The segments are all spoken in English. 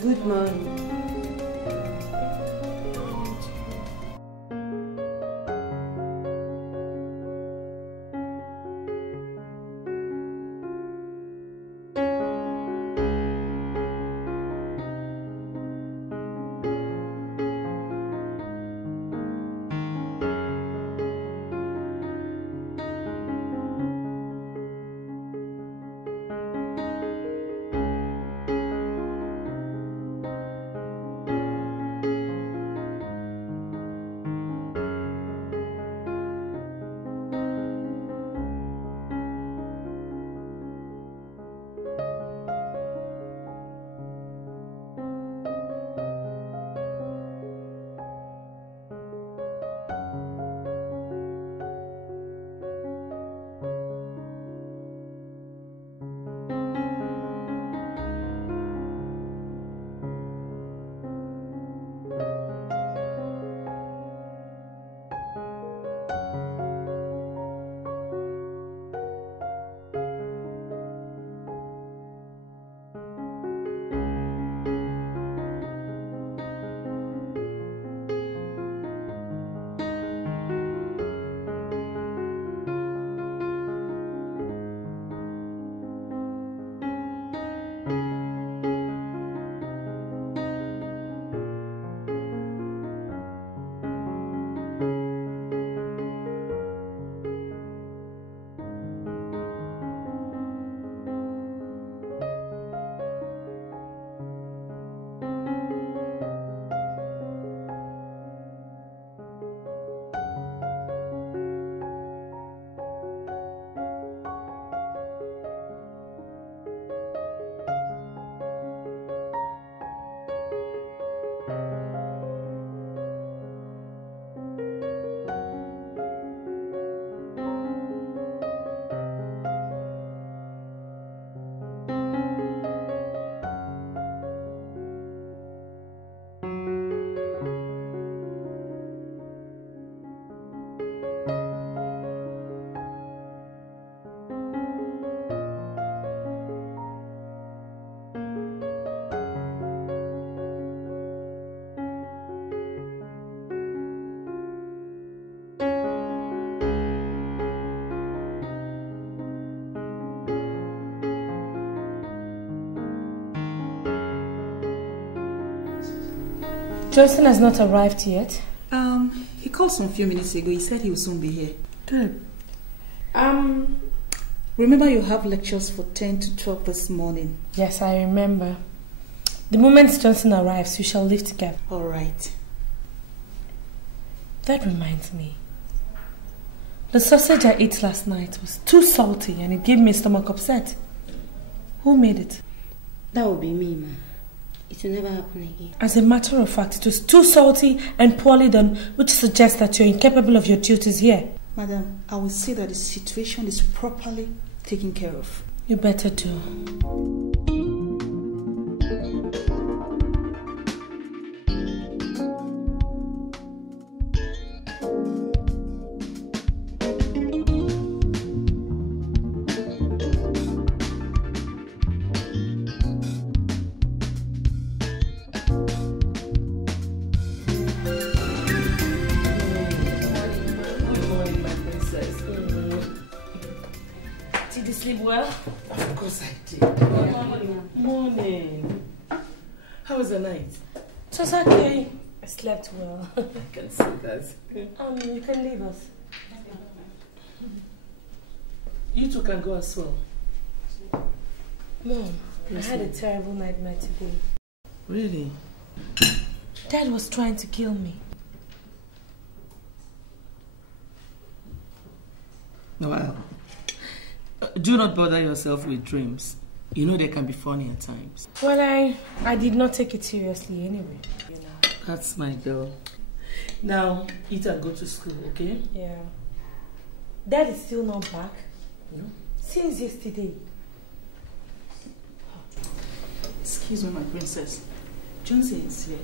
Good morning. Justus has not arrived yet. He called some few minutes ago. He said he will soon be here. Good. Remember you have lectures for 10 to 12 this morning. Yes, I remember. The moment Justus arrives, we shall leave together. All right. That reminds me. The sausage I ate last night was too salty and it gave me stomach upset. Who made it? That will be me, ma. It will never happen again. As a matter of fact, it was too salty and poorly done, which suggests that you're incapable of your duties here. Madam, I will say that the situation is properly taken care of. You better do. Well, of course I did. Morning. How was the night? It was okay. I slept well. I can see that. You can leave us. You two can go as well. Mom, I had a terrible nightmare today. Really? Dad was trying to kill me. Well, do not bother yourself with dreams. You know they can be funny at times. Well, I did not take it seriously anyway. You know. That's my girl. Now, eat and go to school, okay? Yeah. Dad is still not back. No. Since yesterday. Excuse me, my princess. Johnson is here.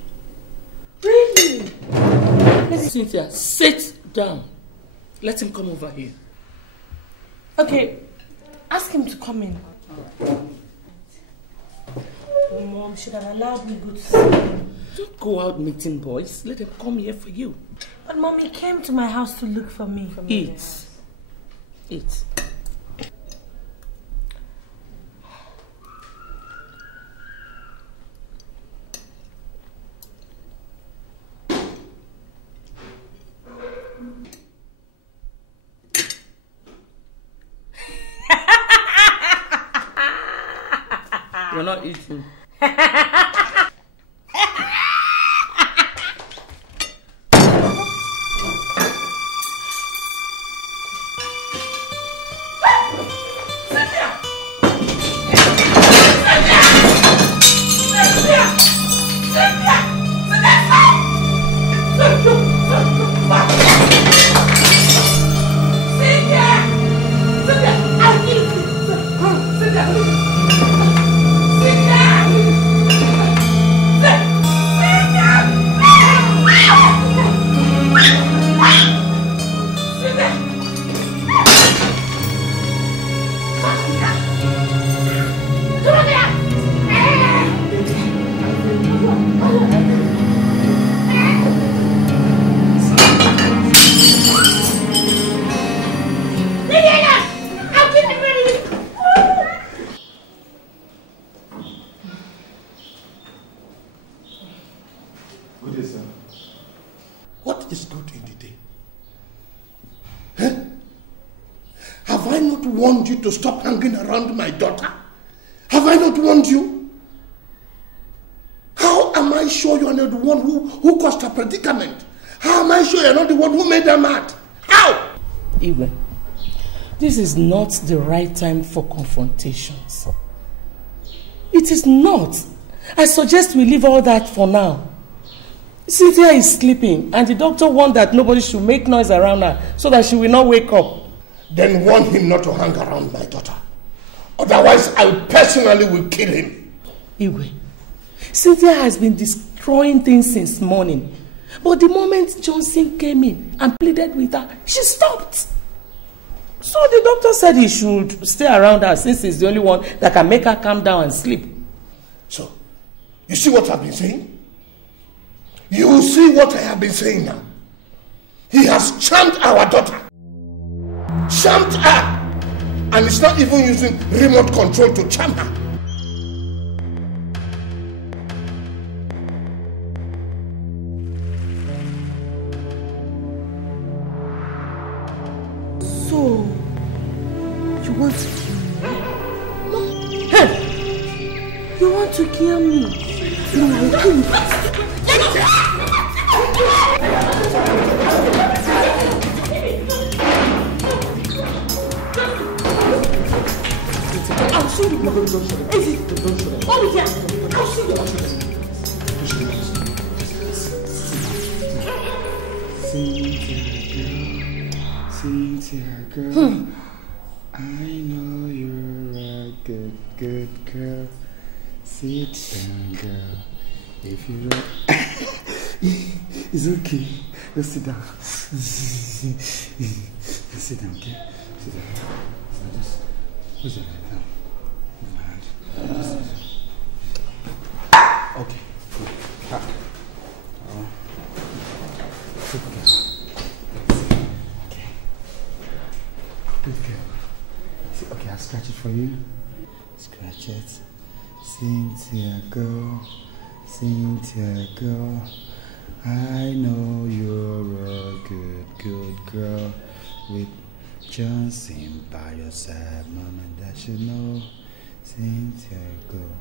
Really? Cynthia, sit down. Let him come over here. Okay. Ask him to come in. Mom should have allowed me go to sleep. Don't go out meeting boys. Let them come here for you. But Mommy came to my house to look for me. Eat. Eat. You're not eating. To stop hanging around my daughter? Have I not warned you? How am I sure you are not the one who caused her predicament? How am I sure you are not the one who made her mad? How? Iwe, this is not the right time for confrontations. It is not. I suggest we leave all that for now. Cynthia is sleeping and the doctor warned that nobody should make noise around her so that she will not wake up. Then warn him not to hang around my daughter. Otherwise, I personally will kill him. Iwe, Cynthia has been destroying things since morning. But the moment Johnson came in and pleaded with her, she stopped. So the doctor said he should stay around her since he's the only one that can make her calm down and sleep. So, you see what I've been saying? You will see what I have been saying now. He has charmed our daughter. Charmed her, and it's not even using remote control to charm her. So, you want to kill me? No. Hey! You want to kill me? No, I will kill you. I'll shoot you. Don't shoot him. Don't shoot him. Oh, yeah. I'll shoot you. Cynthia girl, I know you're a good girl. Sit down, girl. If you don't... It's okay. Just sit down. Just sit down, okay? Sit down. Just... Who's it right now? Okay. Good girl. Okay. Good girl. Okay, I'll scratch it for you. Scratch it. Cynthia girl. Cynthia girl. I know you're a good girl. With Johnson by your side, mama, that you know. Cynthia girl.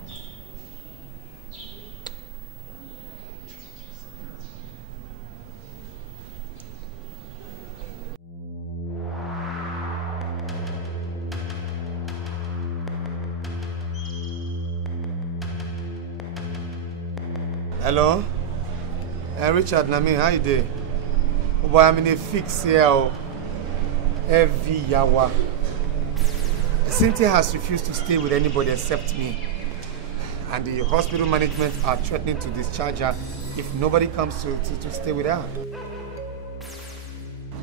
Hello? Richard, Nami, how you doing? Oh boy, I'm in a fix here. Every yawa. Cynthia has refused to stay with anybody except me. And the hospital management are threatening to discharge her if nobody comes to stay with her.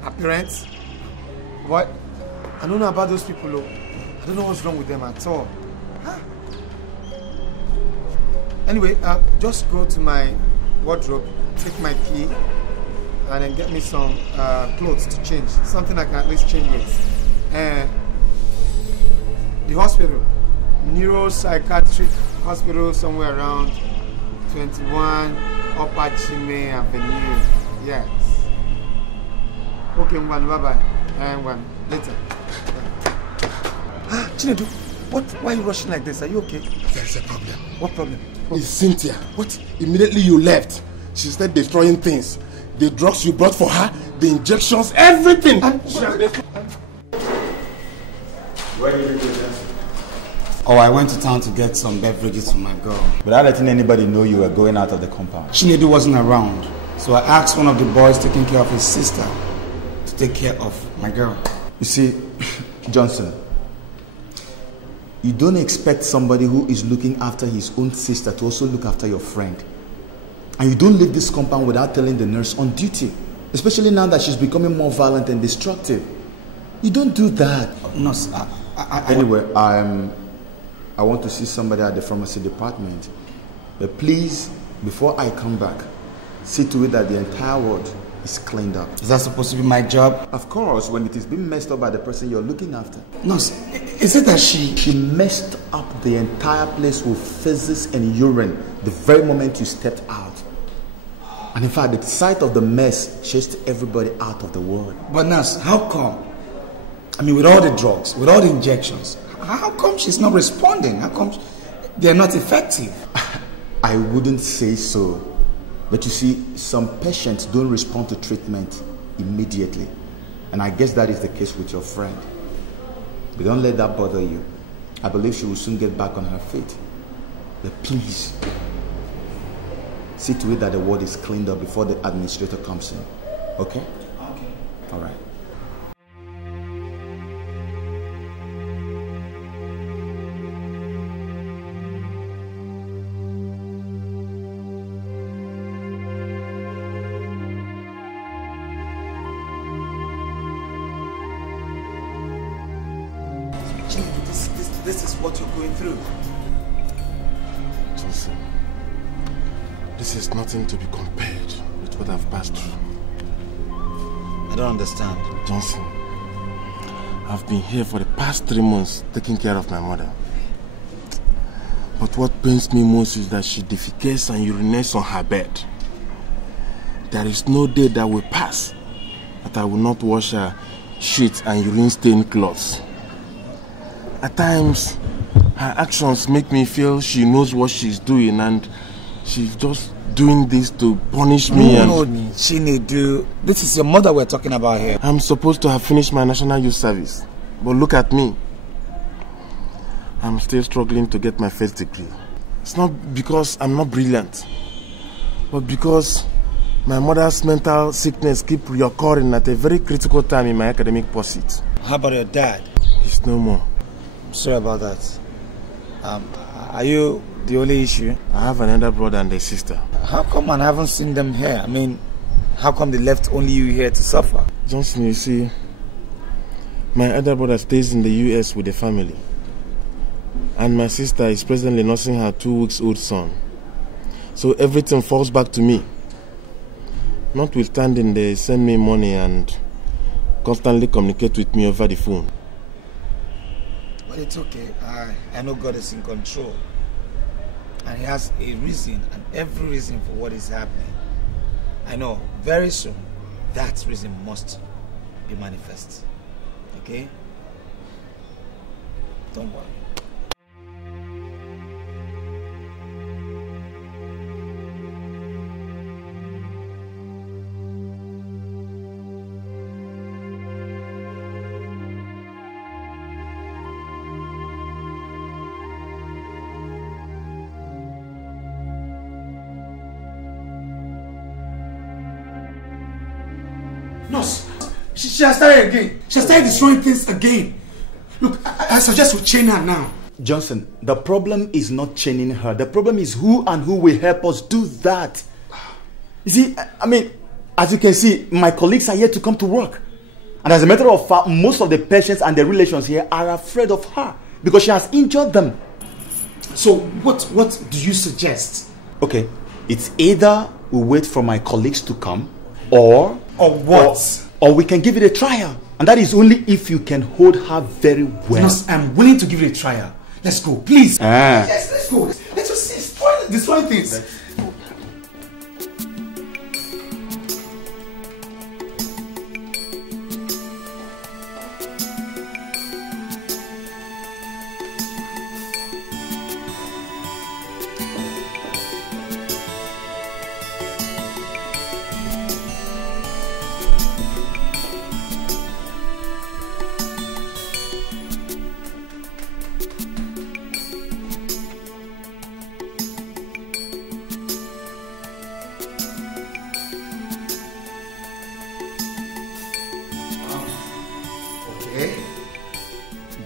Her parents? What? I don't know about those people, though. I don't know what's wrong with them at all. Huh? Anyway, just go to my wardrobe, take my key, and then get me some clothes to change. Something I can at least change with. The hospital, neuropsychiatric hospital, somewhere around 21 Upper Chime Avenue. Yes. Okay, one, bye-bye. And one, later. Chinedu, why are you rushing like this? Are you okay? There's a problem. What problem? It's Cynthia. What? Immediately you left, she started destroying things. The drugs you brought for her, the injections, everything. Where did you go, Justus? Oh, I went to town to get some beverages for my girl. Without letting anybody know you were going out of the compound. Chinedu wasn't around, so I asked one of the boys taking care of his sister to take care of my girl. You see, Johnson, you don't expect somebody who is looking after his own sister to also look after your friend. And you don't leave this compound without telling the nurse on duty, especially now that she's becoming more violent and destructive. You don't do that. Nurse, Anyway, I want to see somebody at the pharmacy department. But please, before I come back, see to it that the entire ward is cleaned up. Is that supposed to be my job? Of course, when it is being messed up by the person you're looking after. Nurse, is it that She messed up the entire place with feces and urine the very moment you stepped out. And in fact, the sight of the mess chased everybody out of the ward. But nurse, how come? I mean, with all the drugs, with all the injections, how come she's not responding? How come they're not effective? I wouldn't say so. But you see, some patients don't respond to treatment immediately. And I guess that is the case with your friend. But don't let that bother you. I believe she will soon get back on her feet. But please, see to it that the ward is cleaned up before the administrator comes in. Okay? Okay. All right. This is what you're going through. Johnson, this is nothing to be compared with what I've passed through. I don't understand. Johnson, I've been here for the past 3 months taking care of my mother. But what pains me most is that she defecates and urinates on her bed. There is no day that will pass that I will not wash her sheets and urine-stained clothes. At times, her actions make me feel she knows what she's doing and she's just doing this to punish me. No, Chinedu, this is your mother we're talking about here. I'm supposed to have finished my national youth service, but look at me. I'm still struggling to get my first degree. It's not because I'm not brilliant, but because my mother's mental sickness keeps reoccurring at a very critical time in my academic pursuit. How about your dad? He's no more. Sorry about that. Are you the only issue? I have an elder brother and a sister. How come I haven't seen them here? I mean, how come they left only you here to suffer? Johnson, you see, my elder brother stays in the US with the family. And my sister is presently nursing her 2-week-old son. So everything falls back to me. Notwithstanding, they send me money and constantly communicate with me over the phone. But it's okay. I know God is in control. And He has a reason and every reason for what is happening. I know very soon that reason must be manifest. Okay? Don't worry. Nurse, she has started again. She has started destroying things again. Look, I suggest we chain her now. Johnson, the problem is not chaining her. The problem is who and who will help us do that. You see, I mean, as you can see, my colleagues are yet to come to work. And as a matter of fact, most of the patients and the relations here are afraid of her because she has injured them. So what do you suggest? Okay, it's either we wait for my colleagues to come, or what? Or we can give it a trial. And that is only if you can hold her very well. Yes, I'm willing to give it a trial. Let's go, please. Yes, let's go. Let's just destroy things.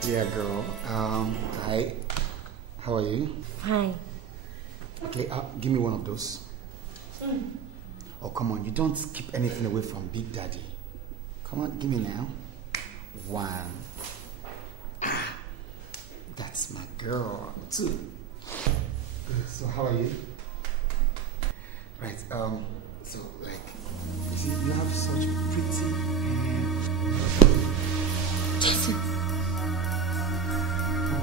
Dear girl, hi. How are you? Fine. Okay, give me one of those. Oh, come on, you don't keep anything away from Big Daddy. Come on, give me now. One. That's my girl. Two. So how are you? Right, so like, you see, you have such pretty Jesus.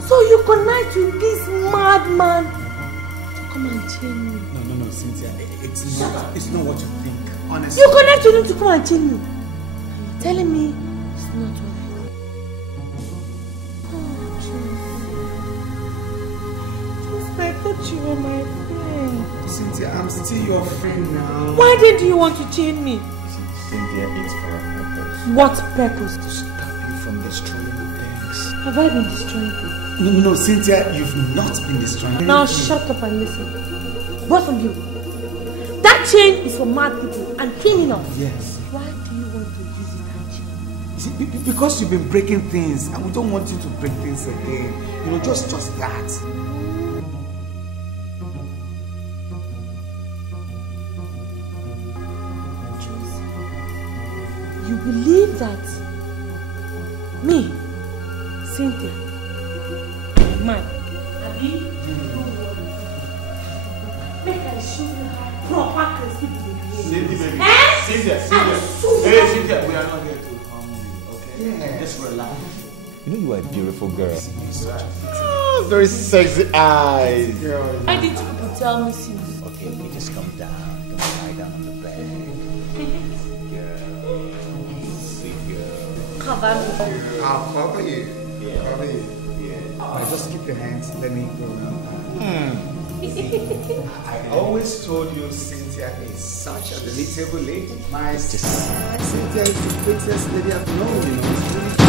So you connect with this madman to come and chain me? No, Cynthia, it's not what you think, honestly. You connect with him to come and chain me? You're telling me it's not what I think. Oh, I thought you were my friend. Cynthia, I'm still your friend now. Why did you want to chain me? Cynthia, it's for a purpose. What purpose? To stop you from destroying things. Have I been destroying things? No, Cynthia, you've not been destroying. Now shut up and listen. Both of you. That chain is for mad people and criminals. Yes. Why do you want to use it and chain? See, because you've been breaking things and we don't want you to break things again. You know, just that. You believe that me, Cynthia, man, Abi, make I show you how proper Christy Cynthia, Cynthia, we are not here to harm you, okay? Yeah. Just relax. You know you are a beautiful girl. Oh, very sexy eyes. Why did people tell me since? Okay, you just come down. Come lie down on the bed. Cover me. I'll cover you. Yeah. Cover you. Yeah. Right, just keep your hands. Let me go around. I always told you Cynthia is such a delectable lady. My Cynthia is the prettiest lady I've known, you know. It's really...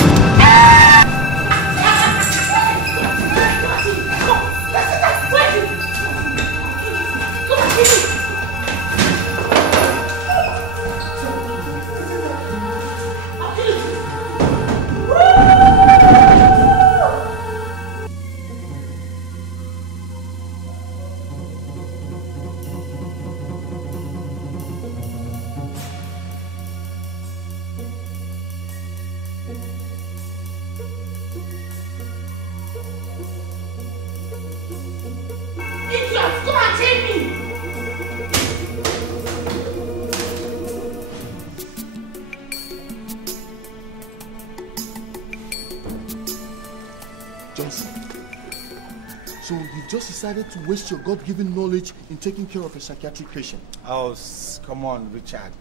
So you just decided to waste your God-given knowledge in taking care of a psychiatric patient? Oh, come on, Richard.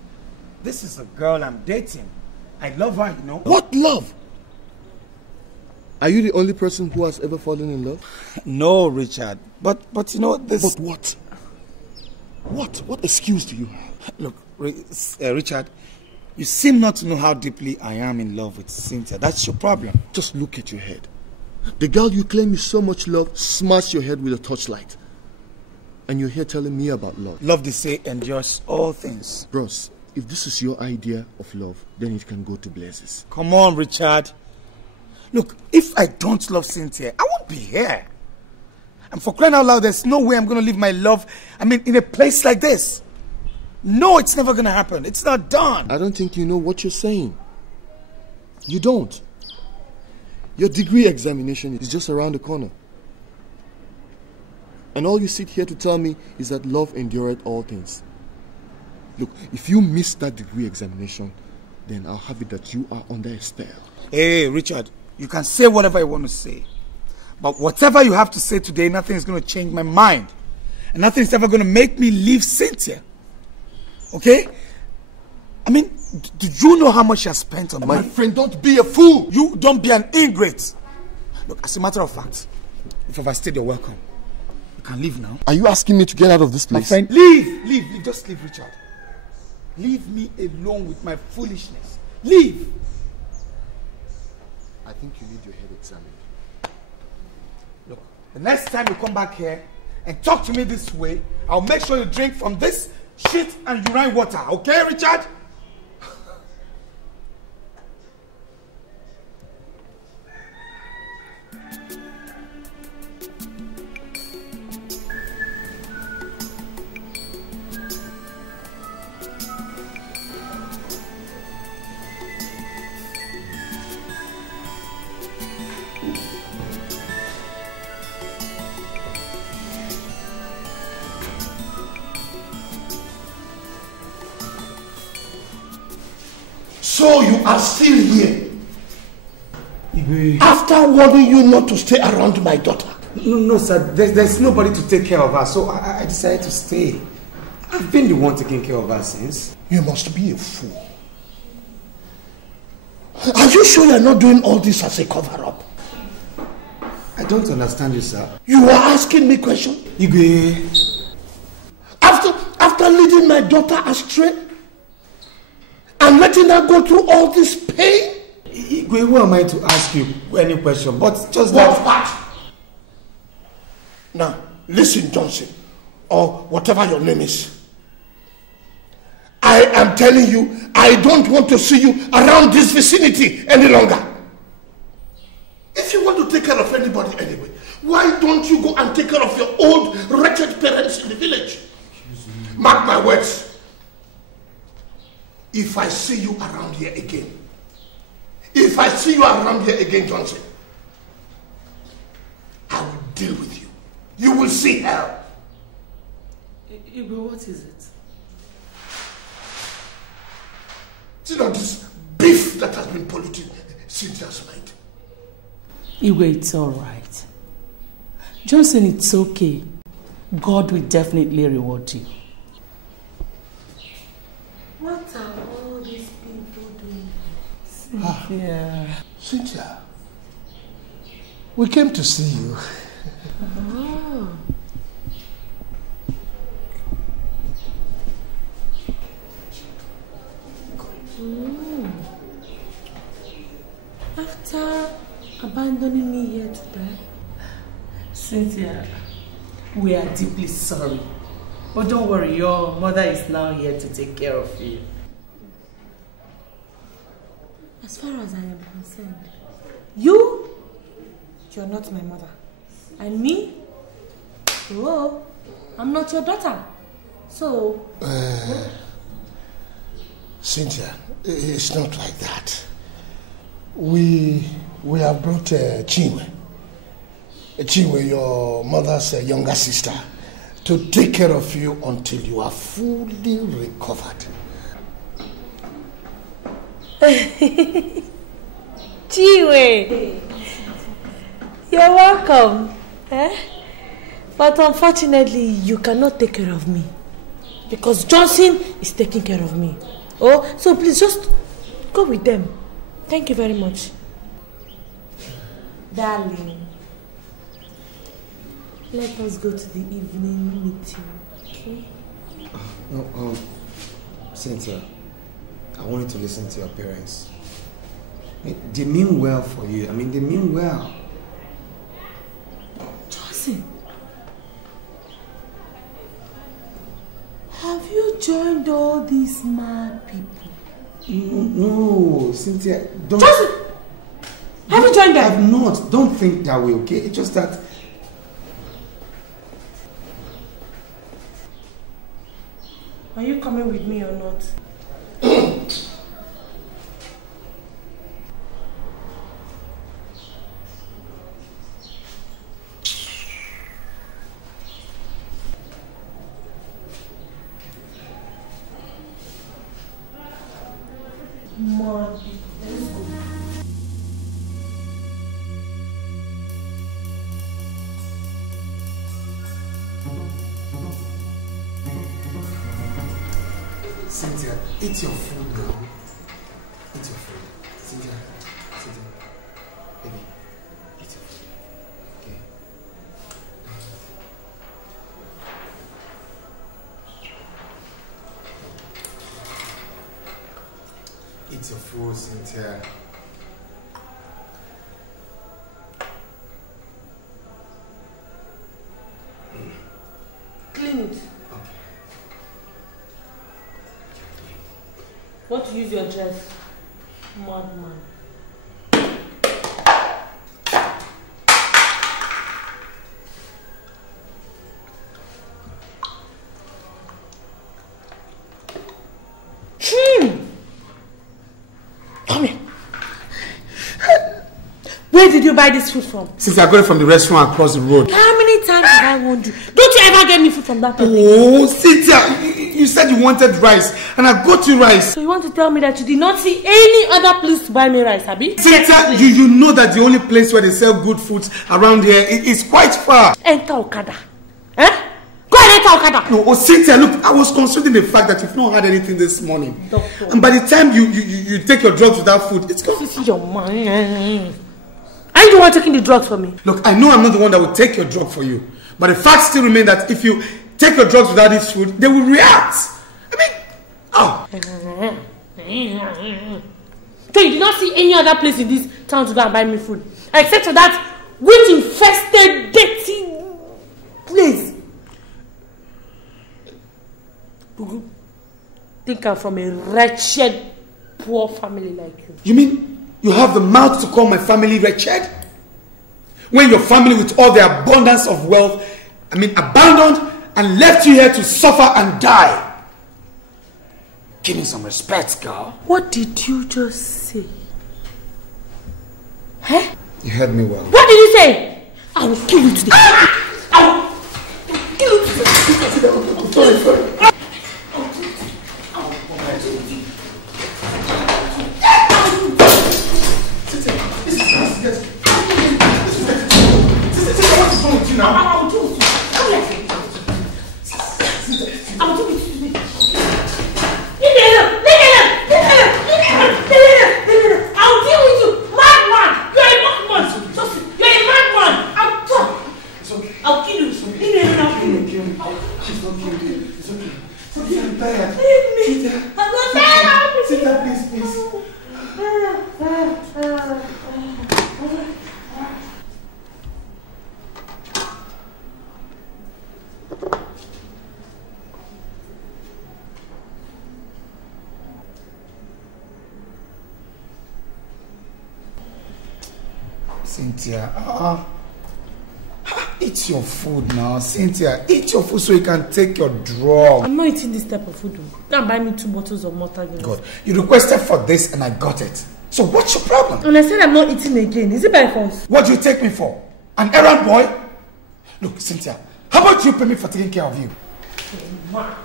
This is a girl I'm dating. I love her, you know. What love? Are you the only person who has ever fallen in love? No, Richard. But you know, this... But what? What excuse do you have? Look, Richard, you seem not to know how deeply I am in love with Cynthia. That's your problem. Just look at your head. The girl you claim you so much love smashed your head with a torchlight. And you're here telling me about love. Love, they say, endures all things. Bros, if this is your idea of love, then it can go to blazes. Come on, Richard. Look, if I don't love Cynthia, I won't be here. And for crying out loud, there's no way I'm going to leave my love, in a place like this. No, it's never going to happen. It's not done. I don't think you know what you're saying. You don't. Your degree examination is just around the corner. And all you sit here to tell me is that love endureth all things. Look, if you miss that degree examination, then I'll have it that you are under a spell. Hey, Richard, you can say whatever you want to say. But whatever you have to say today, nothing is going to change my mind. And nothing is ever going to make me leave Cynthia. Okay? I mean, did you know how much she has spent on me? My friend, don't be a fool. You don't be an ingrate. Look, as a matter of fact, if I've stayed, you're welcome. You can leave now. Are you asking me to get out of this place? My friend, leave. Just leave, Richard. Leave me alone with my foolishness. Leave. I think you need your head examined. Look, the next time you come back here and talk to me this way, I'll make sure you drink from this shit and urine water. Okay, Richard? So you are still here? After warning you not to stay around my daughter? No, sir. There's nobody to take care of her, so I decided to stay. I've been the one taking care of her since. You must be a fool. Are you sure you're not doing all this as a cover-up? I don't understand you, sir. You are asking me questions? Igwe. After leading my daughter astray and letting her go through all this pain? Igwe, who am I to ask you any question? But just What? Now, listen, Johnson, or whatever your name is. I am telling you, I don't want to see you around this vicinity any longer. If you want to take care of anybody anyway, why don't you go and take care of your old, wretched parents in the village? Mark my words. If I see you around here again, Johnson, I will deal with you. You will see hell. Igwe, what is it? See now this beef that has been polluting Cynthia's mind. Igwe, it's all right. Johnson, it's okay. God will definitely reward you. What are all these people doing? Cynthia. Cynthia, we came to see you. Oh. After abandoning me here to die? Cynthia, we are deeply sorry. But don't worry, your mother is now here to take care of you. As far as I am concerned, you're not my mother. And me? Oh, I'm not your daughter. So... Cynthia, it's not like that. We have brought Chinwe, your mother's younger sister, to take care of you until you are fully recovered. Chinwe, you're welcome. But unfortunately, you cannot take care of me. Because Johnson is taking care of me. Oh, so please just go with them. Thank you very much. Darling, let us go to the evening meeting, okay? No, Cynthia, I wanted to listen to your parents. They mean well for you. They mean well. Johnson, have you joined all these mad people? No, Cynthia, don't... Johnson! Have you joined them? I have not. Don't think that way, okay? It's just that... Are you coming with me or not? Mad people. Let's go. Cynthia, eat your food now. Eat your food. Cynthia, baby, eat your food. Okay. Eat your food, Cynthia. Clean it. Want to use your dress? Madman. Come here. Where did you buy this food from? Since I got it from the restaurant across the road. How many times have I warned you? Don't you ever get me food from that place? Oh, Cynthia, you said you wanted rice, and I got you rice. So you want to tell me that you did not see any other place to buy me rice, Abi? Cynthia, you know that the only place where they sell good foods around here is quite far. Enter Okada. Eh? Go and enter Okada. No, Cynthia, look, I was considering the fact that you've not had anything this morning. Doctor. And by the time you take your drugs without food, it's gone. This is your man. Are you the one taking the drugs for me? Look, I know I'm not the one that will take your drug for you. But the fact still remains that if you take your drugs without this food, they will react. I mean, oh. So you did not see any other place in this town to go and buy me food? Except for that witch-infested, dirty place. Think I'm from a wretched, poor family like you. You mean you have the mouth to call my family wretched? When your family with all their abundance of wealth, abandoned and left you here to suffer and die. Give me some respect, girl. What did you just say? Huh? You heard me well. What did you say? I will kill you today. I will kill you today. Sorry. I will do it. I will do it. I'll deal with you. Madman! You're a madman. You're a madman. I'll kill you. She's not killing you. It's okay. Cynthia, I'm tired. Leave me. Cynthia, I'm not tired. Cynthia, please. Cynthia, eat your food now. Cynthia, eat your food so you can take your drug. I'm not eating this type of food. Go and buy me 2 bottles of Malta. God, you requested for this and I got it. So what's your problem? And I said I'm not eating again. Is it by force? What do you take me for? An errand boy? Look, Cynthia, how about you pay me for taking care of you? What?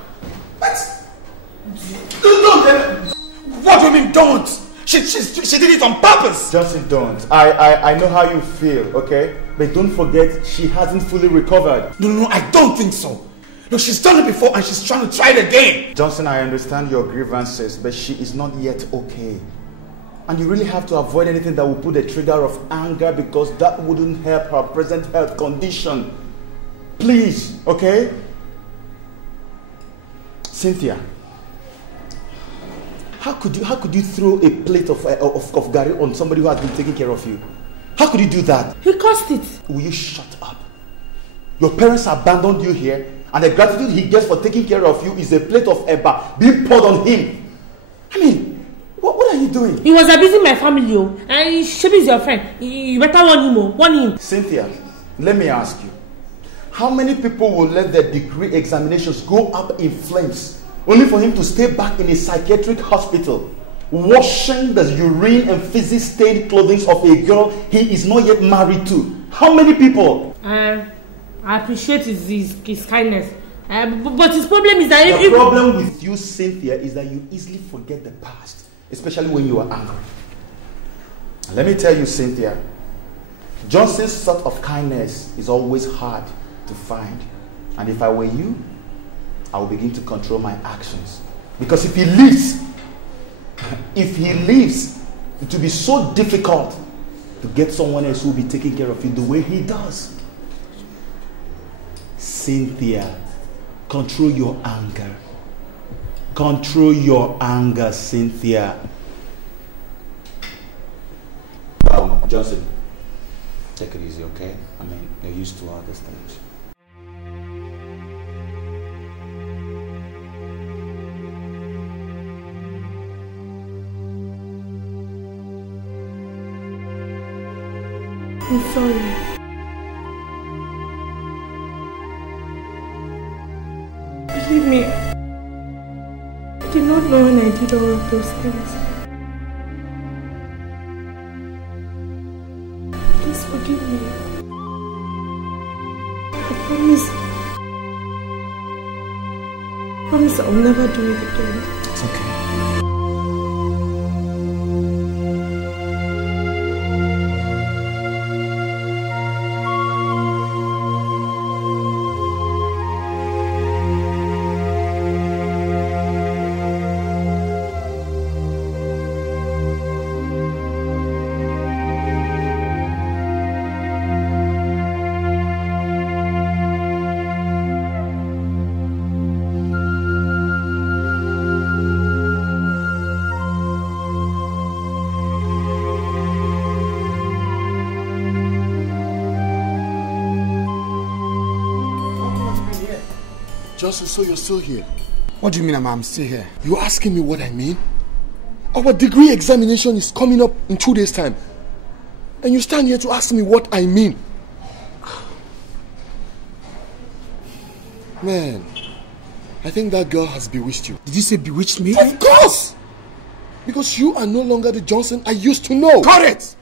What do you mean don't? She did it on purpose. Justin, don't. I know how you feel, okay? But don't forget, she hasn't fully recovered. No, I don't think so. Look, she's done it before and she's trying to try it again. Johnson, I understand your grievances, but she is not yet okay. And you really have to avoid anything that will put a trigger of anger because that wouldn't help her present health condition. Please, okay? Cynthia, how could you throw a plate of gari on somebody who has been taking care of you? How could you do that? He caused it. Will you shut up? Your parents abandoned you here, and the gratitude he gets for taking care of you is a plate of eba being poured on him. I mean, what are you doing? He was abusing my family, and Shebi is your friend. You better warn him, Cynthia, let me ask you. How many people will let their degree examinations go up in flames only for him to stay back in a psychiatric hospital, washing the urine and feces stained clothing of a girl he is not yet married to? How many people? I appreciate his kindness. But his problem is that... The problem with you, Cynthia, is that you easily forget the past. especially when you are angry. And let me tell you, Cynthia, Johnson's sort of kindness is always hard to find. And if I were you, I will begin to control my actions. Because if he leaves, it will be so difficult to get someone else who will be taking care of you the way he does. Cynthia, control your anger. Control your anger, Cynthia. Johnson, take it easy, okay? I mean, you're used to all these things. I'm sorry. Believe me, I did not know when I did all of those things. Please forgive me. I promise I'll never do it again. It's okay. Justus, so you're still here? What do you mean I'm still here? You're asking me what I mean? Our degree examination is coming up in 2 days' time. And you stand here to ask me what I mean. Man, I think that girl has bewitched you. Did you say bewitched me? Of course! Because you are no longer the Johnson I used to know. Correct!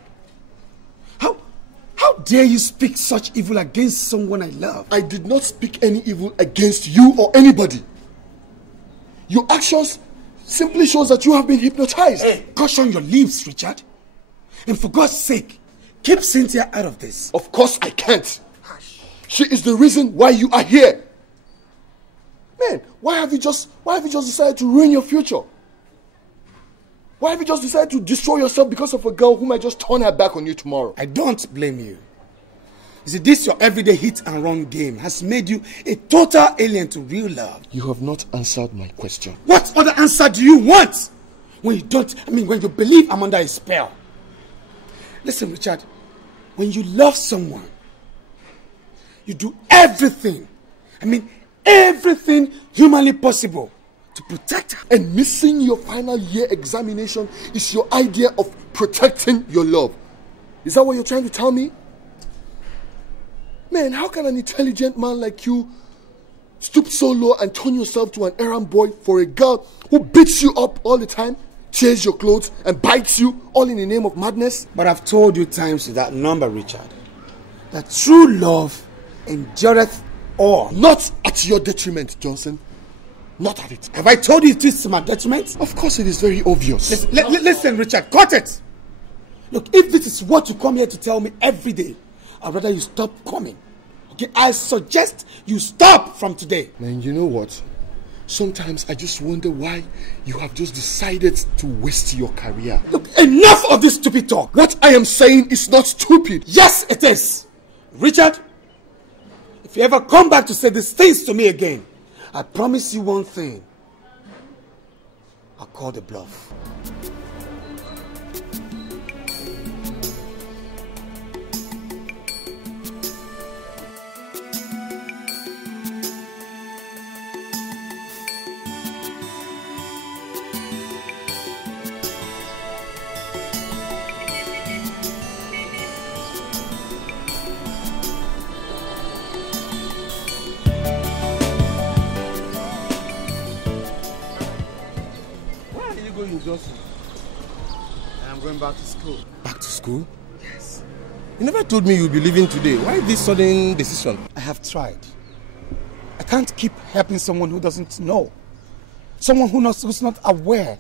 How dare you speak such evil against someone I love? I did not speak any evil against you or anybody. Your actions simply shows that you have been hypnotized. Hey, caution your lips, Richard. And for God's sake, keep Cynthia out of this. Of course I can't. She is the reason why you are here. Man, why have you just decided to ruin your future? Why have you just decided to destroy yourself because of a girl who might just turn her back on you tomorrow? I don't blame you. You see, this your everyday hit and run game has made you a total alien to real love. You have not answered my question. What other answer do you want? When you believe I'm under a spell. Listen, Richard, when you love someone, you do everything, everything humanly possible to protect her. And missing your final year examination is your idea of protecting your love. Is that what you're trying to tell me? Man, how can an intelligent man like you stoop so low and turn yourself to an errand boy for a girl who beats you up all the time, tears your clothes and bites you all in the name of madness? But I've told you times without number, Richard, that true love endureth all. Not at your detriment, Johnson. Not at it. Have I told you it is to my detriment? Of course it is very obvious. Listen, Richard, cut it. Look, if this is what you come here to tell me every day, I'd rather you stop coming. Okay, I suggest you stop from today. Man, you know what? Sometimes I just wonder why you have just decided to waste your career. Look, enough of this stupid talk. What I am saying is not stupid. Yes, it is. Richard, if you ever come back to say these things to me again, I promise you one thing. I'll call the bluff. I'm going back to school. Back to school? Yes. You never told me you'd be leaving today. Why this sudden decision? I have tried. I can't keep helping someone who doesn't know. Someone who's not aware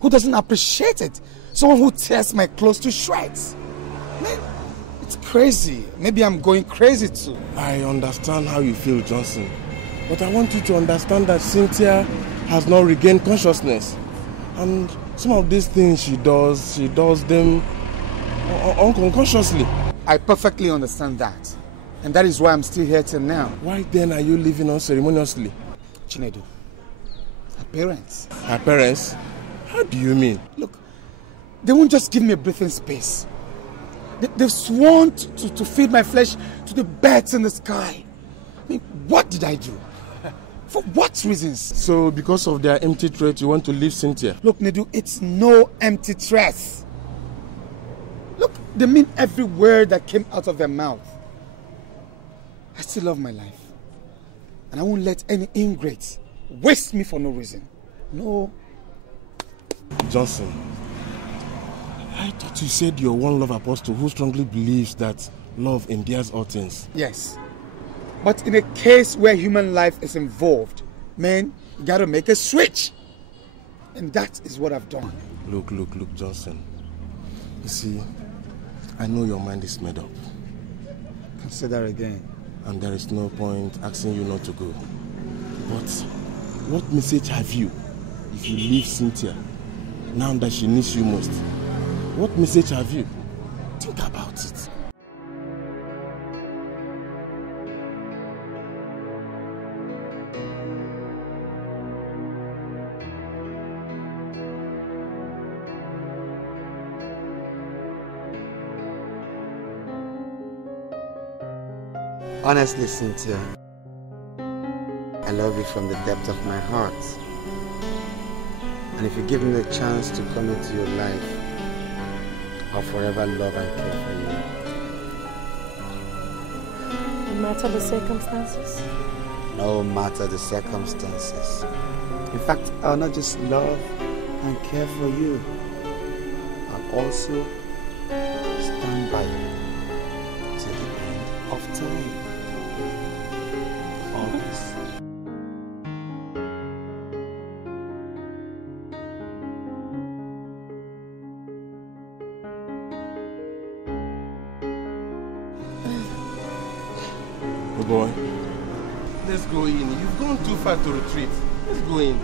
who doesn't appreciate it. Someone who tears my clothes to shreds. Man, it's crazy. Maybe I'm going crazy too. I understand how you feel, Johnson. But I want you to understand that Cynthia has not regained consciousness. And some of these things she does them unconsciously. I perfectly understand that. And that is why I'm still here till now. Why then are you leaving unceremoniously? Chinedu, her parents. Her parents? How do you mean? Look, they won't just give me a breathing space. They've sworn to feed my flesh to the birds in the sky. I mean, what did I do? For what reasons? So because of their empty threat, you want to leave Cynthia? Look, Nedu, it's no empty threat. Look, they mean every word that came out of their mouth. I still love my life. And I won't let any ingrates waste me for no reason. No. Johnson, I thought you said you're one love apostle who strongly believes that love endures all things. Yes. But in a case where human life is involved, man, you gotta make a switch. And that is what I've done. Look, Johnson. You see, I know your mind is made up. Consider again. And there is no point asking you not to go. But what message have you if you leave Cynthia now that she needs you most? What message have you? Think about it. Honestly, Cynthia, I love you from the depth of my heart. And if you give me the chance to come into your life, I'll forever love and care for you. No matter the circumstances? No matter the circumstances. In fact, I'll not just love and care for you, I'll also stand by you till the end of time. Always. Oh boy, let's go in. You've gone too far to retreat. Let's go in.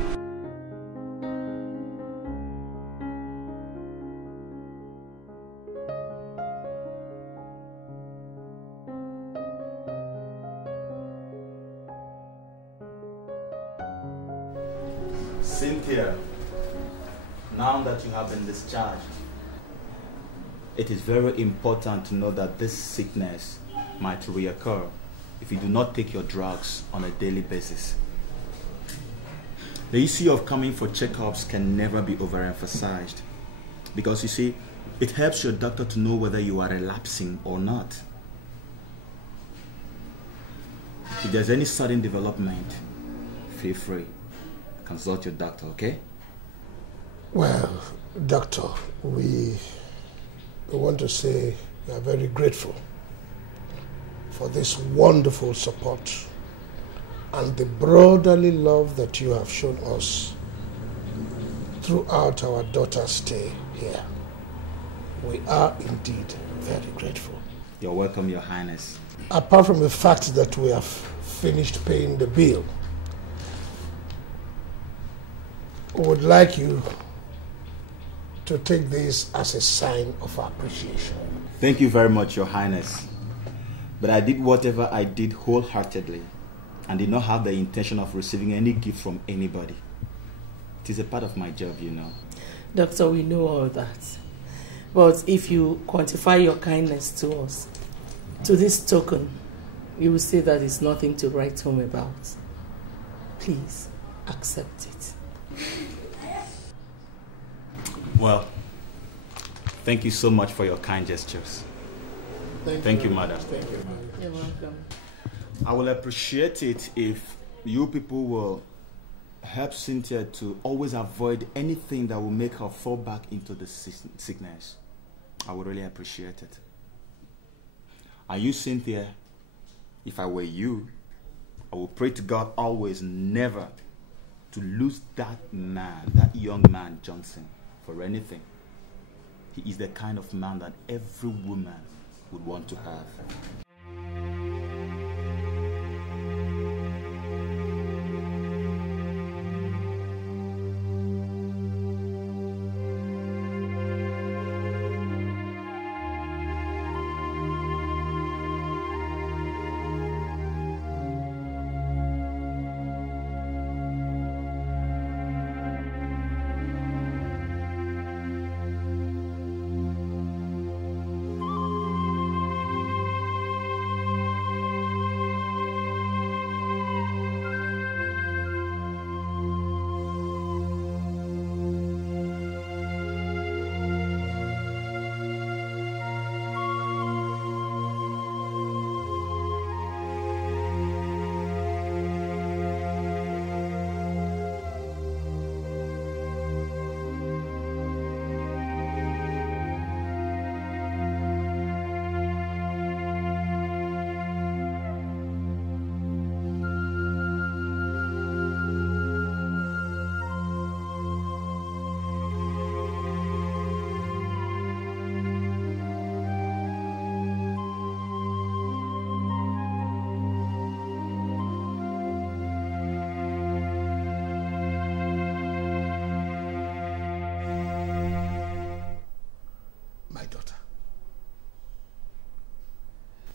Cynthia, now that you have been discharged, it is very important to know that this sickness might reoccur if you do not take your drugs on a daily basis. The issue of coming for checkups can never be overemphasized because you see, it helps your doctor to know whether you are relapsing or not. If there's any sudden development, feel free. Consult your doctor, okay? Well, doctor, we want to say we are very grateful for this wonderful support and the brotherly love that you have shown us throughout our daughter's stay here. We are indeed very grateful. You're welcome, Your Highness. Apart from the fact that we have finished paying the bill, we would like you to take this as a sign of appreciation. Thank you very much, Your Highness. But I did whatever I did wholeheartedly and did not have the intention of receiving any gift from anybody. It is a part of my job, you know. Doctor, we know all that. But if you quantify your kindness to us, to this token, you will say that it's nothing to write home about. Please, accept it. Well, thank you so much for your kind gestures. Thank you, madam. Thank you. You're welcome. I will appreciate it if you people will help Cynthia to always avoid anything that will make her fall back into the sickness. I would really appreciate it. Are you, Cynthia? If I were you, I would pray to God always never to lose that man, that young man, Johnson. for anything. He is the kind of man that every woman would want to have.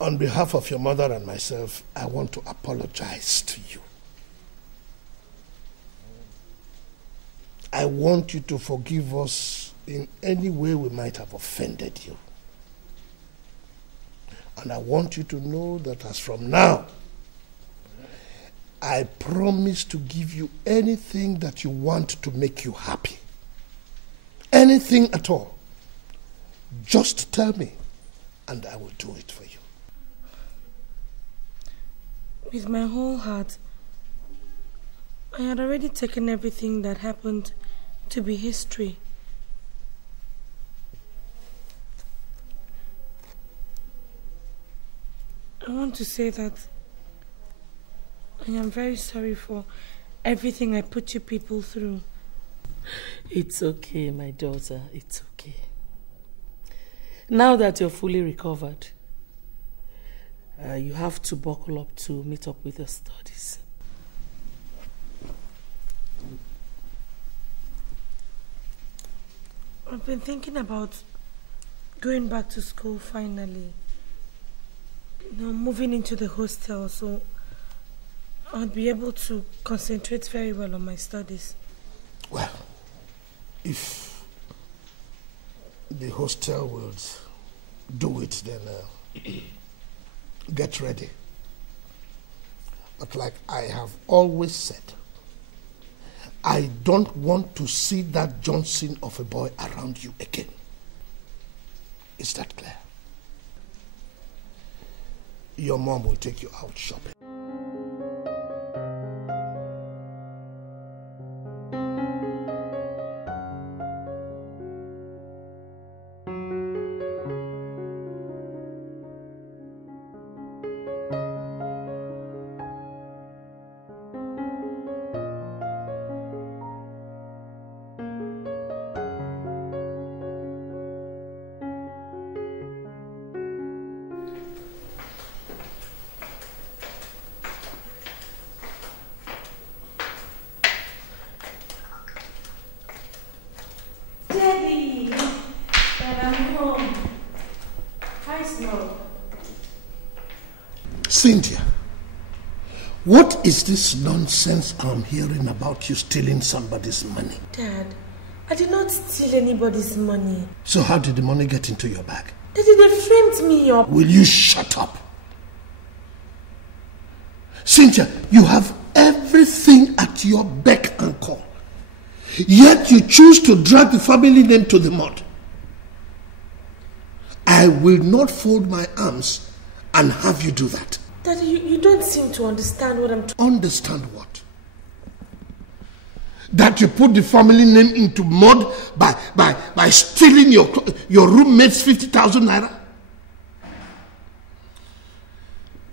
On behalf of your mother and myself, I want to apologize to you. I want you to forgive us in any way we might have offended you. And I want you to know that as from now, I promise to give you anything that you want to make you happy. Anything at all. Just tell me, and I will do it for you. With my whole heart, I had already taken everything that happened to be history. I want to say that I am very sorry for everything I put you people through. It's okay, my daughter. It's okay. Now that you're fully recovered, you have to buckle up to meet up with your studies. I've been thinking about going back to school finally. You know, moving into the hostel, so I'll be able to concentrate very well on my studies. Well, if the hostel will do it, then get ready. But like I have always said, I don't want to see that Johnson of a boy around you again. Is that clear? Your mom will take you out shopping. Cynthia, what is this nonsense I'm hearing about you stealing somebody's money? Dad, I did not steal anybody's money. So how did the money get into your bag? Daddy, they framed me up. Will you shut up? Cynthia, you have everything at your beck and call. Yet you choose to drag the family name to the mud. I will not fold my arms and have you do that. Daddy, you don't seem to understand what I'm talking. Understand what? That you put the family name into mud by stealing your roommate's 50,000 naira?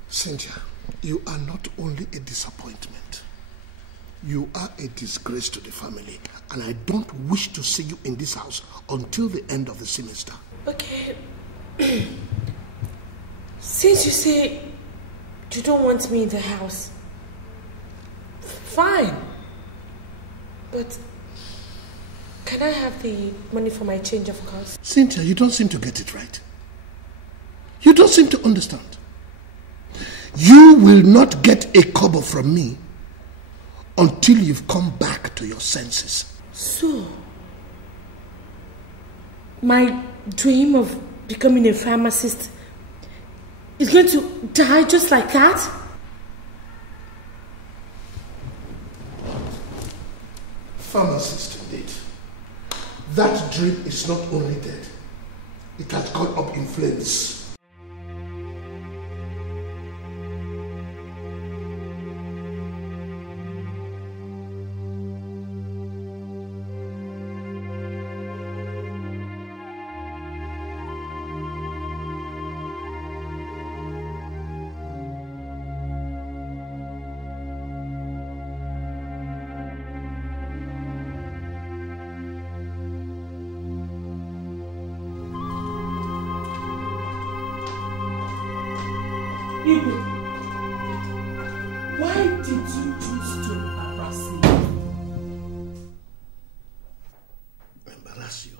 Cynthia, you are not only a disappointment. You are a disgrace to the family, and I don't wish to see you in this house until the end of the semester. Okay. Since you say you don't want me in the house, fine. But can I have the money for my change of cars? Cynthia, you don't seem to get it right. You don't seem to understand. You will not get a kobo from me until you've come back to your senses. So, my dream of becoming a pharmacist is going to die just like that? Pharmacist indeed. That dream is not only dead, it has gone up in flames. Why did you choose to embarrass me? Embarrass you?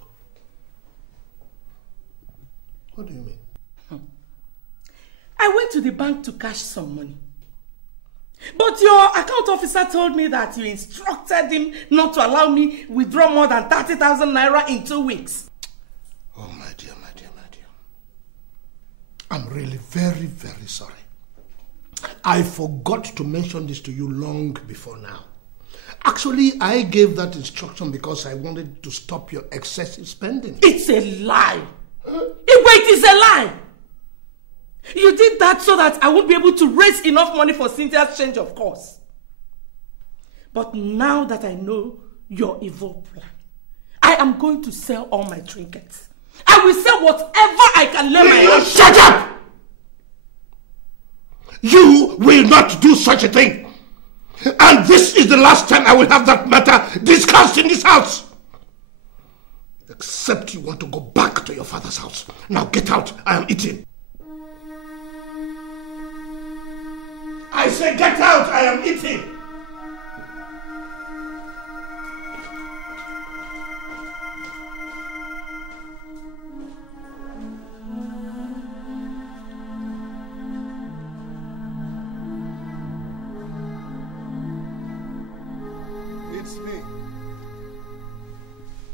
What do you mean? I went to the bank to cash some money. But your account officer told me that you instructed him not to allow me withdraw more than 30,000 naira in 2 weeks. Oh, my dear, my dear, my dear. I'm really very, very sorry. I forgot to mention this to you long before now. Actually, I gave that instruction because I wanted to stop your excessive spending. It's a lie. It is a lie. You did that so that I won't be able to raise enough money for Cynthia's change of course. But now that I know your evil plan, I am going to sell all my trinkets. I will sell whatever I can lay my hands. Shut up! You will not do such a thing. And this is the last time I will have that matter discussed in this house. Except you want to go back to your father's house. Now get out. I am eating. I say get out. I am eating.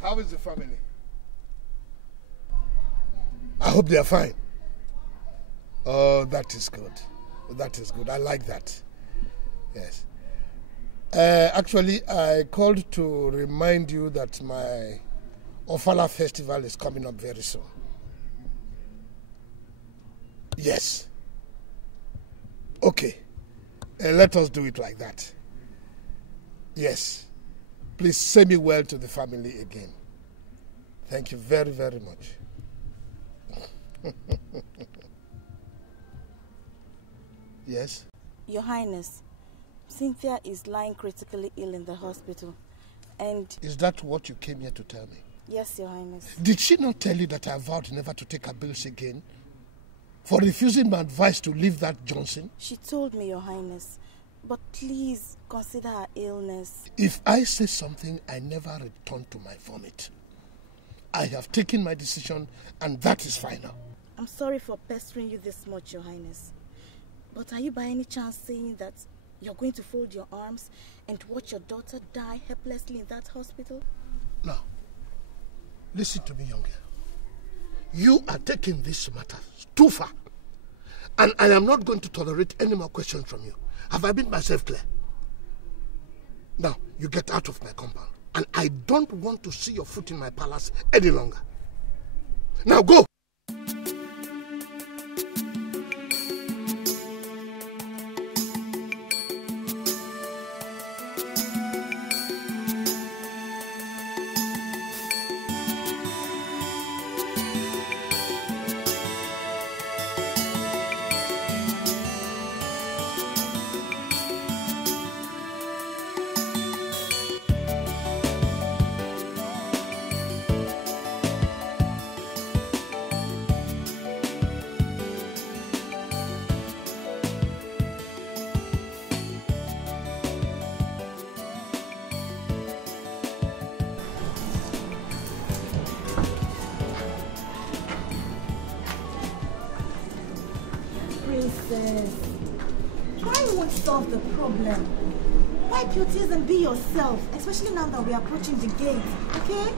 How is the family? I hope they are fine. Oh, that is good. That is good. I like that. Yes. Actually, I called to remind you that my Ofala festival is coming up very soon. Yes. Okay. Let us do it like that. Yes. Please say me well to the family again. Thank you very, very much. Yes? Your Highness, Cynthia is lying critically ill in the hospital. And... Is that what you came here to tell me? Yes, Your Highness. Did she not tell you that I vowed never to take her bills again? For refusing my advice to leave that Johnson? She told me, Your Highness. But please consider her illness. If I say something, I never return to my vomit. I have taken my decision, and that is final. I'm sorry for pestering you this much, Your Highness. But are you by any chance saying that you're going to fold your arms and watch your daughter die helplessly in that hospital? Now, listen to me, young girl. You are taking this matter too far. And I am not going to tolerate any more questions from you. Have I made myself clear? Now, you get out of my compound. And I don't want to see your foot in my palace any longer. Now go! Highness. Crying won't solve the problem. Wipe your tears and be yourself, especially now that we are approaching the gate, okay?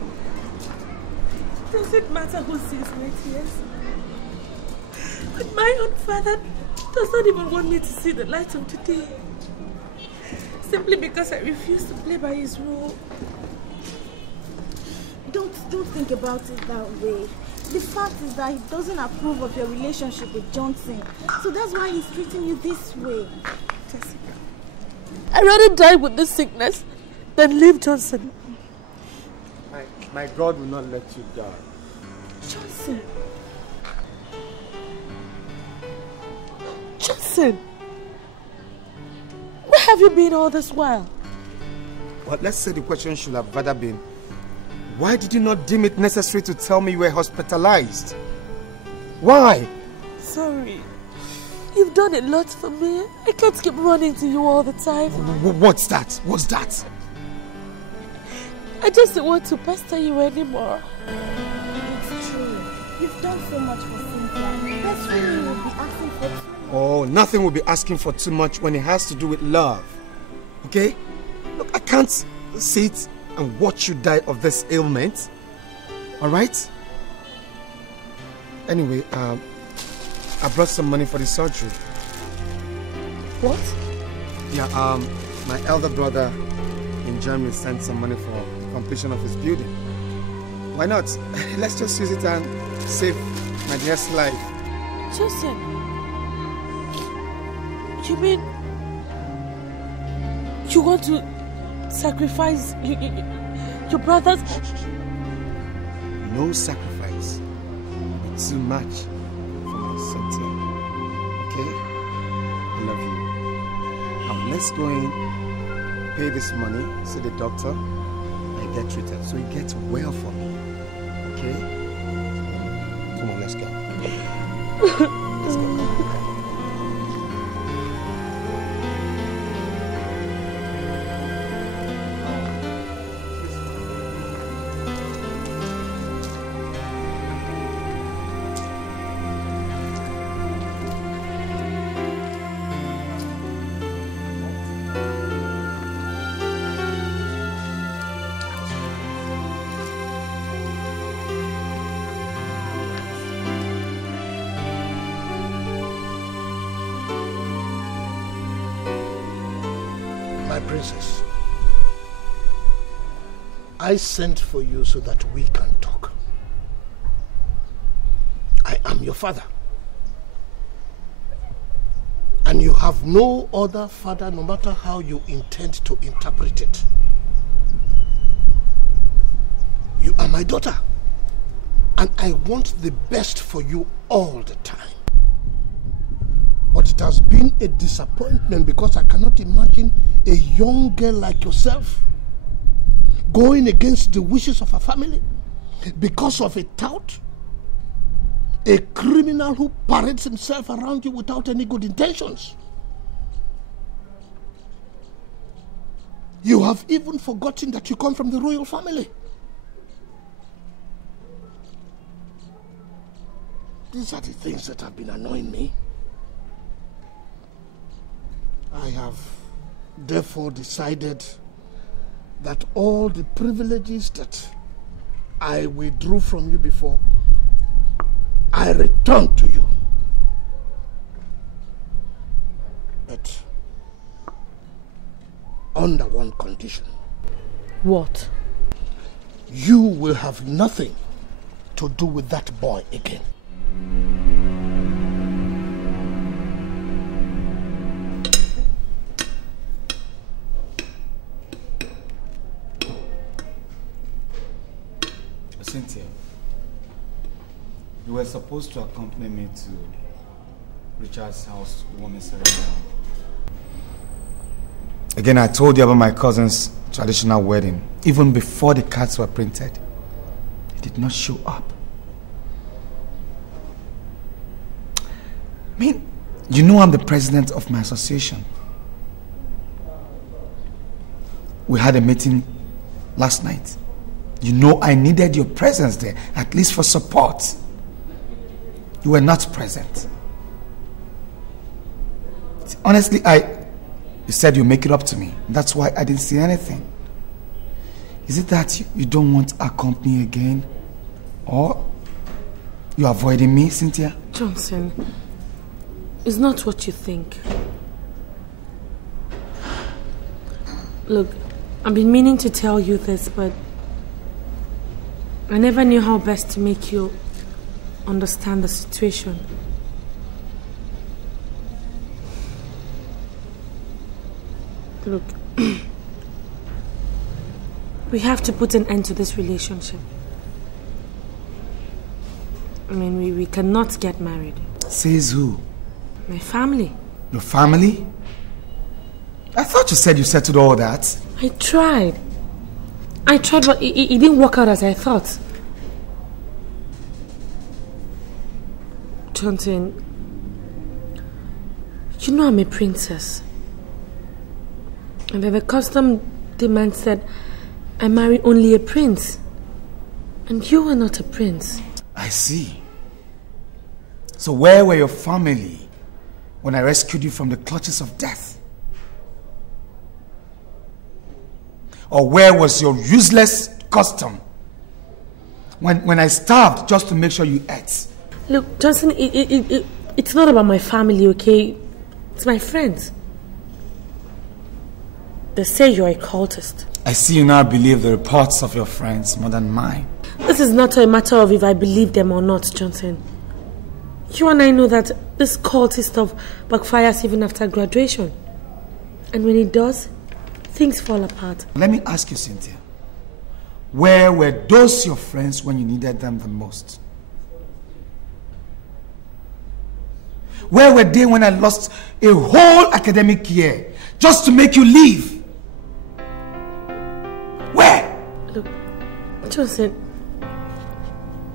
Does it matter who sees my tears? But my own father does not even want me to see the light of the day. Simply because I refuse to play by his rule. Don't think about it that way. The fact is that he doesn't approve of your relationship with Johnson. So that's why he's treating you this way. Jessica, I'd rather die with this sickness than leave Johnson. My God will not let you die. Johnson. Johnson. Where have you been all this while? Well, let's say the question should have rather been, why did you not deem it necessary to tell me you were hospitalized? Why? Sorry. You've done a lot for me. I can't keep running to you all the time. What's that? What's that? I just don't want to pester you anymore. It's true. You've done so much for Cynthia. Best friend will be asking for too much. Oh, nothing will be asking for too much when it has to do with love. Okay? Look, I can't sit and watch you die of this ailment. Alright? Anyway, I brought some money for the surgery. What? Yeah, my elder brother in Germany sent some money for the completion of his building. Why not? Let's just use it and save my dear's life. Joseph, you mean you want to sacrifice your brothers? No sacrifice will be too much for my Cynthia. Okay? I love you. Now let's go in, pay this money, see the doctor, and get treated so it gets well for me. Okay? Come on, let's go. Let's go. Princess, I sent for you so that we can talk. I am your father. And you have no other father, no matter how you intend to interpret it. You are my daughter. And I want the best for you all the time. But it has been a disappointment because I cannot imagine a young girl like yourself going against the wishes of her family because of a tout, a criminal who parades himself around you without any good intentions. You have even forgotten that you come from the royal family. These are the things that have been annoying me. I have therefore decided that all the privileges that I withdrew from you before, I return to you. But under one condition. What? You will have nothing to do with that boy again. Cynthia, you were supposed to accompany me to Richard's house to warm his ceremony. Again, I told you about my cousin's traditional wedding. Even before the cards were printed, he did not show up. I mean, you know I'm the president of my association. We had a meeting last night. You know I needed your presence there, at least for support. You were not present. honestly, you said you'll make it up to me. That's why I didn't see anything. Is it that you don't want our company again? Or you're avoiding me, Cynthia? Johnson, it's not what you think. Look, I've been meaning to tell you this, but I never knew how best to make you understand the situation. Look, we have to put an end to this relationship. I mean, we cannot get married. Says who? My family. Your family? I thought you said you settled all that. I tried, but it didn't work out as I thought. Johnson, you know I'm a princess. And the custom demands that I marry only a prince. And you are not a prince. I see. So where were your family when I rescued you from the clutches of death? Or where was your useless custom when I starved just to make sure you ate? Look, Johnson, it's not about my family, okay? It's my friends. They say you're a cultist. I see you now believe the reports of your friends more than mine. This is not a matter of if I believe them or not, Johnson. You and I know that this cultist stuff backfires even after graduation. And when it does, things fall apart. Let me ask you, Cynthia. Where were those your friends when you needed them the most? Where were they when I lost a whole academic year just to make you leave? Where? Look, Johnson,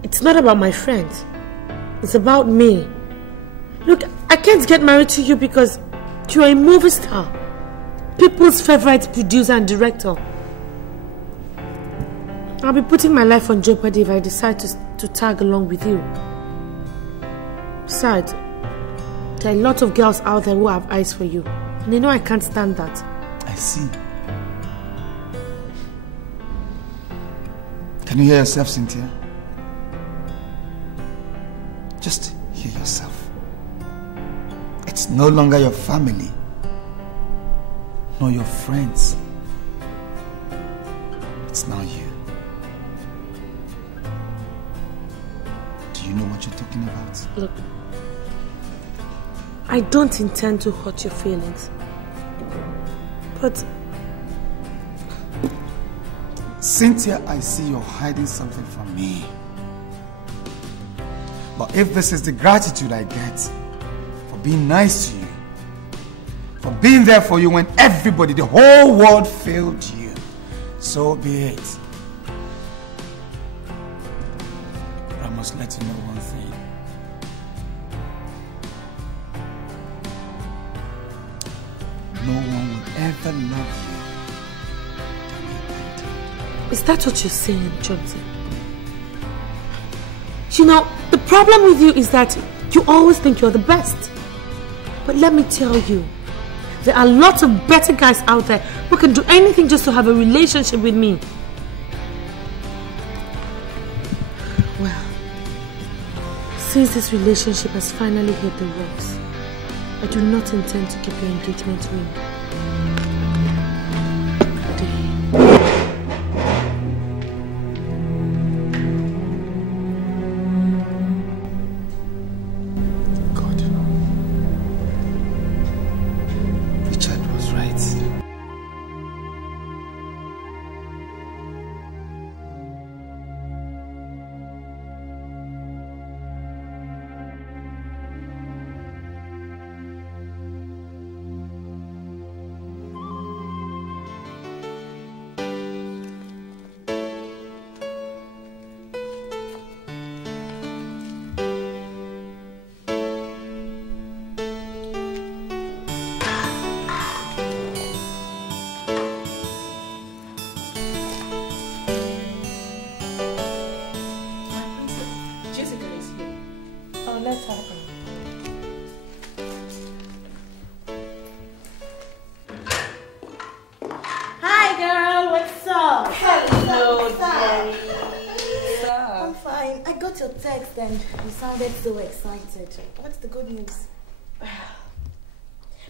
it's not about my friends. It's about me. Look, I can't get married to you because you're a movie star. People's favorite producer and director. I'll be putting my life on jeopardy if I decide to tag along with you. Besides, there are a lot of girls out there who have eyes for you. And you know I can't stand that. I see. Can you hear yourself, Cynthia? Just hear yourself. It's no longer your family, nor your friends. It's now you. Do you know what you're talking about? Look, I don't intend to hurt your feelings. But Cynthia, I see you're hiding something from me. But if this is the gratitude I get for being nice to you, for being there for you when everybody, the whole world failed you, so be it. But I must let you know one thing. No one will ever love you. is that what you're saying, Johnson? You know, the problem with you is that you always think you're the best. But let me tell you, there are lots of better guys out there who can do anything just to have a relationship with me. Well, since this relationship has finally hit the rocks, I do not intend to keep your engagement ring. Stop. Hello, Stop. dearie. I'm fine. I got your text and you sounded so excited. What's the good news?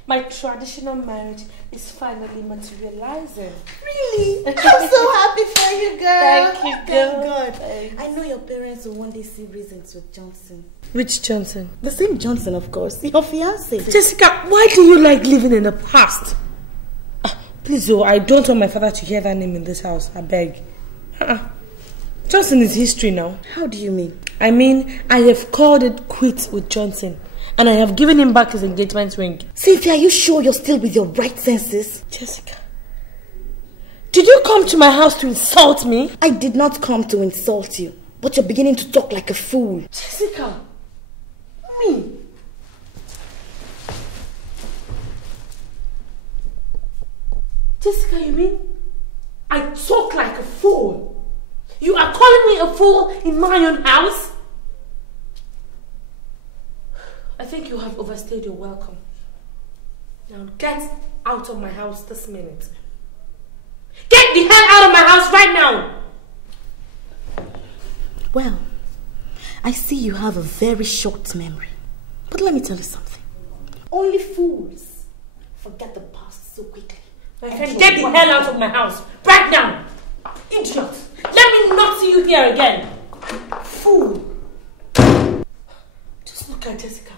My traditional marriage is finally materializing. Really? I'm so happy for you, girl. Thank you, girl. God. I know your parents will one day see reasons with Johnson. Which Johnson? The same Johnson, of course. Your fiancé. Jessica, why do you like living in the past? Please, I don't want my father to hear that name in this house. I beg. Johnson is history now. How do you mean? I mean, I have called it quits with Johnson. And I have given him back his engagement ring. Cynthia, are you sure you're still with your right senses? Jessica, did you come to my house to insult me? I did not come to insult you. But you're beginning to talk like a fool. Jessica, me? Jessica, you mean I talk like a fool? You are calling me a fool in my own house? I think you have overstayed your welcome. Now get out of my house this minute. Get the hell out of my house right now! Well, I see you have a very short memory. But let me tell you something. Only fools forget the past so quickly. My friend, get the hell out of my house right now! Idiot! Let me not see you here again! Fool! Just look at Jessica.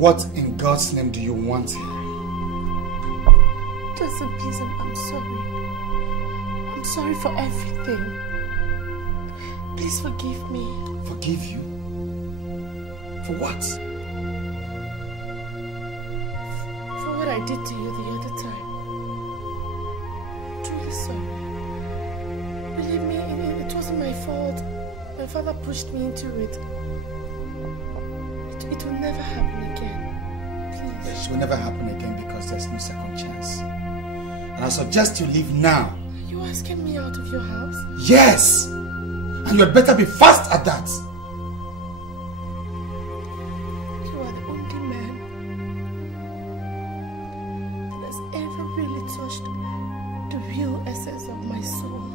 What in God's name do you want here? Justin, please, I'm sorry. I'm sorry for everything. Please forgive me. Forgive you? For what? For what I did to you the other time. I'm truly sorry. Believe me, it wasn't my fault. My father pushed me into it. It will never happen again. Please. It will never happen again because there's no second chance. And I suggest you leave now. Are you asking me out of your house? Yes! And you had better be fast at that. You are the only man that has ever really touched the real essence of my soul.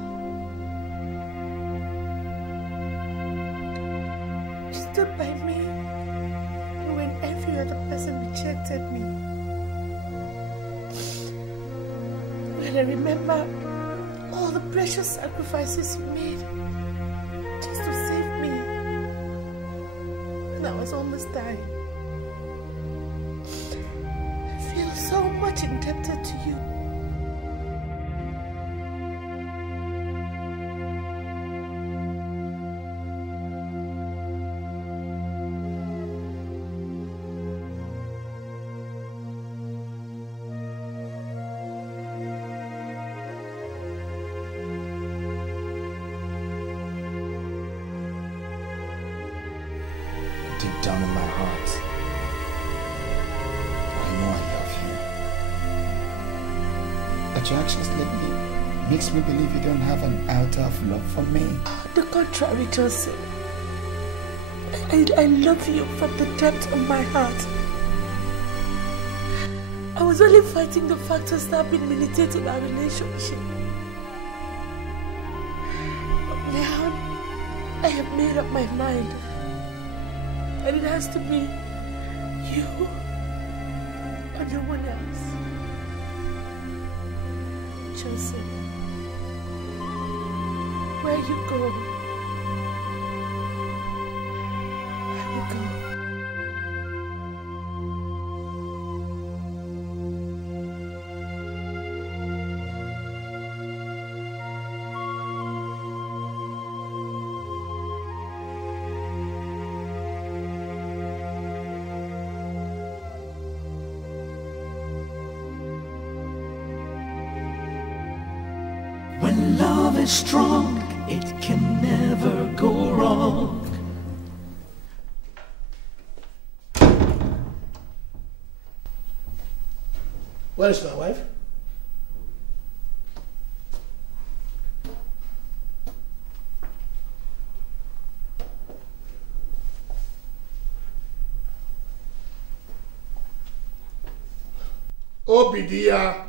You stood by me when every other person rejected me. When I remember all the precious sacrifices you made just to save me, and I was almost dying. I feel so much indebted to you. Down in my heart, I know I love you. But your actions lately makes me believe you don't have an iota of love for me. The contrary, Justus. I love you from the depth of my heart. I was only fighting the factors that have been militating our relationship. But now, I have made up my mind. And it has to be you or no one else. Justus, where you go, I will go. When love is strong, it can never go wrong. Where is my wife? Obidia.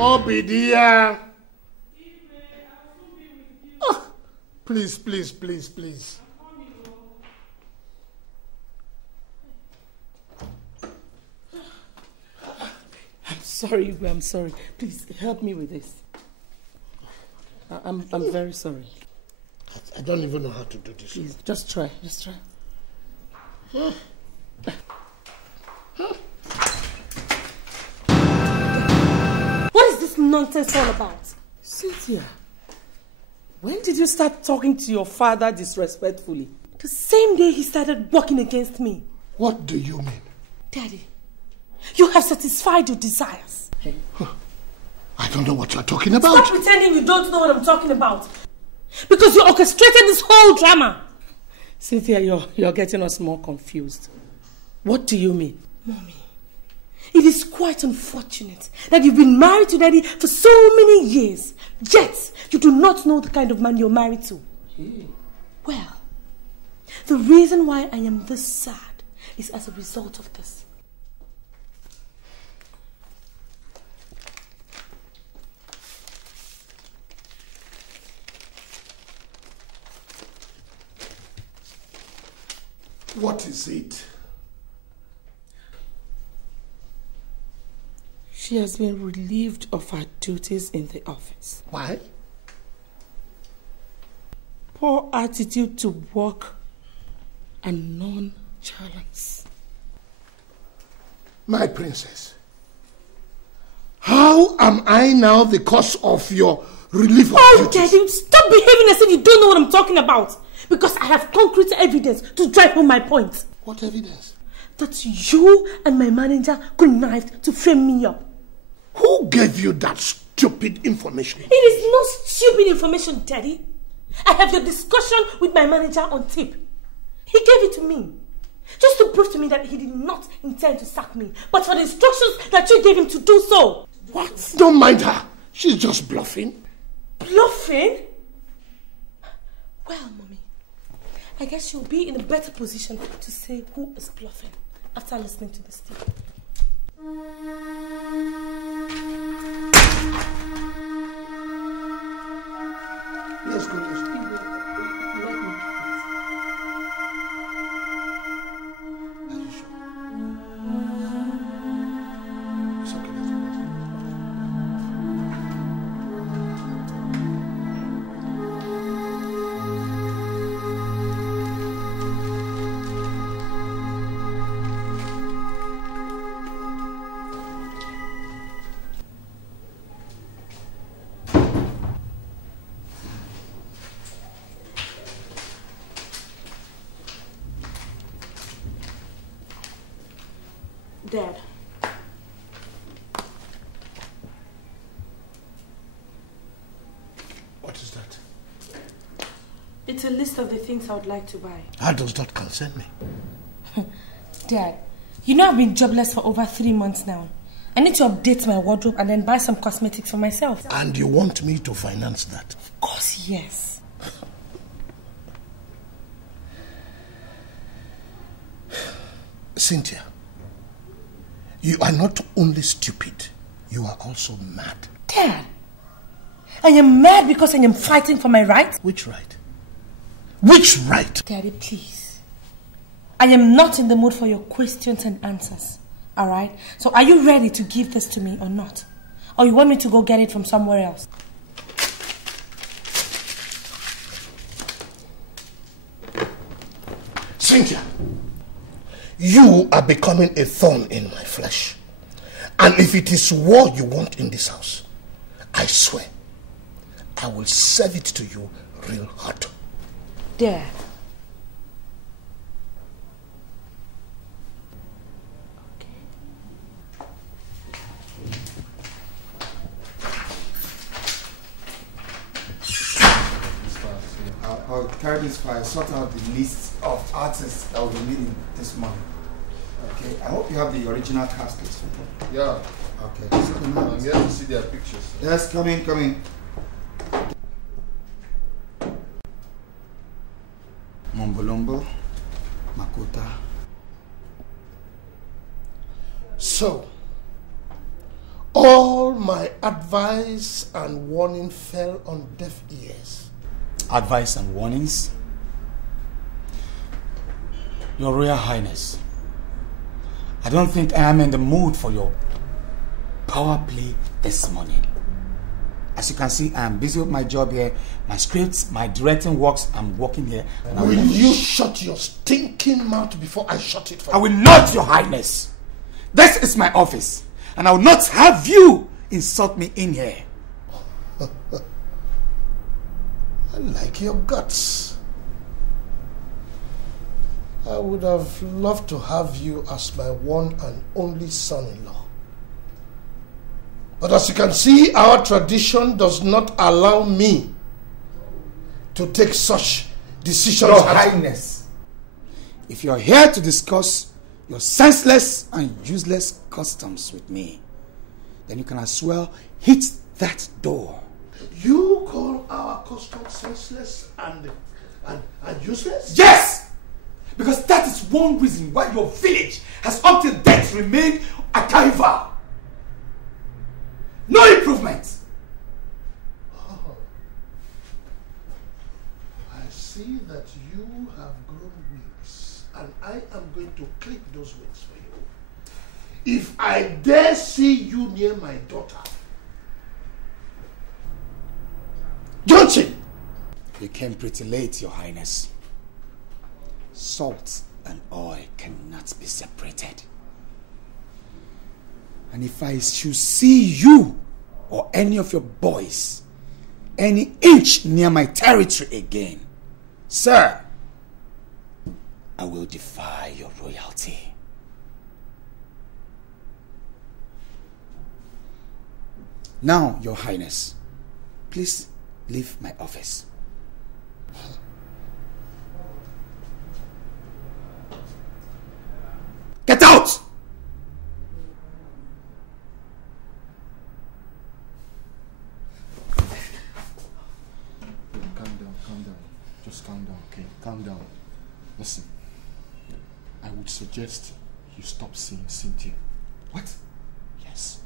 Obidia. Oh, please, please, please, please. I'm sorry, Igwe, I'm sorry. Please help me with this. I'm very sorry. I don't even know how to do this. Please, just try. Just try. What is this nonsense all about? Cynthia, when did you start talking to your father disrespectfully? The same day he started working against me. What do you mean? Daddy, you have satisfied your desires. Hey. I don't know what you're talking about. Stop pretending you don't know what I'm talking about. Because you orchestrated this whole drama. Cynthia, you're getting us more confused. What do you mean? Mommy, it is quite unfortunate that you've been married to Daddy for so many years, yet you do not know the kind of man you're married to. Well, the reason why I am this sad is as a result of this. What is it? She has been relieved of her duties in the office. Why? Poor attitude to work and nonchalance. My princess, how am I now the cause of your relief of duties? Daddy, stop behaving as if you don't know what I'm talking about. Because I have concrete evidence to drive home my point. What evidence? That you and my manager connived to frame me up. Who gave you that stupid information? It is not stupid information, Daddy. I have your discussion with my manager on tape. He gave it to me. Just to prove to me that he did not intend to sack me, but for the instructions that you gave him to do so. What? Don't mind her. She's just bluffing. Bluffing? Well, Mommy, I guess you'll be in a better position to say who is bluffing after listening to this tape. Let's go. Dad. What is that? It's a list of the things I would like to buy. How does that concern me? Dad, you know I've been jobless for over 3 months now. I need to update my wardrobe and then buy some cosmetics for myself. And you want me to finance that? Of course, yes. Cynthia, you are not only stupid, you are also mad. Dad, I am mad because I am fighting for my rights. Which right? Which right? Daddy, please. I am not in the mood for your questions and answers. Alright? So are you ready to give this to me or not? Or you want me to go get it from somewhere else? Cynthia, you are becoming a thorn in my flesh. And if it is war you want in this house, I swear, I will serve it to you real hot. Dad. I'll carry this file, sort out the list of artists that will be meeting this morning. Okay, I hope you have the original cast list. Yeah. Okay. I'm here to see their pictures. Yes, come in. Mombolombo, Makota. So, all my advice and warning fell on deaf ears. Advice and warnings? Your Royal Highness, I don't think I am in the mood for your power play this morning. As you can see, I am busy with my job here, my scripts, my directing works. I'm working here. Will you shut your stinking mouth before I shut it for you? I will not, Your Highness. This is my office, and I will not have you insult me in here. I like your guts. I would have loved to have you as my one and only son-in-law. But as you can see, our tradition does not allow me to take such decisions. Your Highness, if you're here to discuss your senseless and useless customs with me, then you can as well hit that door. You call our customs senseless and useless? Yes! Because that is one reason why your village has up till date remained a carnival. No improvement. Oh. I see that you have grown wings, and I am going to clip those wings for you. if I dare see you near my daughter. Johnson! You came pretty late, Your Highness. Salt and oil cannot be separated. And if I should see you or any of your boys any inch near my territory again, sir, I will defy your royalty. Now, Your Highness, please leave my office. Get out! Calm down. Just calm down, okay? Calm down. Listen, I would suggest you stop seeing Cynthia. What? Yes.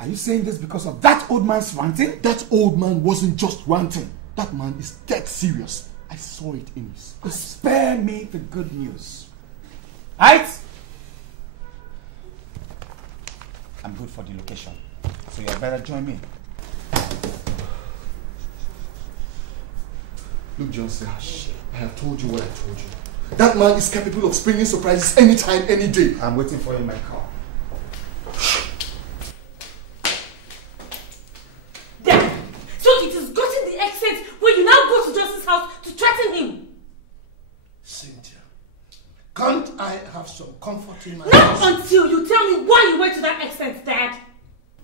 Are you saying this because of that old man's ranting? That old man wasn't just ranting. That man is dead serious. I saw it in his eyes. Spare me the good news. Right? I'm good for the location, so you better join me. Look, Johnson, I have told you what I told you. That man is capable of springing surprises anytime, any day. I'm waiting for you in my car. Dad, so it has gotten the extent where you now go to Justus' house to threaten him. Cynthia, can't I have some comfort in my Not house? until you tell me why you went to that extent, Dad.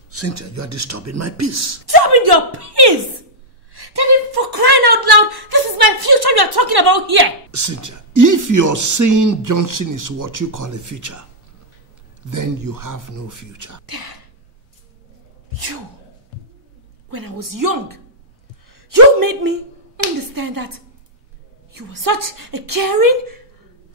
Cynthia, you are disturbing my peace. Disturbing your peace? Daddy, for crying out loud, this is my future you are talking about here. Cynthia, if you're saying Johnson is what you call a future, then you have no future. Dad, you, when I was young, you made me understand that you were such a caring,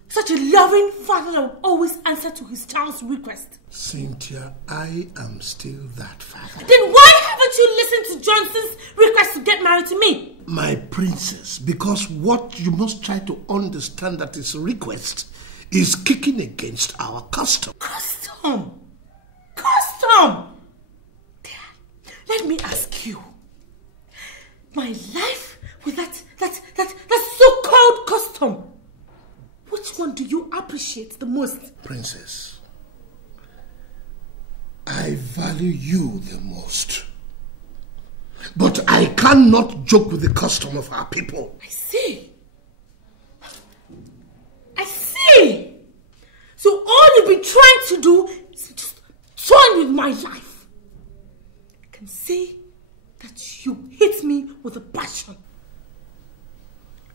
such a loving father that would always answer to his child's request. Cynthia, I am still that father. Then why haven't you listened to Johnson's request to get married to me? My princess, because what you must try to understand that his request is kicking against our custom. Custom? Custom? Dad, let me ask you. My life with that so-called custom, which one do you appreciate the most? Princess, I value you the most. But I cannot joke with the custom of our people. I see. I see. So all you've been trying to do is just toy with my life. I can see that you hit me with a passion.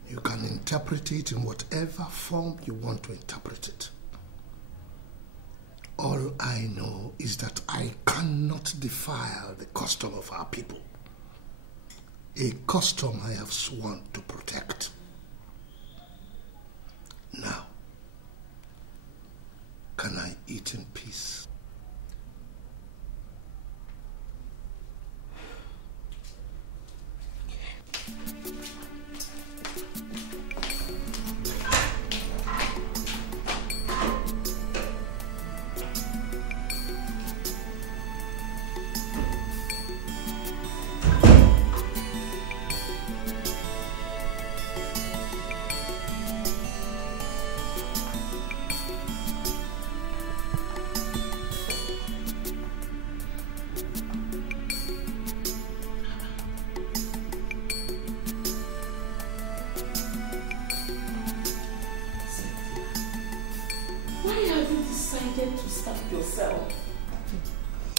You can interpret it in whatever form you want to interpret it. All I know is that I cannot defile the custom of our people. A custom I have sworn to protect. Now, can I eat in peace?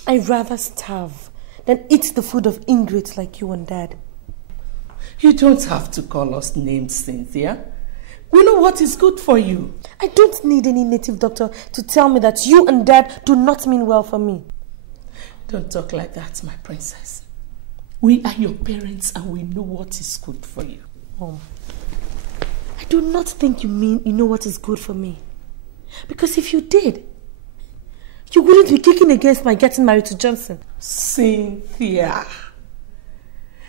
I'd rather starve than eat the food of ingrates like you and Dad. You don't have to call us names, Cynthia. We know what is good for you. I don't need any native doctor to tell me that you and Dad do not mean well for me. Don't talk like that, my princess. We are your parents and we know what is good for you. Mom, I do not think you mean you know what is good for me. Because if you did, you wouldn't be kicking against my getting married to Johnson. Cynthia,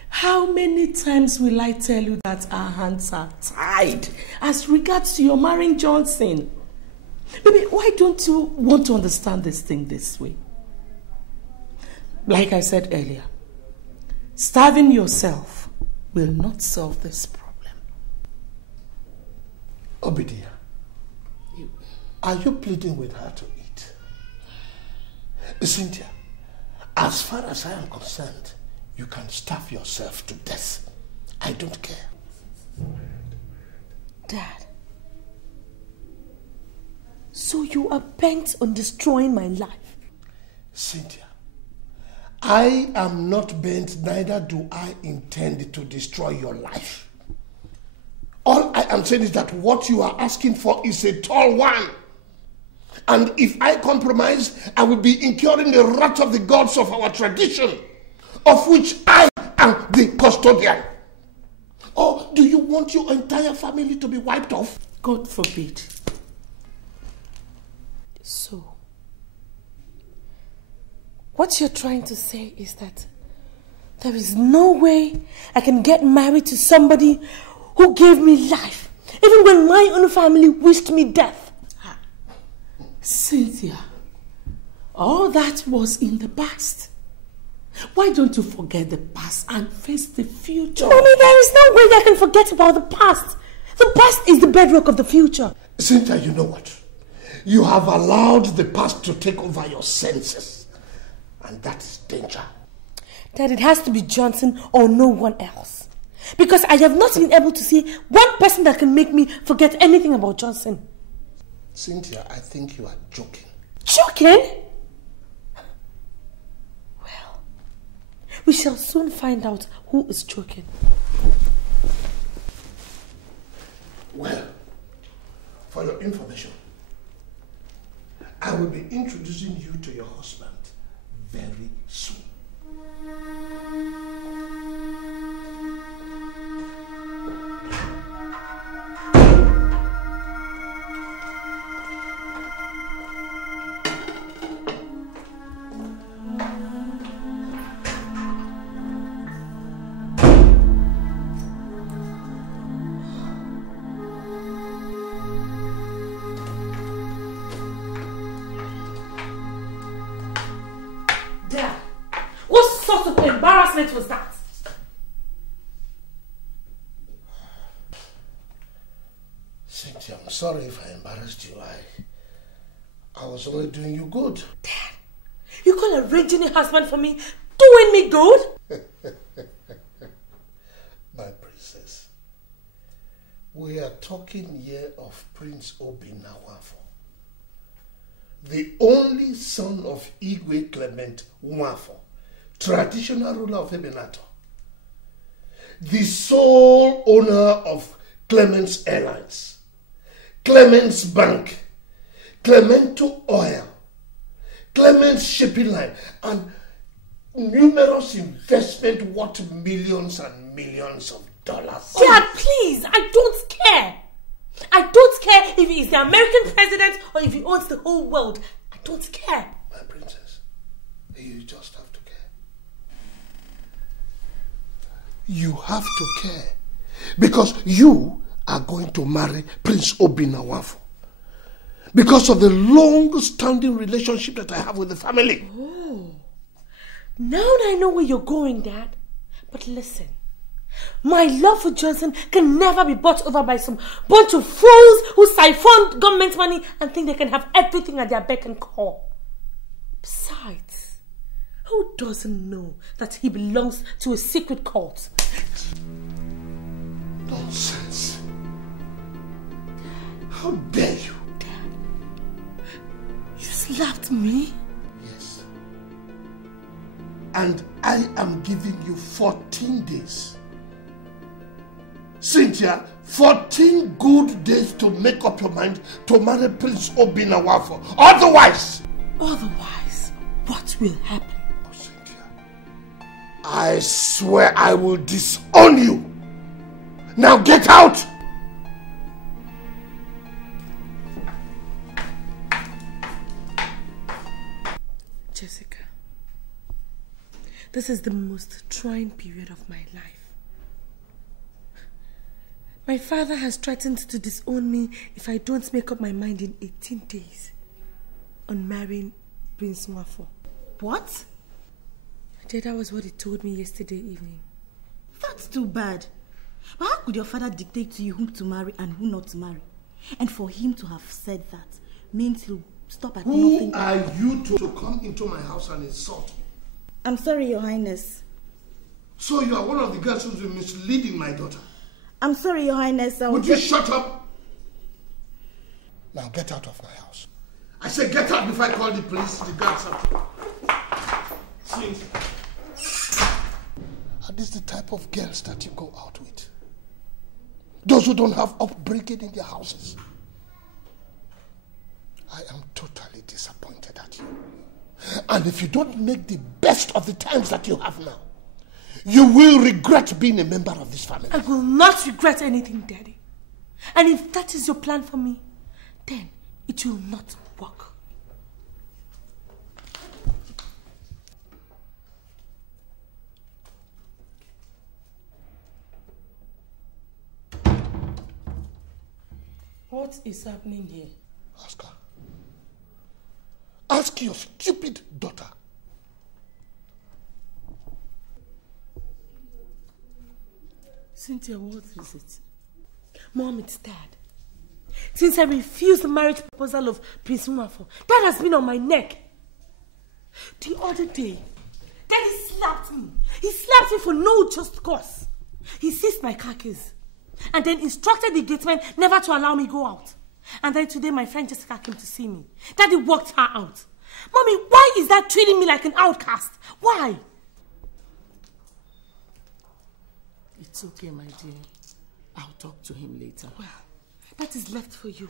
how many times will I tell you that our hands are tied as regards to your marrying Johnson? Baby, why don't you want to understand this thing this way? Like I said earlier, starving yourself will not solve this problem. Obidia, are you pleading with her to eat? Cynthia, as far as I am concerned, you can starve yourself to death. I don't care. Dad, so you are bent on destroying my life? Cynthia, I am not bent, neither do I intend to destroy your life. All I am saying is that what you are asking for is a tall one. And if I compromise, I will be incurring the wrath of the gods of our tradition, of which I am the custodian. Or do you want your entire family to be wiped off? God forbid. So, what you're trying to say is that there is no way I can get married to somebody who gave me life, even when my own family wished me death. Cynthia, all that was in the past. Why don't you forget the past and face the future? Mommy, there is no way I can forget about the past. The past is the bedrock of the future. Cynthia, you know what? You have allowed the past to take over your senses. And that is danger. That it has to be Johnson or no one else. Because I have not been able to see one person that can make me forget anything about Johnson. Cynthia, I think you are joking. Joking? Well, we shall soon find out who is joking. Well, for your information, I will be introducing you to your husband very soon. Was that? Cynthia, I'm sorry if I embarrassed you. I was only doing you good. Dad, you call arranging a husband for me doing me good? My princess, we are talking here of Prince Obinawafo, the only son of Igwe Clement Nwafo, traditional ruler of Ebenator, the sole owner of Clement's Airlines, Clement's Bank, Clemento Oil, Clement's Shipping Line, and numerous investment worth millions and millions of dollars. Dad, please, I don't care. I don't care if he is the American president or if he owns the whole world. I don't care. My princess, you just have to care. You have to care because you are going to marry Prince Obinawafo because of the long-standing relationship that I have with the family. Oh, now that I know where you're going, Dad. But listen, my love for Johnson can never be bought over by some bunch of fools who siphon government money and think they can have everything at their beck and call. Besides, who doesn't know that he belongs to a secret cult? Nonsense. How dare you? Dad, you slapped me? Yes. And I am giving you 14 days. Cynthia, 14 good days to make up your mind to marry Prince Obinawafo. Otherwise, what will happen? Oh, Cynthia, I swear I will disown you. Now get out! Jessica, this is the most trying period of my life. My father has threatened to disown me if I don't make up my mind in 18 days on marrying Prince Nwafo. What? That was what he told me yesterday evening. That's too bad. But how could your father dictate to you whom to marry and who not to marry? And for him to have said that means he'll stop at nothing. Who are you to come into my house and insult me? I'm sorry, Your Highness. So you are one of the girls who's been misleading my daughter? I'm sorry, Your Highness. Would you shut up? Now get out of my house. I said get out before I call the police, the guards up. See? Are these the type of girls that you go out with? Those who don't have upbringing in their houses? I am totally disappointed at you. And if you don't make the best of the times that you have now, you will regret being a member of this family. I will not regret anything, Daddy. And if that is your plan for me, then it will not work. What is happening here? Ask her. Ask your stupid daughter. Cynthia, what is it? Mom, it's Dad. Since I refused the marriage proposal of Prince Nwafo, Dad has been on my neck. The other day, Daddy slapped me. He slapped me for no just cause. He seized my car keys and then instructed the gateman never to allow me go out. And then today my friend Jessica came to see me. Daddy walked her out. Mommy, why is that treating me like an outcast? Why? It's okay, my dear. I'll talk to him later. Well, that is left for you.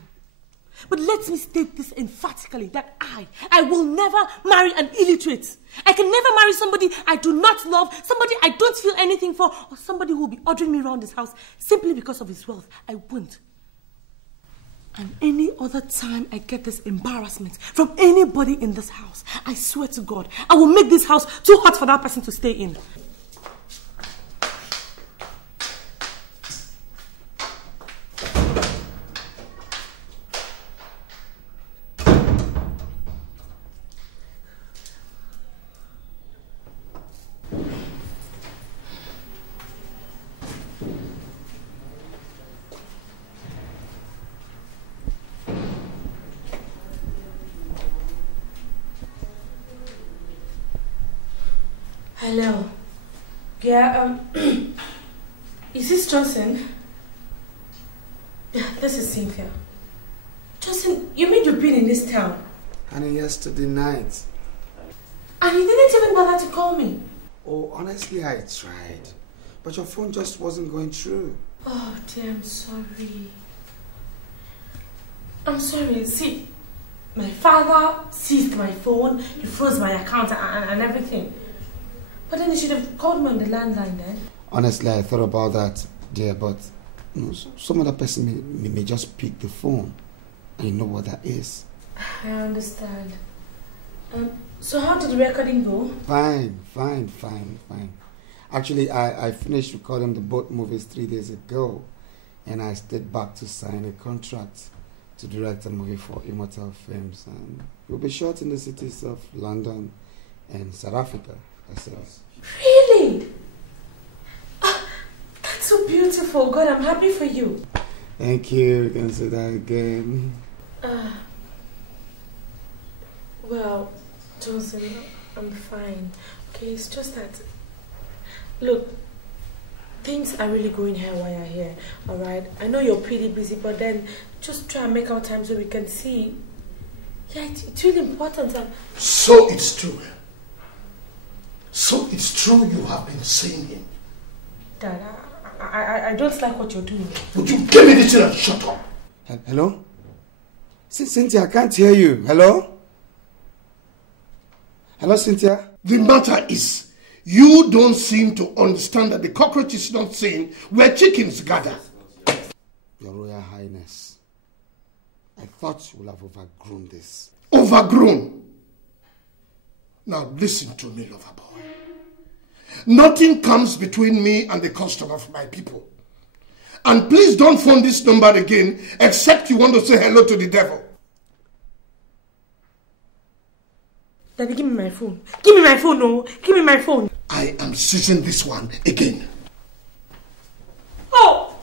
But let me state this emphatically, that I will never marry an illiterate. I can never marry somebody I do not love, somebody I don't feel anything for, or somebody who will be ordering me around this house simply because of his wealth. I won't. And any other time I get this embarrassment from anybody in this house, I swear to God, I will make this house too hot for that person to stay in. Hello. Yeah, is this Johnson? Yeah, this is Cynthia. Johnson, you mean you've been in this town? Honey, yesterday night. And you didn't even bother to call me? Oh, honestly, I tried. But your phone just wasn't going through. Oh, dear, I'm sorry. I'm sorry. See, my father seized my phone, he froze my account and everything. But then you should have called me on the landline then. Honestly, I thought about that, dear, but some other person may just pick the phone. And you know what that is. I understand. So how did the recording go? Fine. Actually, I finished recording the both movies 3 days ago. And I stayed back to sign a contract to direct a movie for Immortal Films. And we'll be shot in the cities of London and South Africa. Really? Oh, that's so beautiful. God, I'm happy for you. Thank you. You can say that again. Well, Johnson, I'm fine. Okay, it's just that... Look, things are really going haywire here, alright? I know you're pretty busy, but then just try and make out time so we can see. Yeah, it's really important. So it's true. So it's true you have been seeing him. Dad, I don't like what you're doing. Would you give me this and shut up? Hello? Cynthia, I can't hear you. Hello? Hello, Cynthia? The matter is, you don't seem to understand that the cockroach is not seen where chickens gather. Your Royal Highness, I thought you would have overgrown this. Overgrown? Now listen to me, lover boy. Nothing comes between me and the custom of my people. And please don't phone this number again except you want to say hello to the devil. Daddy, give me my phone. Give me my phone, no. Give me my phone. I am seizing this one again. Oh!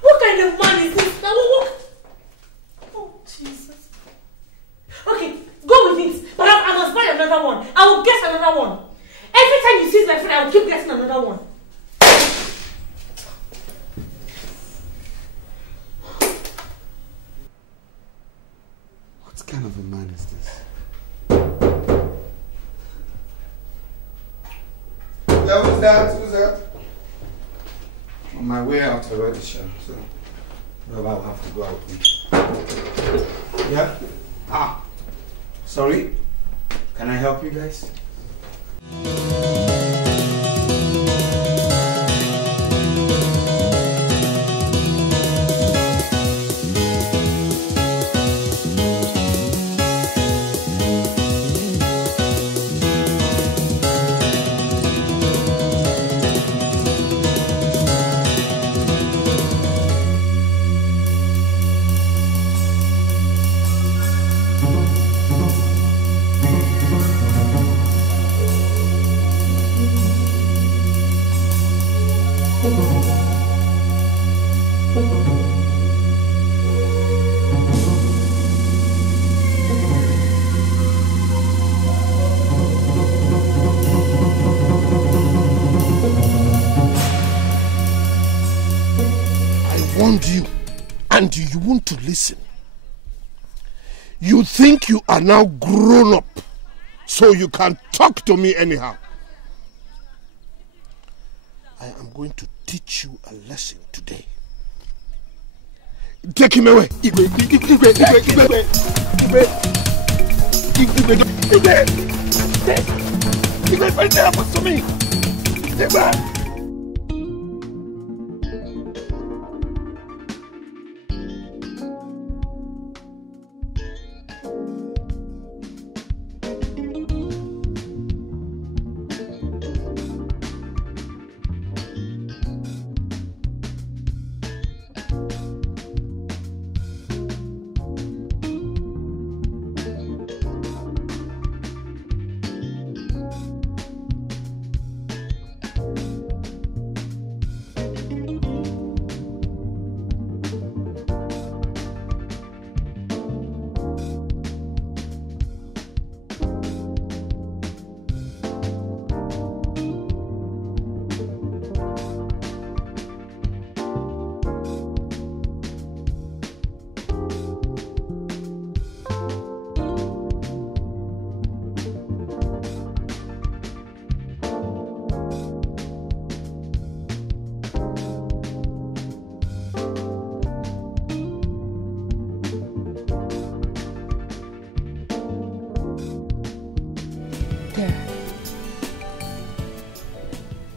What kind of man is this? Oh, Jesus. Okay, go with it. But I must buy another one. I will get another one. Every time you seize my phone, I will keep getting another one. What kind of a man is this? Yeah, who's that? Who's that? On my way out already, sure. So, well, I'll have to go out with. Yeah? Ah, sorry. Can I help you guys? You and you want to listen. You think you are now grown up, so you can talk to me anyhow. I am going to teach you a lesson today. Take him away.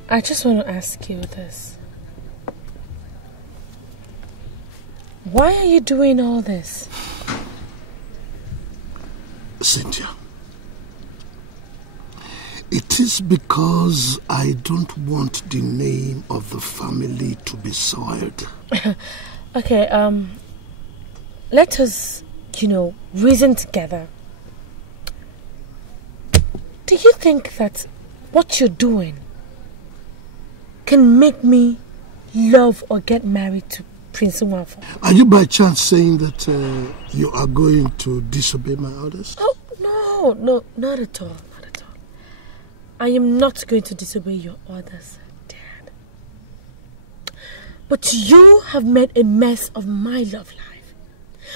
I just want to ask you this. Why are you doing all this? Cynthia, it is because I don't want the name of the family to be soiled. Okay, let us, reason together. Do you think that what you're doing can make me love or get married to Prince Nwafo? Are you by chance saying that you are going to disobey my orders? Oh, no, not at all, not at all. I am not going to disobey your orders, Dad. But you have made a mess of my love life.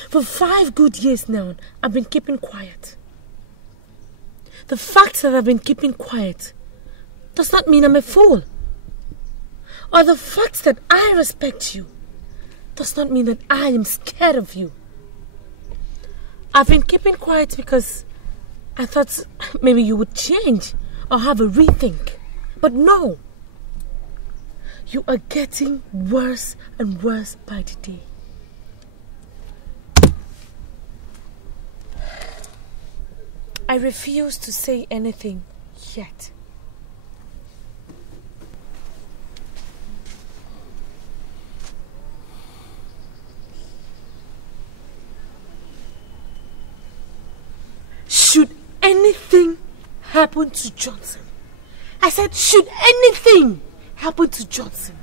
For 5 good years now, I've been keeping quiet. The fact that I've been keeping quiet does not mean I'm a fool. Or the fact that I respect you does not mean that I am scared of you. I've been keeping quiet because I thought maybe you would change or have a rethink. But no. You are getting worse and worse by the day. I refuse to say anything yet. happen to Johnson, I said, should anything happen to Johnson,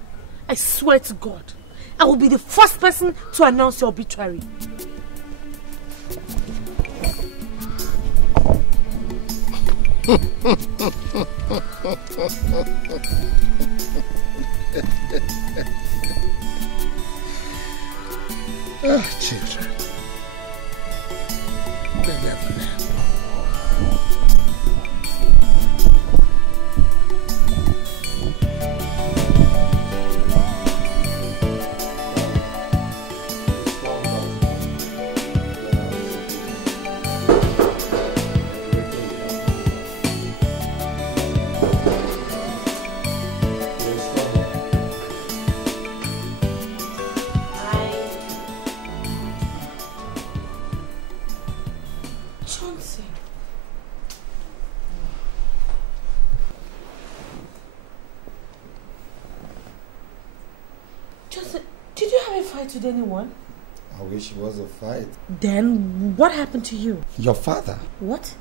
I swear to God, I will be the first person to announce your obituary. Children. They never learn. With anyone? I wish it was a fight. Then what happened to you? Your father. What?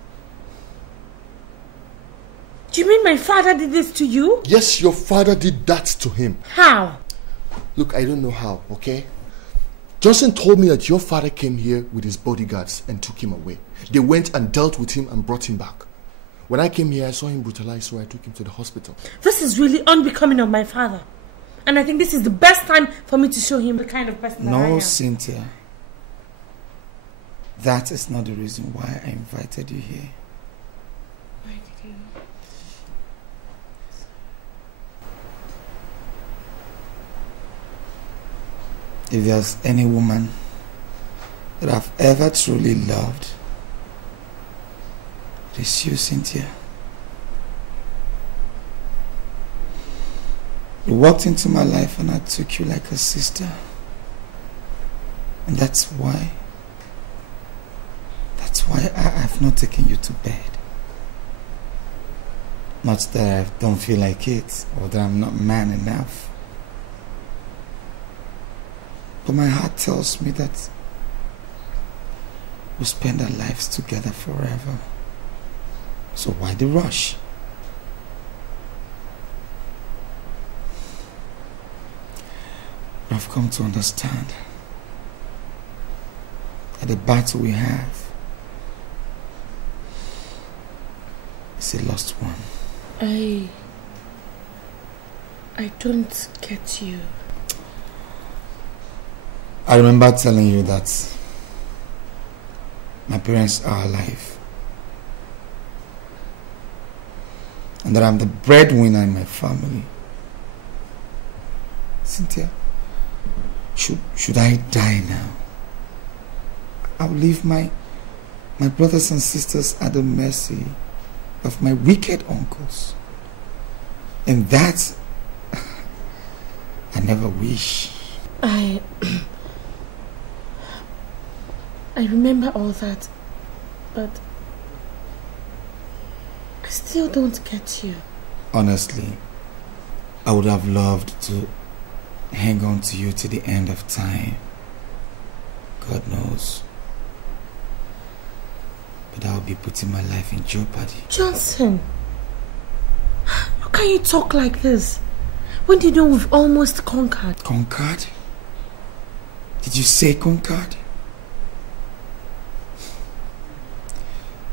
Do you mean my father did this to you? Yes, your father did that to him. How? Look, I don't know how, okay? Johnson told me that your father came here with his bodyguards and took him away. They went and dealt with him and brought him back. When I came here, I saw him brutalized, so I took him to the hospital. This is really unbecoming of my father. And I think this is the best time for me to show him the kind of person that I am. No, Cynthia. That is not the reason why I invited you here. Why did you? If there's any woman that I've ever truly loved, it is you, Cynthia. You walked into my life and I took you like a sister. And that's why I have not taken you to bed. Not that I don't feel like it or that I'm not man enough. But my heart tells me that we'll spend our lives together forever. So why the rush? I've come to understand that the battle we have is a lost one. I don't get you. I remember telling you that my parents are alive and that I'm the breadwinner in my family. Cynthia, should I die now? I'll leave my brothers and sisters at the mercy of my wicked uncles. And that I never wish. I remember all that, but I still don't get you. Honestly, I would have loved to hang on to you to the end of time. God knows. But I'll be putting my life in jeopardy. Johnson, how can you talk like this? When do you know we've almost conquered? Conquered? Did you say conquered?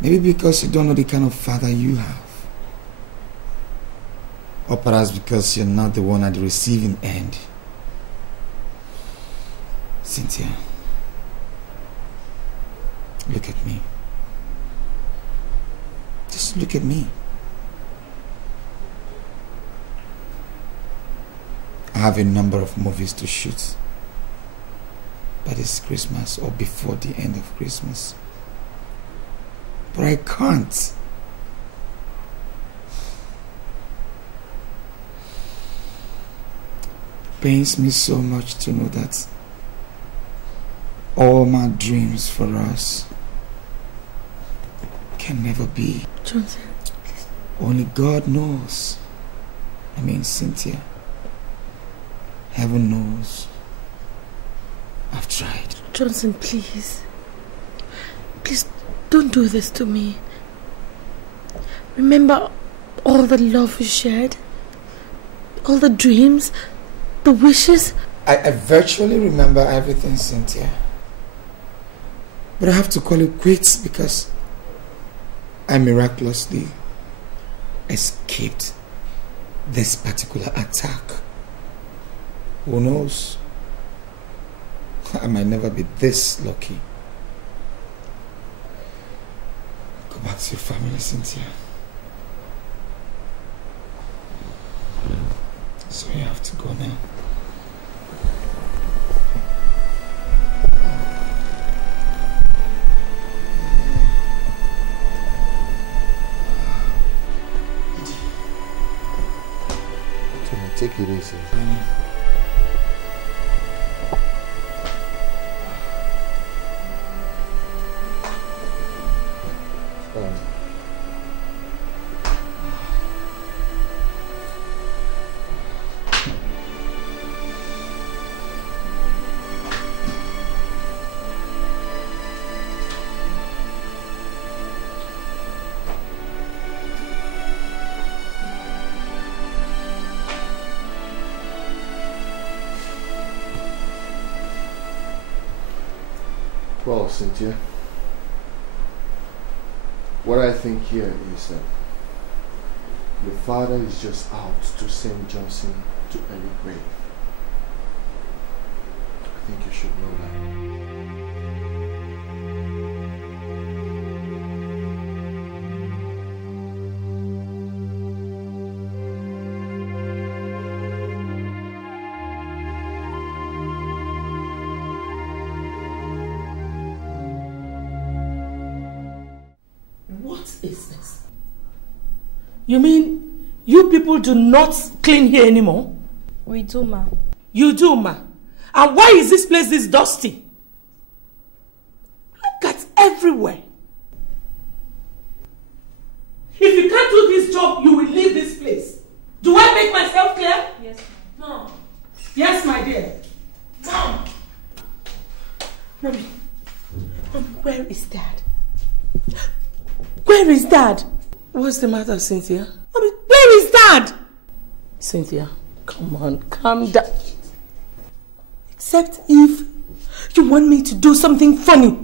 Maybe because you don't know the kind of father you have. Or perhaps because you're not the one at the receiving end. Cynthia, look at me. Just look at me. I have a number of movies to shoot by this Christmas or before the end of Christmas. But I can't. It pains me so much to know that all my dreams for us can never be. Johnson, only God knows. I mean, Cynthia, heaven knows. I've tried. Johnson, please. Please, don't do this to me. Remember all the love we shared? All the dreams? The wishes? I virtually remember everything, Cynthia. But I have to call it quits because I miraculously escaped this particular attack. Who knows? I might never be this lucky. Go back to your family, Cynthia. So you have to go now. Take it easy. Well, Cynthia, what I think here is that your father is just out to send Johnson to early grave. I think you should know that. You mean you people do not clean here anymore? We do, ma. You do, ma. And why is this place this dusty? Look at everywhere. If you can't do this job, you will leave this place. Do I make myself clear? Yes, ma. No. Yes, my dear. Mom. Mommy, where is Dad? Where is Dad? What's the matter, Cynthia? Mommy, where is Dad? Cynthia, come on, calm down. Except if you want me to do something funny.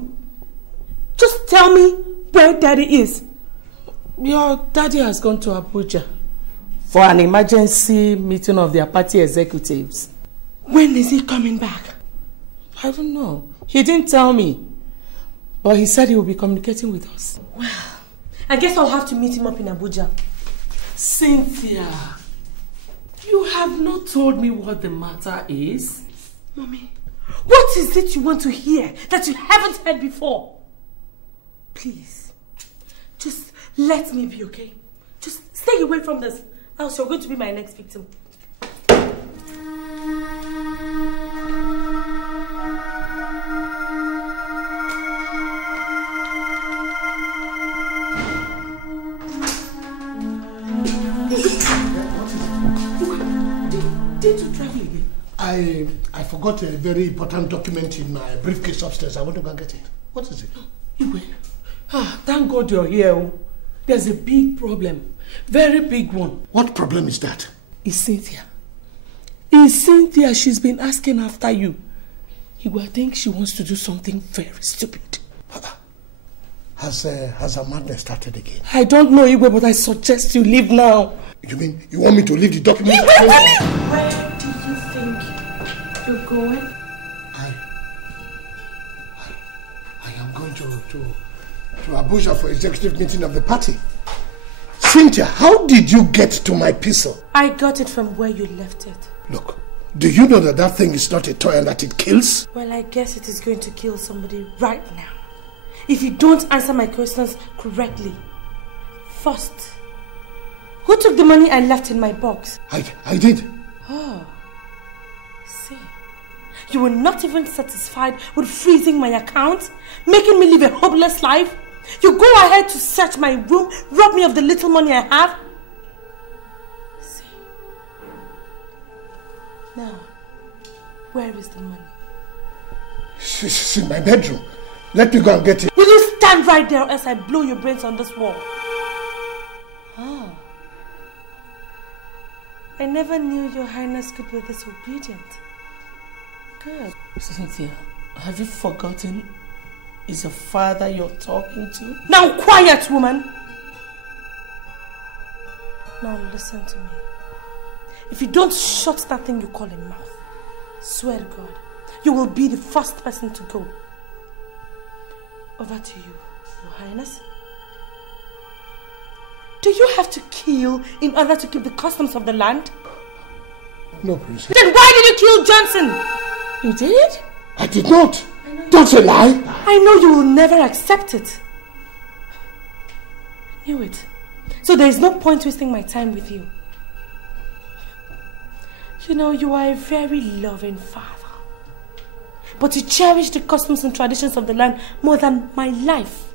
Just tell me where Daddy is. Your daddy has gone to Abuja for an emergency meeting of their party executives. When is he coming back? I don't know. He didn't tell me. But he said he will be communicating with us. Well, I guess I'll have to meet him up in Abuja. Cynthia, you have not told me what the matter is. Mommy, what is it you want to hear that you haven't heard before? Please, just let me be, okay? Just stay away from this, else you're going to be my next victim. I forgot a very important document in my briefcase upstairs. I want to go and get it. What is it? Iwe. Thank God you're here. There's a big problem. Very big one. What problem is that? It's Cynthia. It's Cynthia. She's been asking after you. I think she wants to do something very stupid. Has her madness started again? I don't know, Iwe, but I suggest you leave now. You mean you want me to leave the document? Where do you think you're going? I am going to Abuja for executive meeting of the party. Cynthia, how did you get to my pistol? I got it from where you left it. Look, do you know that thing is not a toy and that it kills? Well, I guess it is going to kill somebody right now. If you don't answer my questions correctly. First, who took the money I left in my box? I did. Oh, see. You were not even satisfied with freezing my account, making me live a hopeless life. You go ahead to search my room, rob me of the little money I have. See. Now, where is the money? It's in my bedroom. Let me go and get it. Will you stand right there or else I blow your brains on this wall? I never knew your highness could be this obedient. Good. Cynthia, have you forgotten it's your father you're talking to? Now quiet, woman! Now listen to me. If you don't shut that thing you call a mouth, swear to God, you will be the first person to go. Over to you, Your Highness. Do you have to kill in order to keep the customs of the land? No, Princess. Then why did you kill Johnson? You did? I did not. Don't say lie. I know you will never accept it. I knew it. So there is no point wasting my time with you. You know, you are a very loving father. But you cherish the customs and traditions of the land more than my life.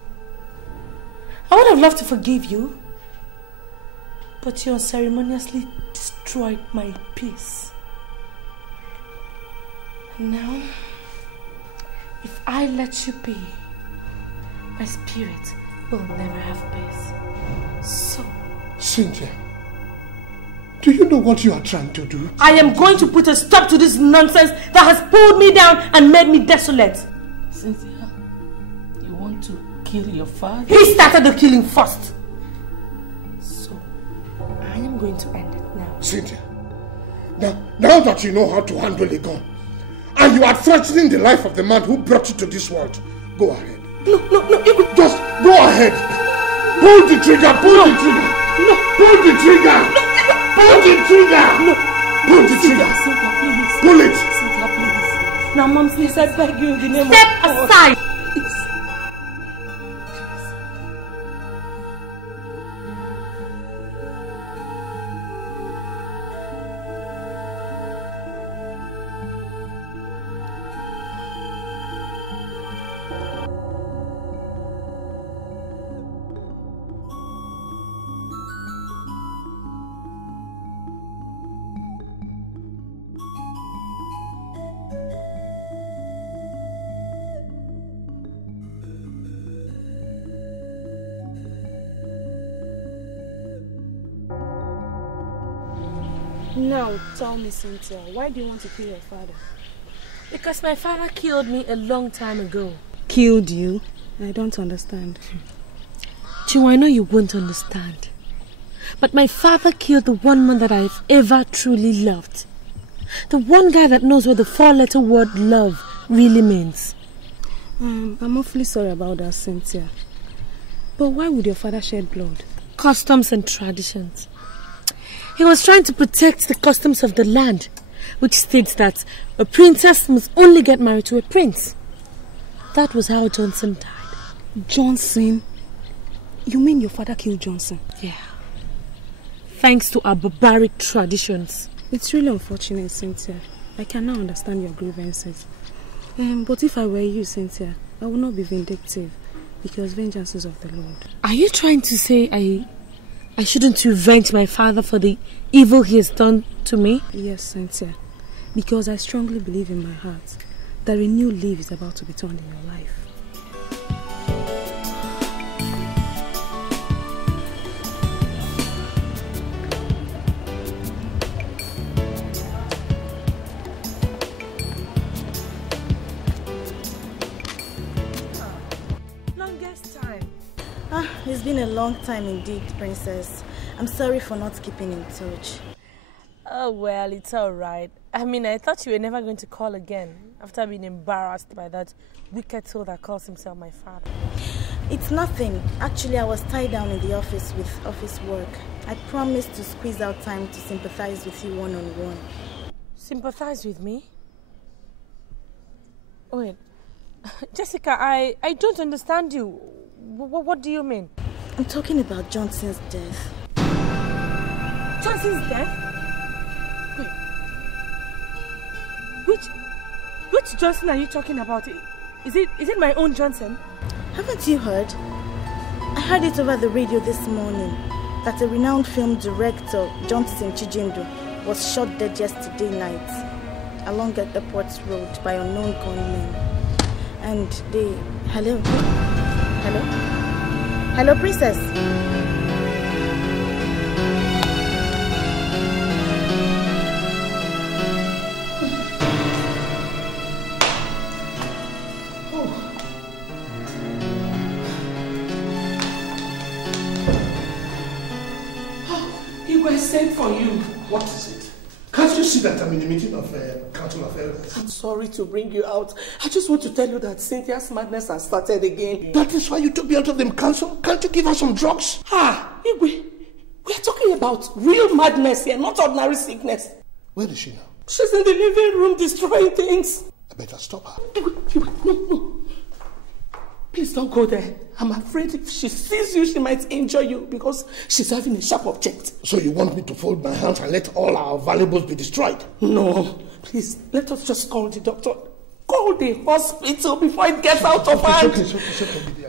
I would have loved to forgive you, but you unceremoniously destroyed my peace. And now, if I let you be, my spirit will never have peace. So, Cynthia, do you know what you are trying to do? I am going to put a stop to this nonsense that has pulled me down and made me desolate. Cynthia, you want to kill your father? He started the killing first. So, I am going to end it now. Cynthia, now that you know how to handle a gun, and you are threatening the life of the man who brought you to this world, go ahead. No, you could just go ahead. Pull the trigger, pull the trigger. No, pull the trigger. Pull the trigger! No! Pull the trigger! Cynthia, please. Pull it! Cynthia, please. Now, Mom, please, I beg you in the name of God. Step aside! Now, tell me, Cynthia, why do you want to kill your father? Because my father killed me a long time ago. Killed you? I don't understand. Chiu, I know you won't understand. But my father killed the one man that I've ever truly loved. The one guy that knows what the four-letter word love really means. I'm awfully sorry about that, Cynthia. But why would your father shed blood? Customs and traditions. He was trying to protect the customs of the land, which states that a princess must only get married to a prince. That was how Johnson died. Johnson? You mean your father killed Johnson? Yeah. Thanks to our barbaric traditions. It's really unfortunate, Cynthia. I cannot understand your grievances. But if I were you, Cynthia, I would not be vindictive, because vengeance is of the Lord. Are you trying to say I shouldn't revenge my father for the evil he has done to me? Yes, Cynthia. Because I strongly believe in my heart that a new leaf is about to be turned in your life. It's been a long time indeed, Princess. I'm sorry for not keeping in touch. Oh, well, it's all right. I mean, I thought you were never going to call again after being embarrassed by that wicked soul that calls himself my father. It's nothing. Actually, I was tied down in the office with office work. I promised to squeeze out time to sympathize with you one-on-one. Sympathize with me? Wait, Jessica, I don't understand you. What do you mean? I'm talking about Johnson's death. Johnson's death? Wait. Which Johnson are you talking about? Is it my own Johnson? Haven't you heard? I heard it over the radio this morning that a renowned film director, Johnson Chijindu, was shot dead yesterday night along at Airport Road by unknown gunmen. And they... Hello? Hello? Hello, Princess? sent for you. What is it? Can't you see that I'm in a meeting of Council of Elders? I'm sorry to bring you out. I just want to tell you that Cynthia's madness has started again. That is why you took me out of the council? Can't you give her some drugs? Igwe, we are talking about real madness here, not ordinary sickness. Where is she now? She's in the living room destroying things. I better stop her. Igwe, no. Please don't go there. I'm afraid if she sees you, she might injure you because she's having a sharp object. So you want me to fold my hands and let all our valuables be destroyed? No. Please, let us just call the doctor. Call the hospital before it gets out of hand. It's okay.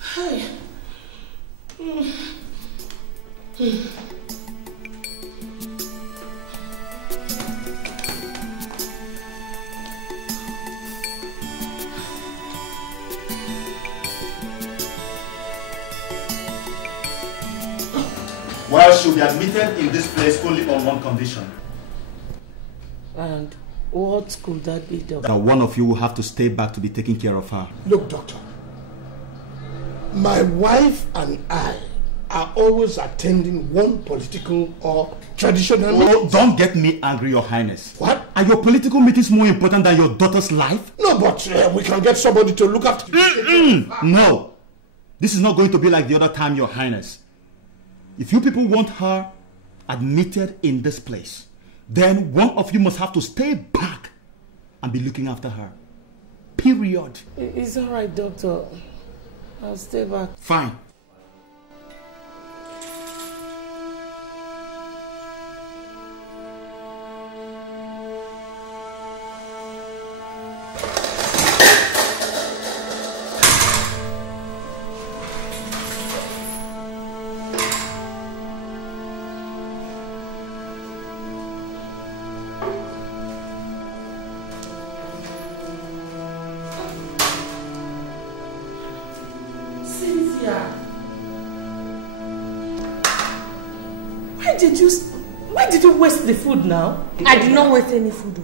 Hi. Well, she'll be admitted in this place only on one condition. And what could that be, doctor? That one of you will have to stay back to be taking care of her. Look, doctor. My wife and I are always attending one political or traditional meeting. Don't get me angry, Your Highness. What? Are your political meetings more important than your daughter's life? No, but we can get somebody to look after you. No. This is not going to be like the other time, Your Highness. If you people want her admitted in this place, then one of you must have to stay back and be looking after her. Period. It's all right, doctor. I'll stay back. Fine. Why did you waste the food now? I did not waste any food.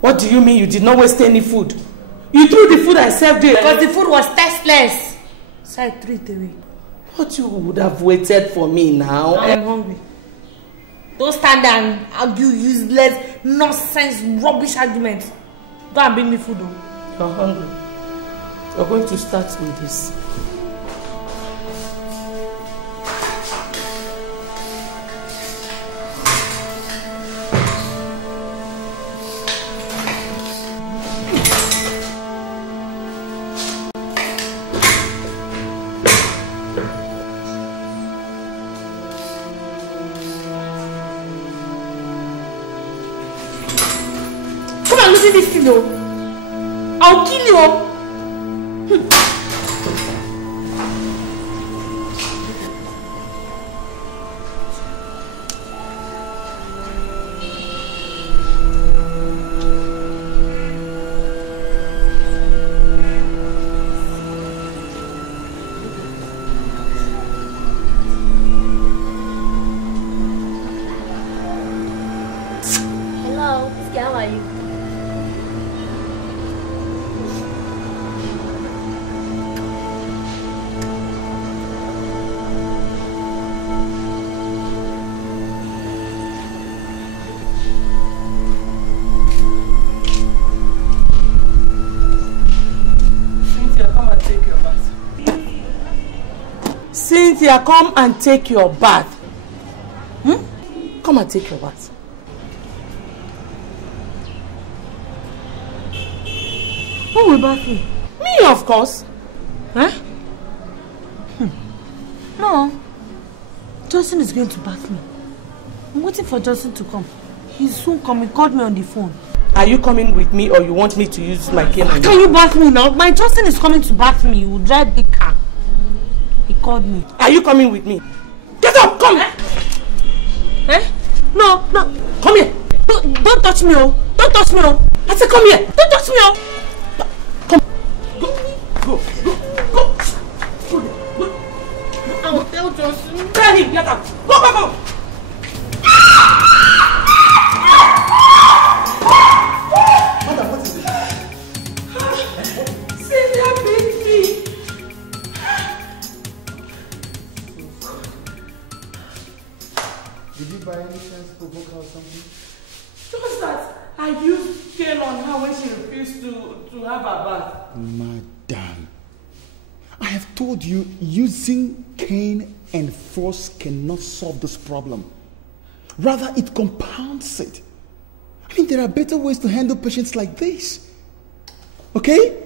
What do you mean you did not waste any food? You threw the food I served you. Because the food was tasteless. So I threw it away. But you would have waited for me now. I'm hungry. Don't stand there and argue useless, nonsense, rubbish arguments. Go and bring me food. You're hungry. You're going to start with this. This thing, I'll kill you. Hello, how are you? Cynthia, come and take your bath. Come and take your bath. Who will bath me? Me, of course. Huh? No. Justin is going to bath me. I'm waiting for Justin to come. He's soon coming. He called me on the phone. Are you coming with me or you want me to use my cane? Can you bath me now? My Justin is coming to bath me. He will drive the car. He called me. Are you coming with me? Get up! Come! Eh? No. Come here! Don't touch me, oh! Don't touch me, oh! I said come here! Don't touch me, oh! Come! Go! I will tell Justin. Tell him! Get up! Go! Madam, what is it? Cynthia beat me! provoke her or something. Just that I used cane on her when she refused to have her bath. Madam, I have told you using cane and force cannot solve this problem. Rather, it compounds it. I mean, there are better ways to handle patients like this. Okay?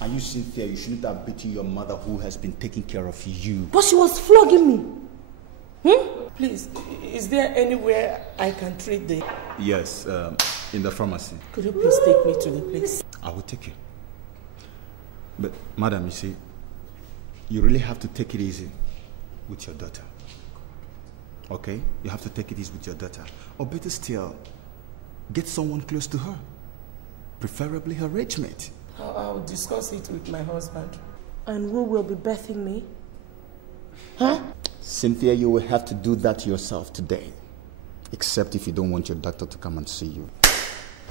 Are you sincere? You shouldn't have beaten your mother who has been taking care of you. But she was flogging me. Please, is there anywhere I can treat them? Yes, in the pharmacy. Could you please take me to the place? I will take you. But, madam, you see, you really have to take it easy with your daughter. Okay? You have to take it easy with your daughter. Or better still, get someone close to her. Preferably her age mate. I'll discuss it with my husband. And who will be birthing me? Huh? Cynthia, you will have to do that yourself today. Except if you don't want your doctor to come and see you.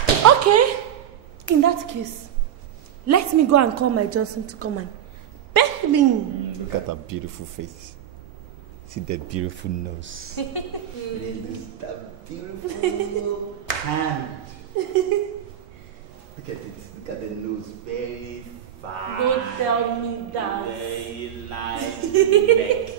Okay. In that case, let me go and call my Johnson to come and birth me. Look at her beautiful face. See that beautiful nose. That beautiful hand. Look at it. Look at the nose. Very fine. Don't tell me that. Very nice neck.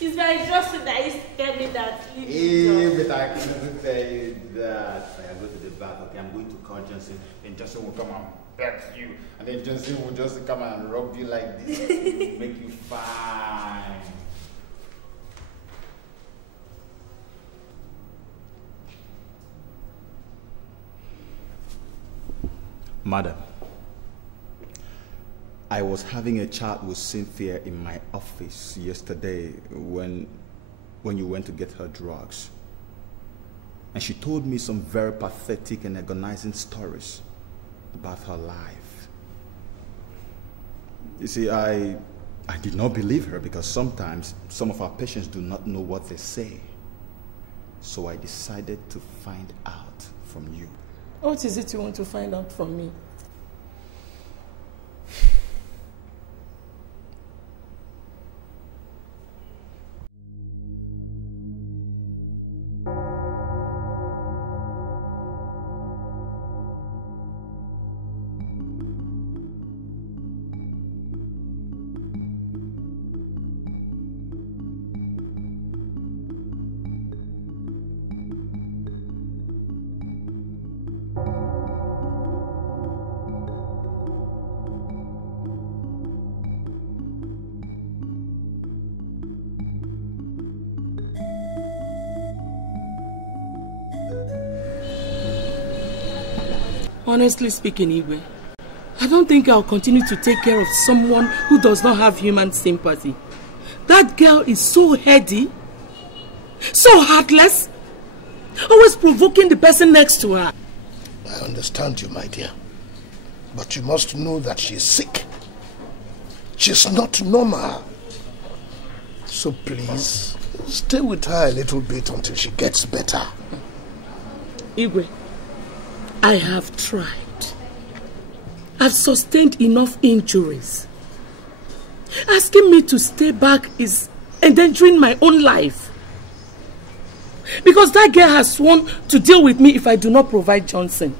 It's very Justus that used to tell me that. But I can't tell you that. I go to the bath. Okay, I'm going to call Johnson, and Johnson will come and pet you, and then Johnson will just come and rub you like this, make you fine. Madam, I was having a chat with Cynthia in my office yesterday when you went to get her drugs. And she told me some very pathetic and agonizing stories about her life. You see, I did not believe her because sometimes some of our patients do not know what they say. So I decided to find out from you. What is it you want to find out from me? Honestly speaking, Igwe, I don't think I'll continue to take care of someone who does not have human sympathy. That girl is so heady, so heartless, always provoking the person next to her. I understand you, my dear. But you must know that she's sick. She's not normal. So please, stay with her a little bit until she gets better. Igwe, I have tried. I've sustained enough injuries. Asking me to stay back is endangering my own life. Because that girl has sworn to deal with me if I do not provide Johnson.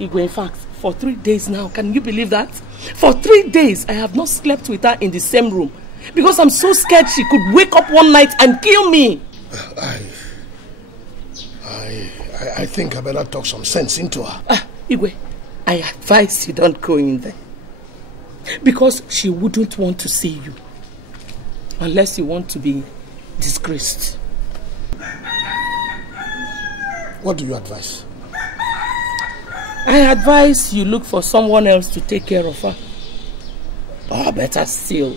Igwe, in fact, for 3 days now, can you believe that? For 3 days, I have not slept with her in the same room. Because I'm so scared she could wake up one night and kill me. I think I better talk some sense into her. Igwe, I advise you don't go in there. Because she wouldn't want to see you. Unless you want to be disgraced. What do you advise? I advise you look for someone else to take care of her. Or better still,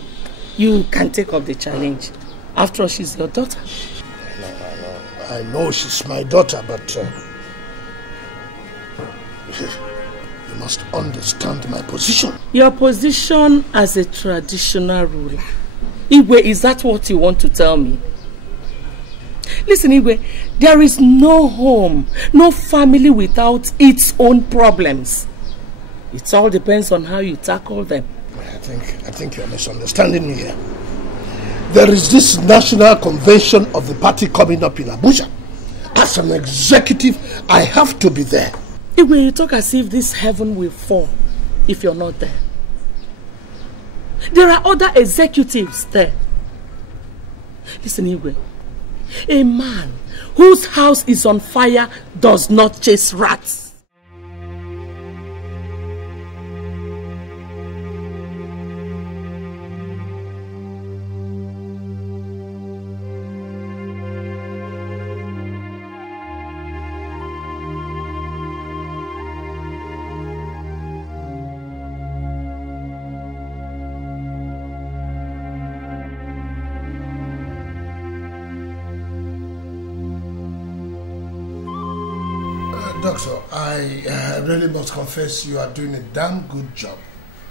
you can take up the challenge. After all, she's your daughter. I know she's my daughter, but you must understand my position. Your position as a traditional ruler. Igwe, is that what you want to tell me? Listen, Igwe, there is no home, no family without its own problems. It all depends on how you tackle them. I think you're misunderstanding me here. There is this national convention of the party coming up in Abuja. As an executive, I have to be there. When you talk as if this heaven will fall if you're not there. There are other executives there. Listen, Igwe. A man whose house is on fire does not chase rats. Doctor, I really must confess you are doing a damn good job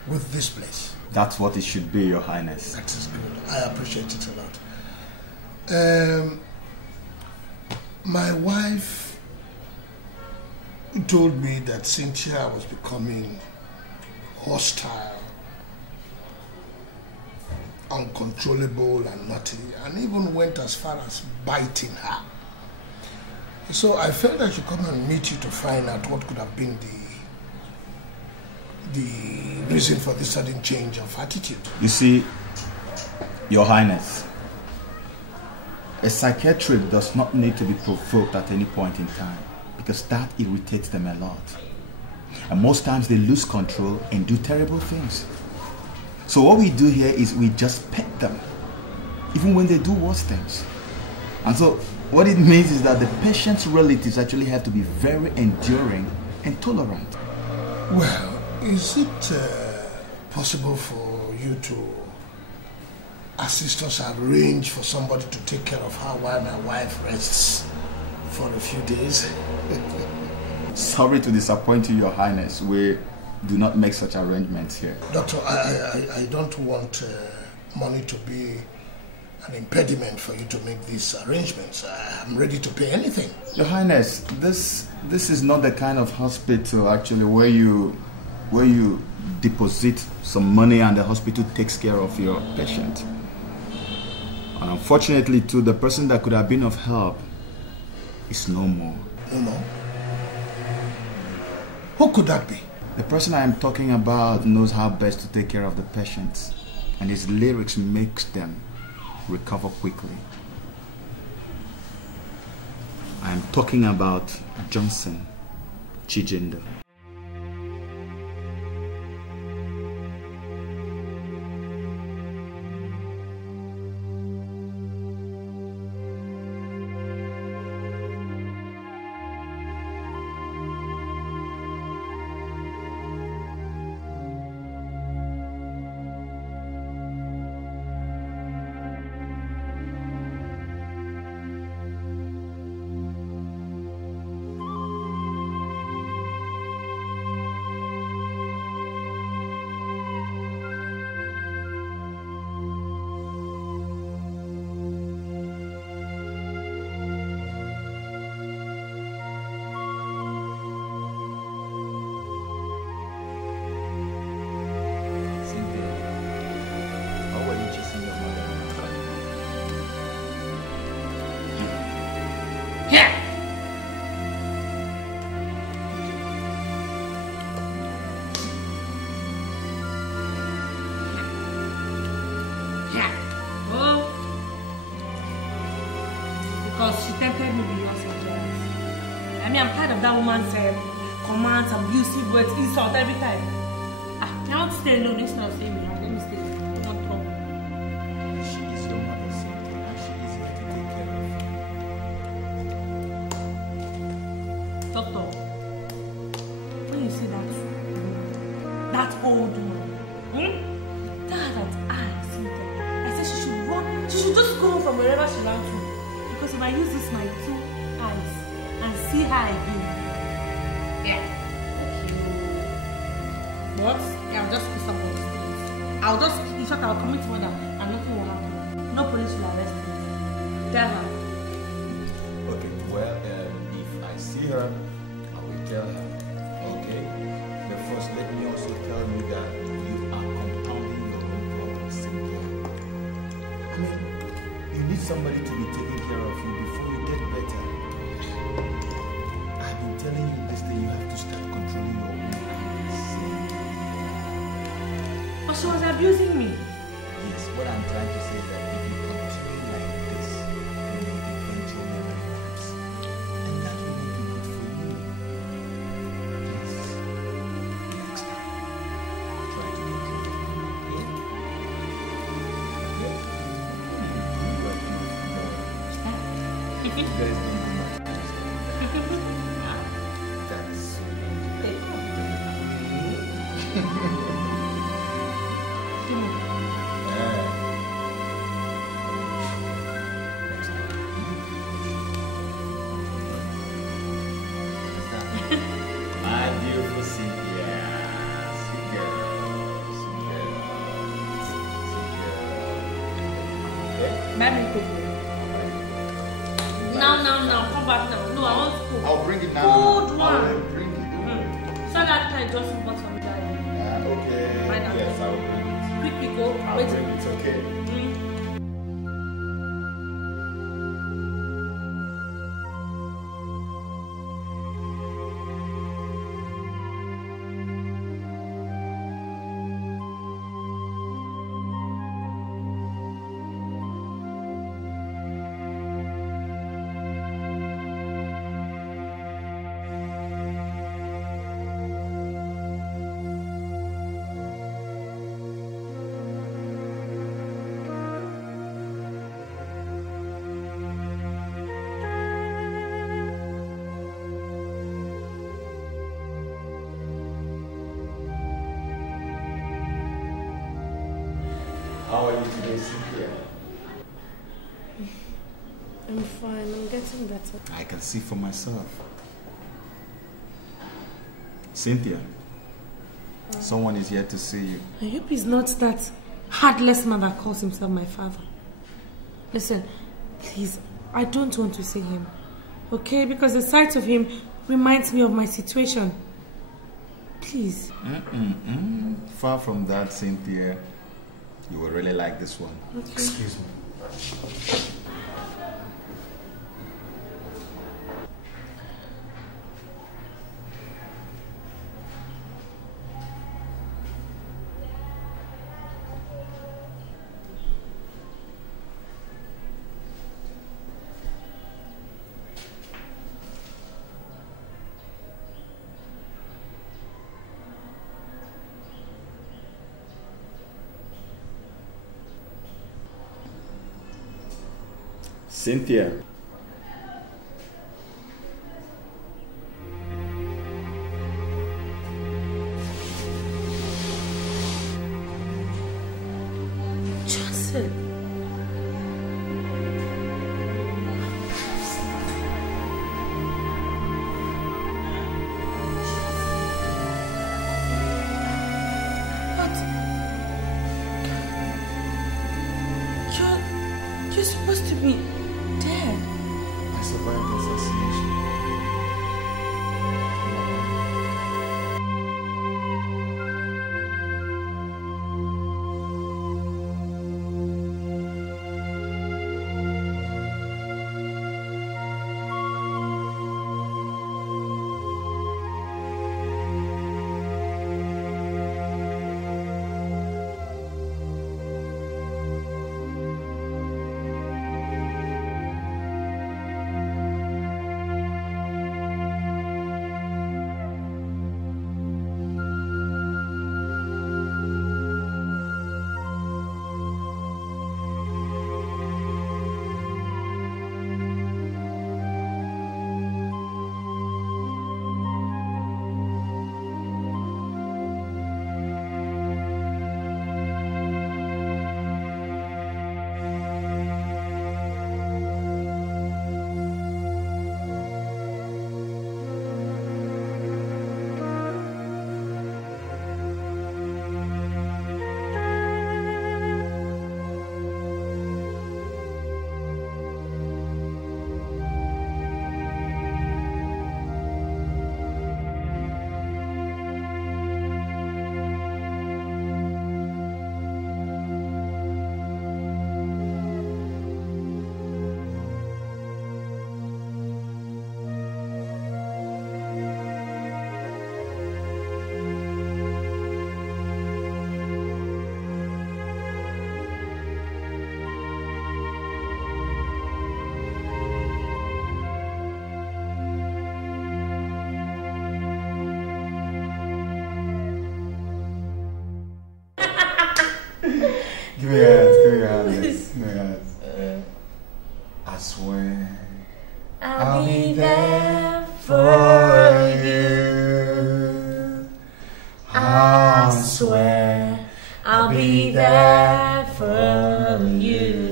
with this place. That's what it should be, Your Highness. That is good. I appreciate it a lot. My wife told me that Cynthia was becoming hostile, uncontrollable and naughty, and even went as far as biting her. So I felt I should come and meet you to find out what could have been the reason for this sudden change of attitude. You see, Your Highness, a psychiatrist does not need to be provoked at any point in time because that irritates them a lot. And most times they lose control and do terrible things. So what we do here is we just pet them, even when they do worse things. And so what it means is that the patient's relatives actually have to be very enduring and tolerant. Well, is it possible for you to assist us arrange for somebody to take care of her while my wife rests for a few days? Sorry to disappoint you, Your Highness. We do not make such arrangements here. Doctor, I don't want money to be an impediment for you to make these arrangements. I'm ready to pay anything. Your Highness, this is not the kind of hospital actually where you deposit some money and the hospital takes care of your patient. And unfortunately too, the person that could have been of help is no more. No more? Who could that be? The person I am talking about knows how best to take care of the patients, and his lyrics makes them recover quickly. I am talking about Johnson Chijindu. That woman said commands, abusive words, insult every time. I want to stay alone instead of staying with her. Let me stay. Don't trouble. She is your mother, Cynthia, and she is here to take care of you. Doctor, when you see that old woman, that eye, Cynthia, I said she should run. She should just go from wherever she ran to. Because if I use this my 2 eyes and see her again, yeah. What? Yeah, I'll just put someone on the street. I'll just, in fact, I'll commit murder and nothing will happen. No police will arrest me. Tell her. Okay, well, if I see her, I will tell her. Okay? But first, let me also tell you that you are compounding your own problem, Cynthia. I mean, But she was abusing me. Yes, what I'm trying to say is that if you continue like this, you may eventually realize. And that will not be good for you. Please, next time, try to control it. Yeah? You guys don't do much. That's my beautiful Cynthia. Sweet girl. Sweet girl. Sweet girl. Okay? Baby, now, come back now. No, I want food. I'll bring it now. Food one. I'll bring it. So that time just bought some darling. Okay. Yes, I will bring it. Quick, go. I'll Wait. bring it, okay? How are you today, Cynthia? I'm fine. I'm getting better. I can see for myself. Cynthia, someone is here to see you. I hope he's not that heartless man that calls himself my father. Listen, please, I don't want to see him. Okay? Because the sight of him reminds me of my situation. Please. Far from that, Cynthia. You will really like this one. Okay. Excuse me. Cynthia. Justus. You're supposed to be dead. swear I'll be there for you. I swear I'll be there for you.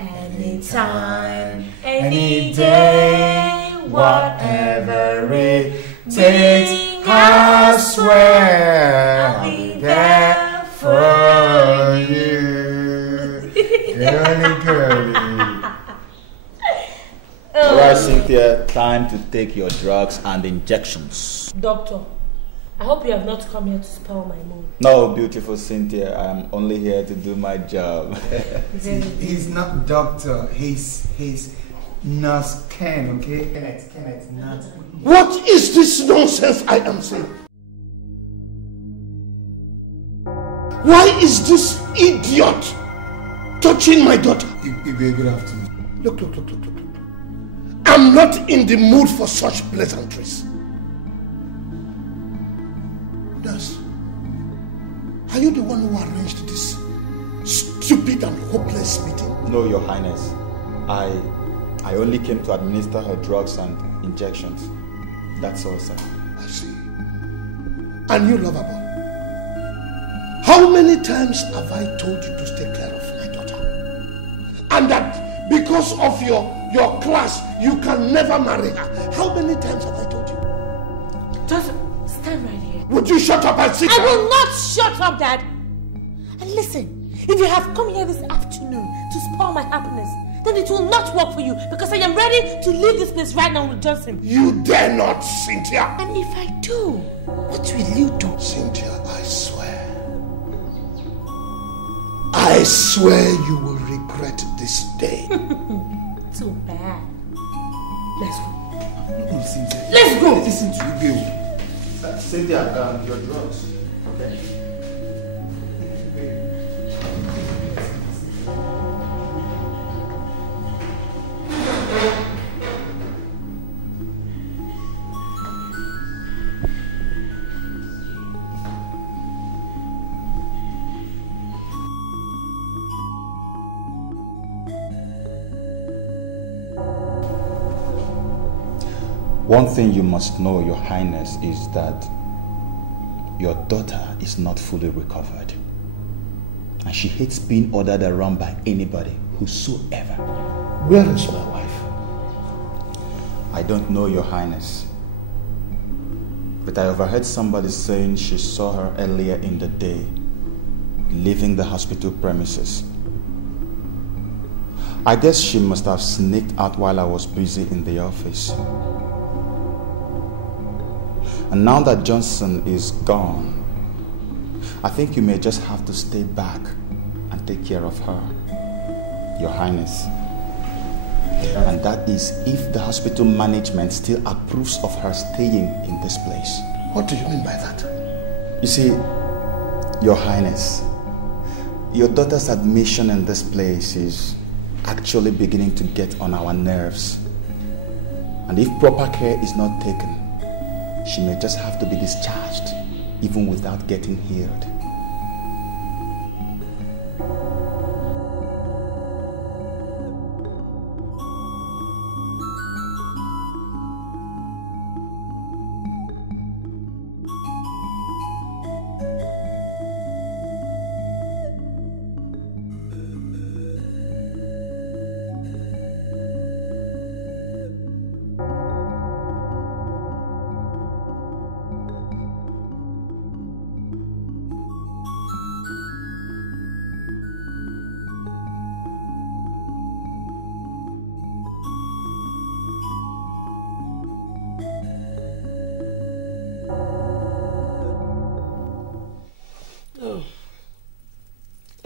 Anytime, any day, whatever it takes, I swear I'll be there for you. girly. Alright, Cynthia, time to take your drugs and injections. Doctor, I hope you have not come here to spoil my mood. No, beautiful Cynthia, I'm only here to do my job. He's not doctor, he's Nurse Ken, okay? Kenneth, not. What is this nonsense I am saying? Why is this idiot touching my daughter? Good afternoon. Look. I'm not in the mood for such pleasantries. Nurse, are you the one who arranged this stupid and hopeless meeting? No, Your Highness. I only came to administer her drugs and injections. That's all, sir. I see. And you, lover boy, how many times have I told you to take care of my daughter? And that because of your class, you can never marry her. How many times have I told you? Just stand right here. Would you shut up and sit down? I will not shut up, Dad. And listen, if you have come here this afternoon to spoil my happiness, then it will not work for you because I am ready to leave this place right now with Justin. You dare not, Cynthia. And if I do, what will you do? Cynthia, I swear you will regret this day. Too bad. Let's go. No, Cynthia. Let's go. Listen to you, Bill. Cynthia, your drugs. Okay. One thing you must know, Your Highness, is that your daughter is not fully recovered. And she hates being ordered around by anybody, whosoever. Where is my wife? I don't know, Your Highness. But I overheard somebody saying she saw her earlier in the day, leaving the hospital premises. I guess she must have sneaked out while I was busy in the office. And now that Johnson is gone, I think you may just have to stay back and take care of her, Your Highness. And that is if the hospital management still approves of her staying in this place. What do you mean by that? You see, Your Highness, your daughter's admission in this place is actually beginning to get on our nerves. And if proper care is not taken, she may just have to be discharged, even without getting healed.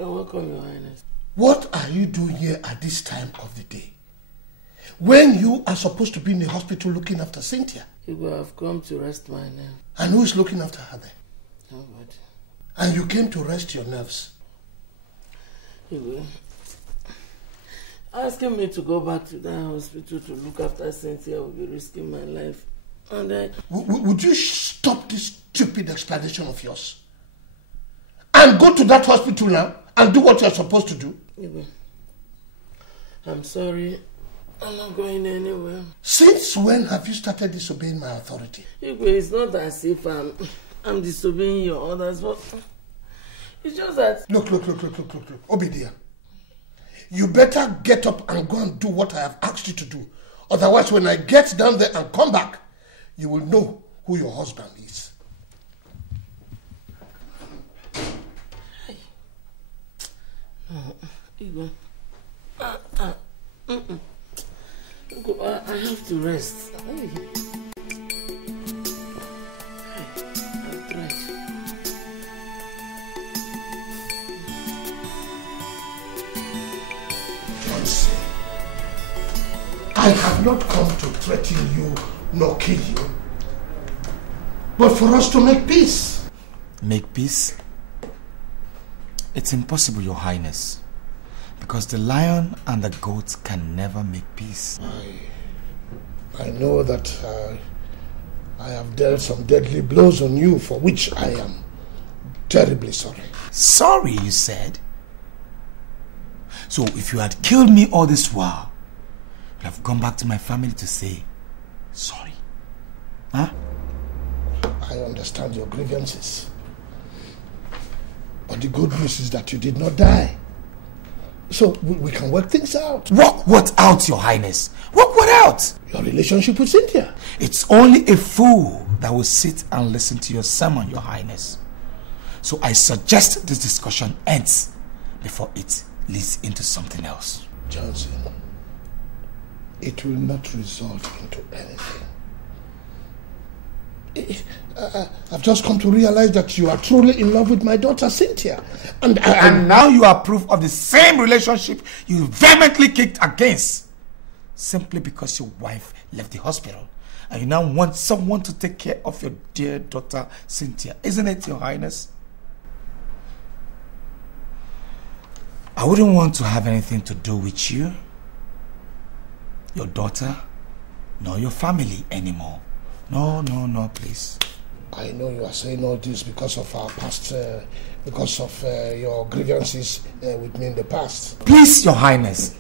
Welcome, Your Highness. What are you doing here at this time of the day? When you are supposed to be in the hospital looking after Cynthia? You will have come to rest my nerves. And who is looking after her then? Nobody. And you came to rest your nerves? You will. Asking me to go back to that hospital to look after Cynthia will be risking my life. And would you stop this stupid explanation of yours? And go to that hospital now and do what you're supposed to do? I'm sorry. I'm not going anywhere. Since when have you started disobeying my authority? It's not as if I'm disobeying your orders, but it's just that... Look. Obidia. You better get up and go and do what I have asked you to do. Otherwise, when I get down there and come back, you will know who your husband is. Igwe. I have to rest. I have not come to threaten you nor kill you, but for us to make peace. Make peace? It's impossible, Your Highness, because the lion and the goat can never make peace. I know that I have dealt some deadly blows on you, for which I am terribly sorry. Sorry, you said? So if you had killed me all this while, I'd have gone back to my family to say sorry. Huh? I understand your grievances. But the good news is that you did not die. So we can work things out. Work what out, Your Highness? Work what out? Your relationship with Cynthia. It's only a fool that will sit and listen to your sermon, Your Highness. So I suggest this discussion ends before it leads into something else. Johnson, it will not result into anything. I've just come to realize that you are truly in love with my daughter Cynthia. And now you are proof of the same relationship you vehemently kicked against. Simply because your wife left the hospital. And you now want someone to take care of your dear daughter Cynthia. Isn't it, Your Highness? I wouldn't want to have anything to do with you, your daughter, nor your family anymore. No, please. I know you are saying all this because of our past, because of your grievances with me in the past. Please, Your Highness,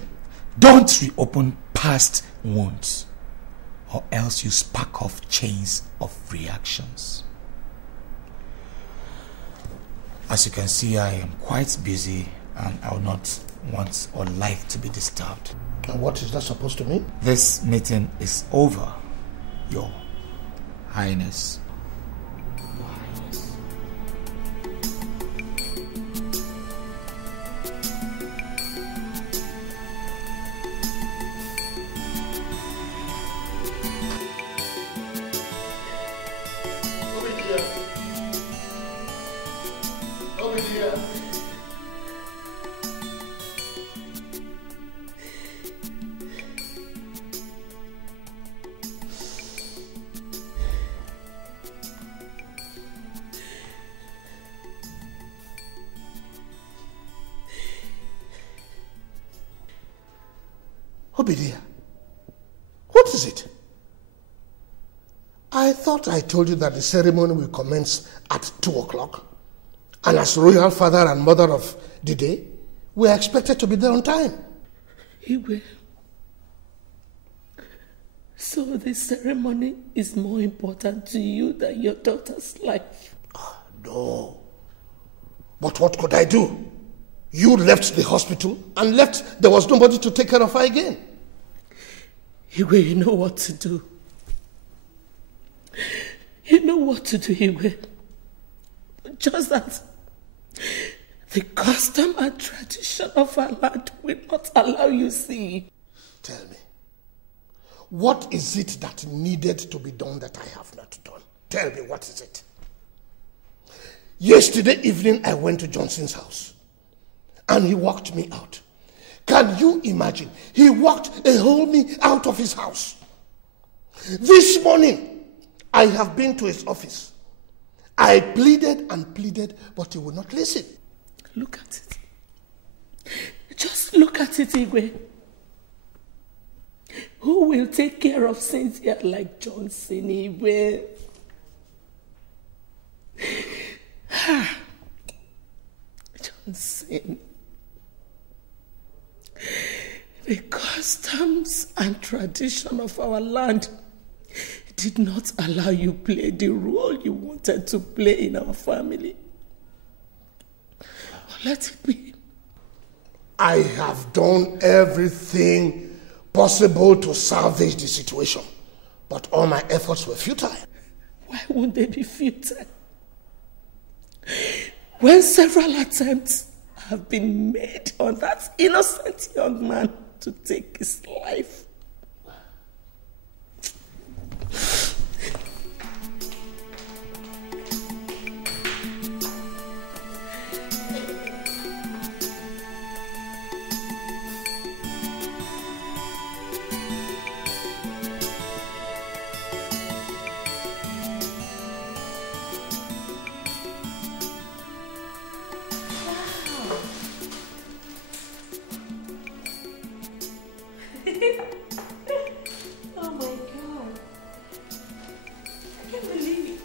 don't reopen past wounds, or else you spark off chains of reactions. As you can see, I am quite busy and I will not want or like to be disturbed. And what is that supposed to mean? This meeting is over, Your Highness. Obidia, what is it? I thought I told you that the ceremony will commence at 2 o'clock. And as royal father and mother of the day, we are expected to be there on time. Igwe, so the ceremony is more important to you than your daughter's life? No. But what could I do? You left the hospital and left there was nobody to take care of her again. Igwe, you know what to do. You know what to do, Igwe. Just that the custom and tradition of our land will not allow you see. Tell me, what is it that needed to be done that I have not done? Tell me, what is it? Yesterday evening, I went to Johnson's house and he walked me out. Can you imagine? He walked a whole me out of his house. This morning, I have been to his office. I pleaded and pleaded, but he would not listen. Look at it. Just look at it, Igwe. Who will take care of Cynthia like Johnson, Igwe? Johnson. The customs and tradition of our land did not allow you play the role you wanted to play in our family. But let it be. I have done everything possible to salvage the situation, but all my efforts were futile. Why would they be futile? When several attempts have been made on that innocent young man to take his life. Oh my God. I can't believe it.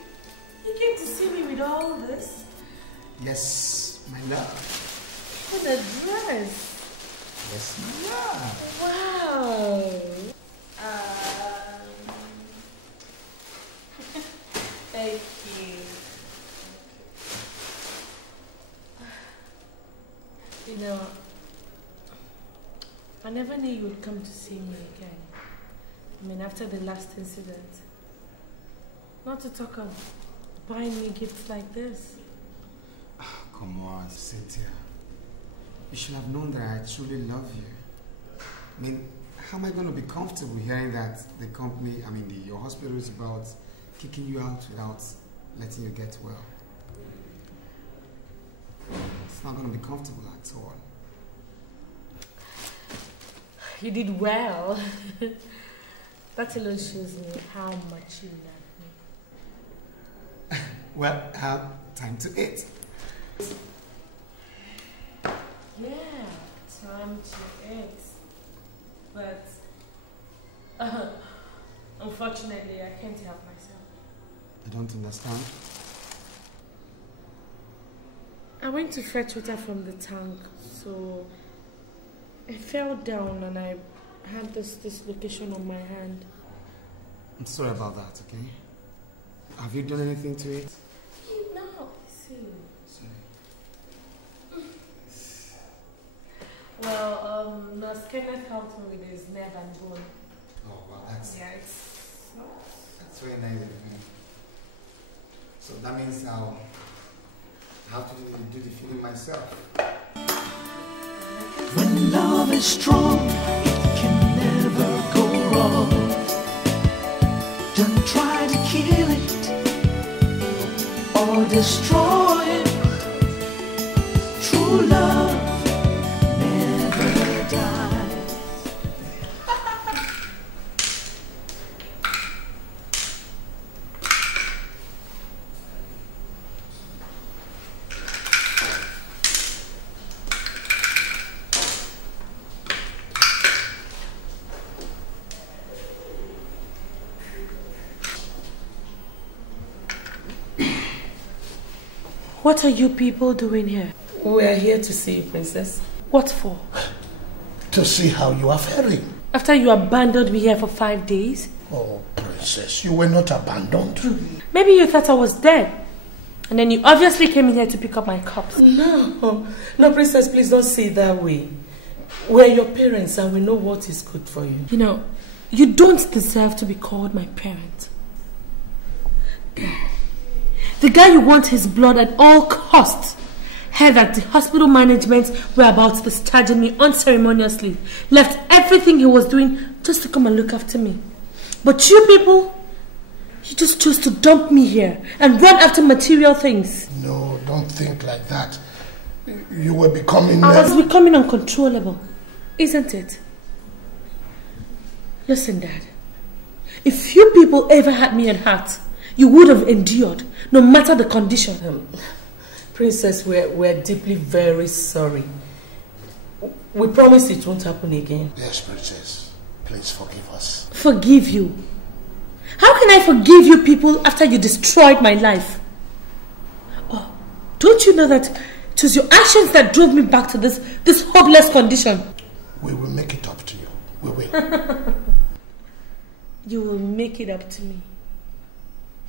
You came to see me with all this? Yes, my love. What a dress. Yes, my love. Wow. Thank you. You know, I never knew you would come to see me again. I mean, after the last incident. Not to talk of buying me gifts like this. Oh, come on, Cynthia. You should have known that I truly love you. I mean, how am I going to be comfortable hearing that the company, your hospital is about kicking you out without letting you get well? It's not going to be comfortable at all. You did well. That alone shows me how much you love me. Well, time to eat. Yeah, time to eat. But unfortunately, I can't help myself. I don't understand. I went to fetch water from the tank, so I fell down and I had this dislocation on my hand. I'm sorry about that, okay? Have you done anything to it? No, see. Well, Nurse Kenneth helped me with his nerve and bone. Oh, wow, that's... Yeah, it's... That's very nice of you. So that means I'll have to do the feeling myself. When love is strong, it can never go wrong. Don't try to kill it or destroy it. True love never dies. What are you people doing here? We are here to see you, Princess. What for? To see how you are faring. After you abandoned me here for 5 days? Oh, Princess, you were not abandoned. Maybe you thought I was dead. And then you obviously came in here to pick up my cups. No, Princess, please don't say it that way. We're your parents and we know what is good for you. You know, you don't deserve to be called my parent. The guy you want his blood at all costs heard that the hospital management were about discharging me unceremoniously, left everything he was doing just to come and look after me. But you people, you just chose to dump me here and run after material things. No, don't think like that. You were becoming... I was becoming uncontrollable, isn't it? Listen, Dad. If you people ever had me at heart, you would have endured, no matter the condition. Princess, we're deeply very sorry. We promise it won't happen again. Yes, Princess. Please forgive us. Forgive you? How can I forgive you people after you destroyed my life? Oh, don't you know that it was your actions that drove me back to this hopeless condition? We will make it up to you. We will. You will make it up to me.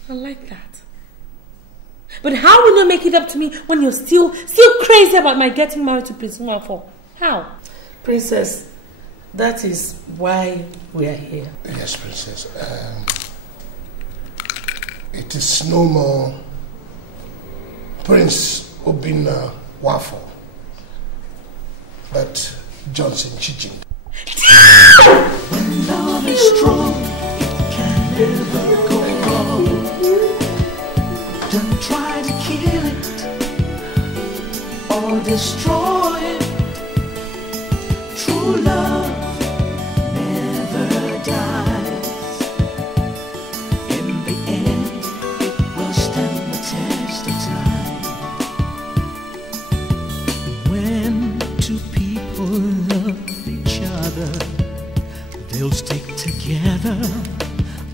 I like that. But how will you make it up to me when you're still crazy about my getting married to Prince Nwafọ? How? Princess, that is why we are here. Yes, Princess. It is no more Prince Obinna Nwafọ, but Johnson Chijindu. When love is strong, it can never go wrong. Don't try to kill it or destroy it. True love never dies. In the end, it will stand the test of time. When two people love each other, they'll stick together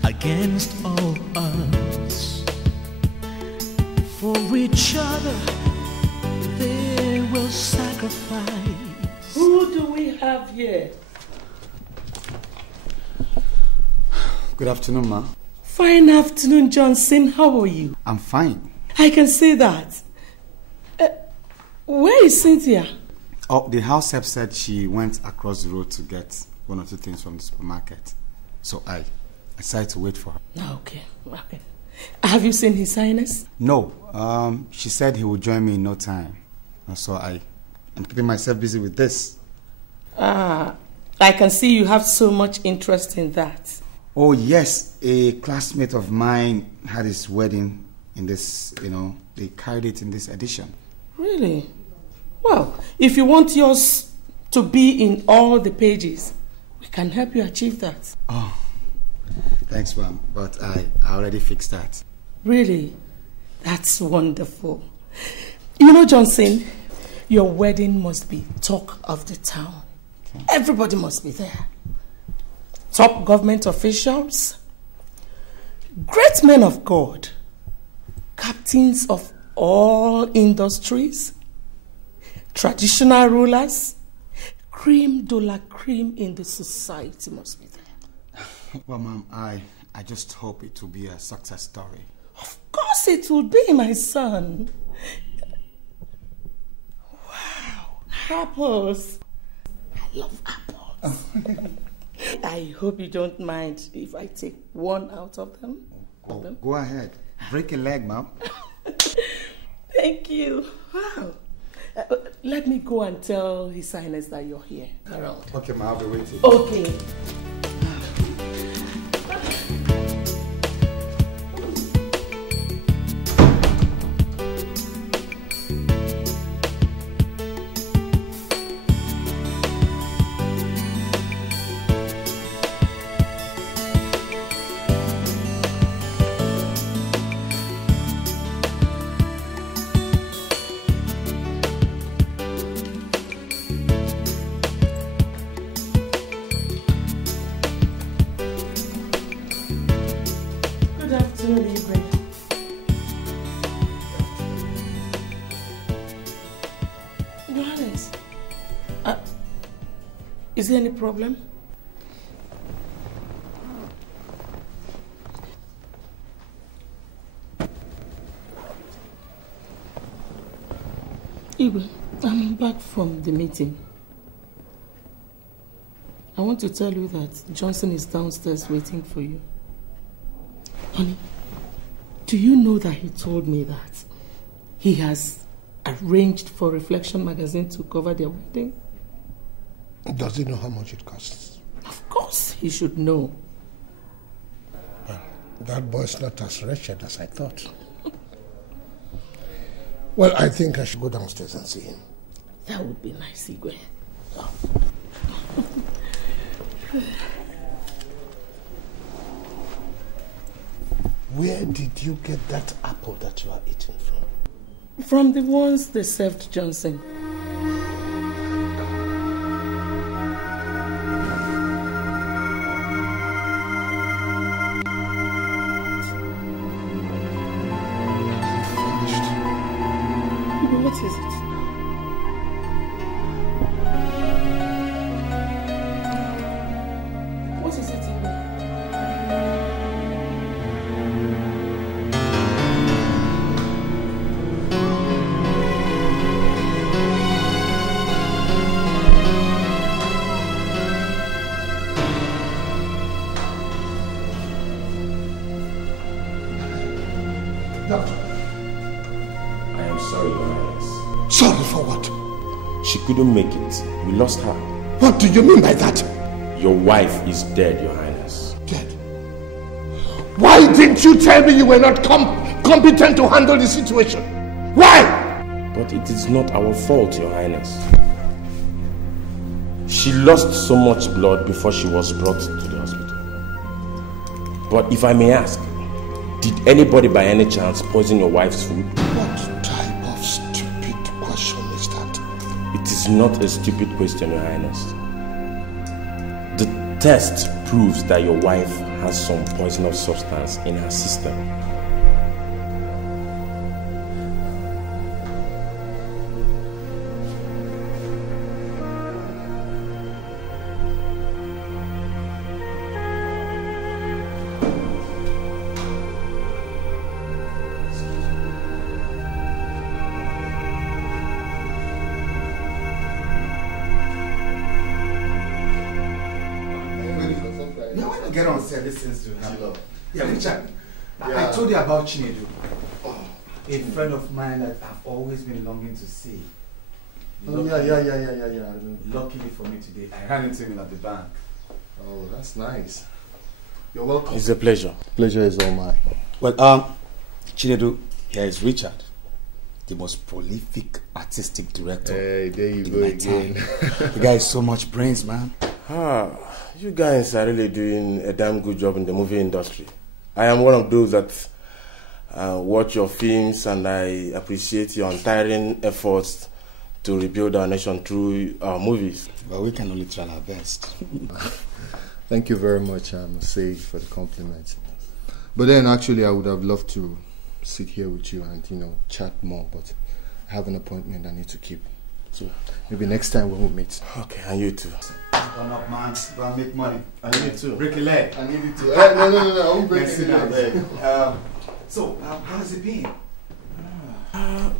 against all odds. For each other, they will sacrifice. Who do we have here? Good afternoon, ma. Fine afternoon, Johnson. How are you? I'm fine. I can say that. Where is Cynthia? Oh, the house help said she went across the road to get one or two things from the supermarket. So I decided to wait for her. Okay. Have you seen His Highness? No. She said he would join me in no time. So I'm keeping myself busy with this. I can see you have so much interest in that. Oh, yes. A classmate of mine had his wedding in this, they carried it in this edition. Really? Well, if you want yours to be in all the pages, we can help you achieve that. Oh, thanks, ma'am. But I already fixed that. Really? That's wonderful. You know, Johnson, your wedding must be talk of the town. Okay. Everybody must be there. Top government officials, great men of God, captains of all industries, traditional rulers, cream de la cream in the society must be there. Well, ma'am, I just hope it will be a success story. Of course it will be, my son. Wow, apples. I love apples. I hope you don't mind if I take one out of them. Go ahead. Break a leg, ma'am. Thank you. Wow. Let me go and tell His Highness that you're here. Around. Okay, ma'am, I'll be waiting. Okay. Is there any problem? Igwe, I'm back from the meeting. I want to tell you that Johnson is downstairs waiting for you. Honey, do you know that he told me that he has arranged for Reflection magazine to cover their wedding? Does he know how much it costs? Of course, he should know. Well, that boy's not as wretched as I thought. Well, I think I should go downstairs and see him. That would be nice, Igwe. Where did you get that apple that you are eating from? From the ones they served Johnson. What is it? She couldn't make it. We lost her. What do you mean by that? Your wife is dead, Your Highness. Dead? Why didn't you tell me you were not competent to handle the situation? Why? But it is not our fault, Your Highness. She lost so much blood before she was brought to the hospital. But if I may ask, did anybody by any chance poison your wife's food? What type of stupid question is that? It is not a stupid question, Your Highness. The test proves that your wife has some poisonous substance in her system. Get on, say these things to him. Yeah, Richard, I told you about Chinedu. A friend of mine that I've always been longing to see. Yeah. Luckily for me today, I ran into him at the bank. Oh, that's nice. You're welcome. It's a pleasure. Pleasure is all mine. Well, Chinedu, here is Richard, the most prolific artistic director. Hey, there you go again. The guy has so much brains, man. You guys are really doing a damn good job in the movie industry. I am one of those that watch your films, and I appreciate your untiring efforts to rebuild our nation through our movies. Well, we can only try our best. Thank you very much, I must say, for the compliment. But then, actually, I would have loved to sit here with you and, chat more, but I have an appointment I need to keep. So maybe next time when we meet. Okay, and you too. Come up, man. Go and make money. I need it too. Break a leg. I need it too. No, I won't break any leg. So, how has it been?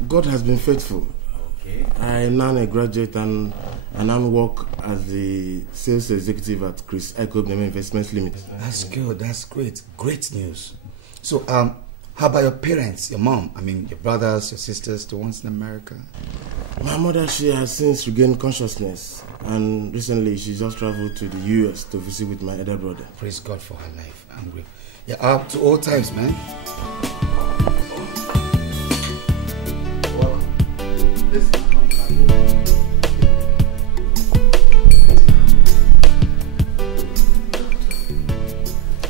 God has been faithful. Okay. I am now a graduate and I work as the sales executive at Chris Echo Investments Limited. That's good. That's great. Great news. So, how about your parents, your mom? I mean, your brothers, your sisters, the ones in America? My mother, she has since regained consciousness, and recently she just traveled to the US to visit with my elder brother. Praise God for her life. I'm grateful. Yeah, up to all times, man.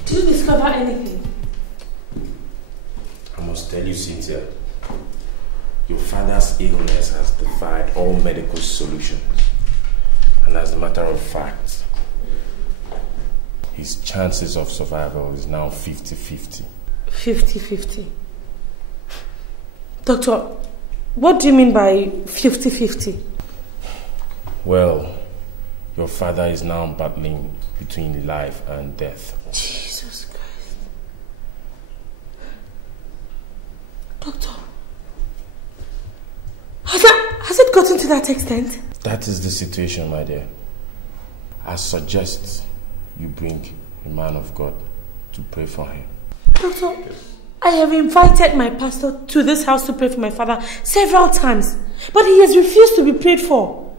Did you discover anything? I must tell you, Cynthia, your father's illness has defied all medical solutions. And as a matter of fact, his chances of survival is now 50-50. 50-50? Doctor, what do you mean by 50-50? Well, your father is now battling between life and death. Jesus Christ. Doctor, has it gotten to that extent? That is the situation, my dear. I suggest you bring a man of God to pray for him. Doctor, I have invited my pastor to this house to pray for my father several times, but he has refused to be prayed for.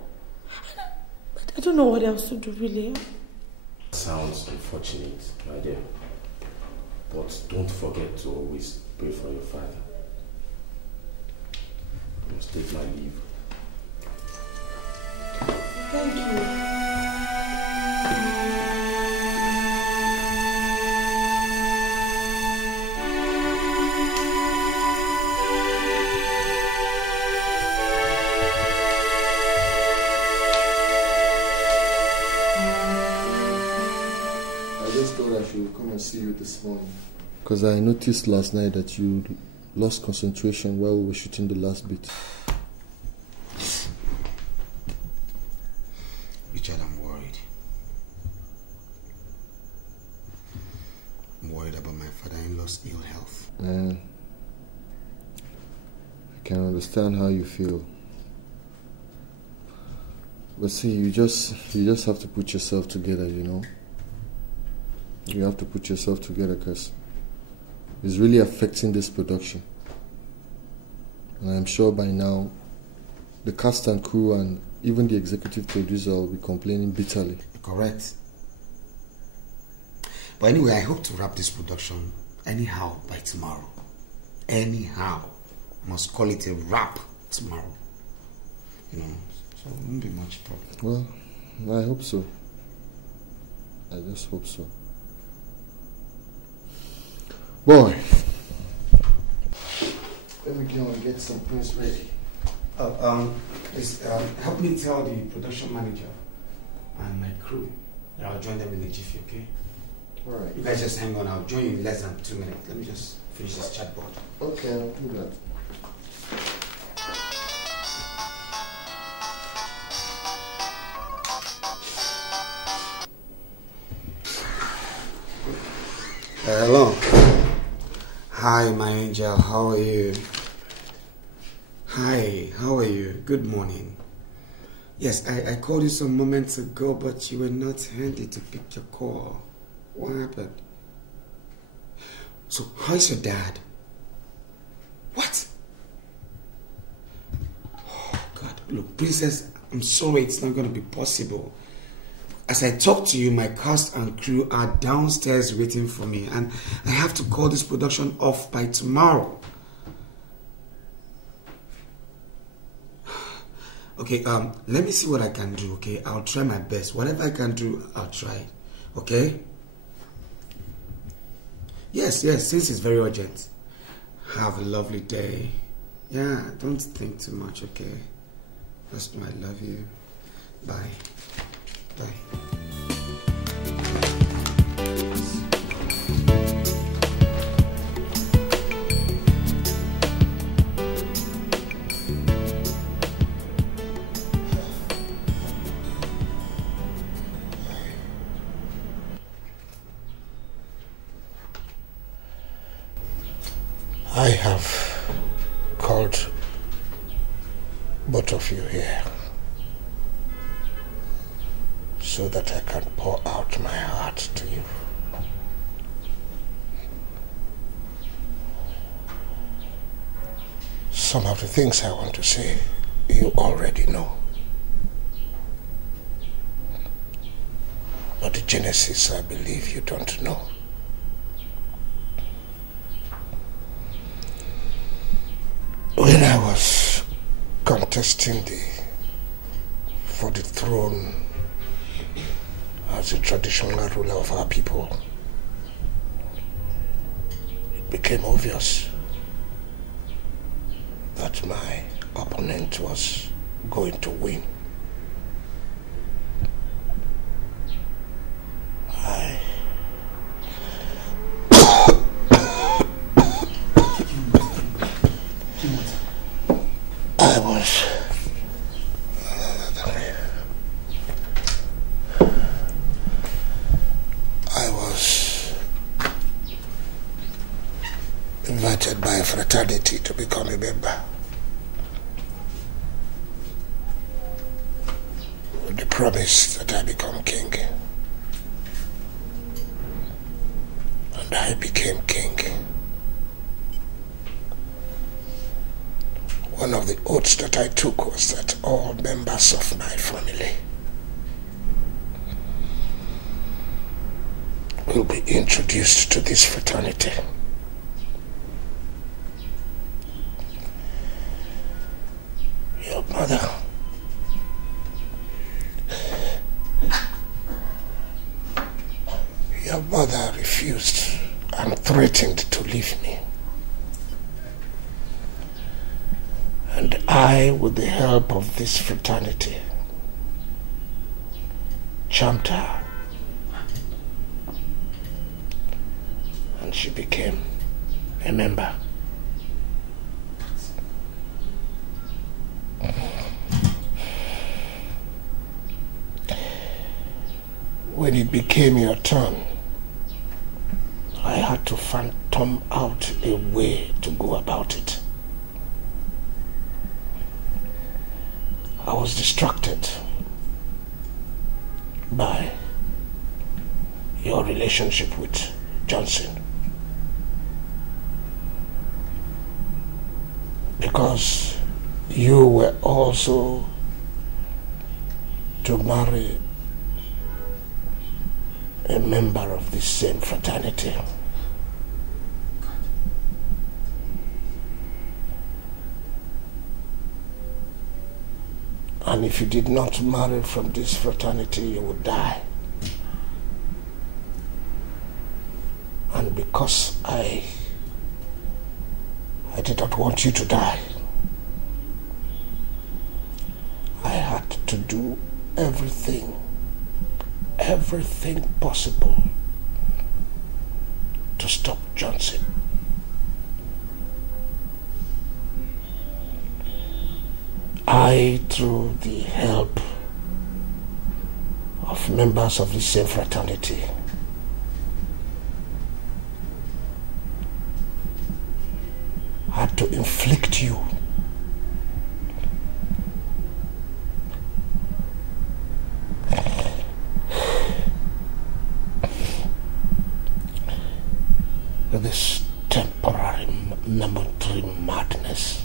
I don't know what else to do, really. Sounds unfortunate, my dear. But don't forget to always pray for your father. I must take my leave. Thank you. I just thought I should come and see you this morning. Because I noticed last night that you lost concentration while we were shooting the last bit. Richard, I'm worried. I'm worried about my father-in-law's ill health. I can understand how you feel. But see, you just have to put yourself together, You have to put yourself together because it's really affecting this production. And I'm sure by now, the cast and crew and even the executive producer will be complaining bitterly. Correct. But anyway, I hope to wrap this production anyhow by tomorrow. Anyhow. I must call it a wrap tomorrow. You know, so it won't be much problem. Well, I hope so. I just hope so. Boy, let me go and get some things ready. Please, help me tell the production manager and my crew that I'll join them in the jiffy, okay? Alright. You guys just hang on, I'll join you in less than 2 minutes. Let me just finish this chatbot. Okay, I'll do that. Hello. Hi, my angel. How are you? Hi, how are you? Good morning. Yes, I called you some moments ago, but you were not handy to pick your call. What happened? So, how's your dad? What? Oh, God. Look, Princess, I'm sorry it's not going to be possible. As I talk to you, my cast and crew are downstairs waiting for me, and I have to call this production off by tomorrow. Okay, let me see what I can do, okay? I'll try my best. Whatever I can do, I'll try, okay? Yes, since it's very urgent. Have a lovely day. Yeah, don't think too much, okay? Just know I love you. Bye. Bye. I have called both of you here so that I can pour out my heart to you. Some of the things I want to say, you already know. But the genesis, I believe you don't know. When I was contesting for the throne as a traditional ruler of our people, it became obvious that my opponent was going to win. I was invited by a fraternity to become a member, with the promise that I become king. And I became king. One of the oaths that I took was that all members of my family will be introduced to this fraternity. Your mother refused and threatened to leave me. And I, with the help of this fraternity, charmed her. And she became a member. When it became your turn, I had to phantom out a way to go about it. I was distracted by your relationship with Johnson, because you were also to marry a member of the same fraternity. And if you did not marry from this fraternity, you would die. And because I did not want you to die, I had to do everything possible to stop Johnson. I, through the help of members of the same fraternity, had to inflict you with this temporary, momentary madness.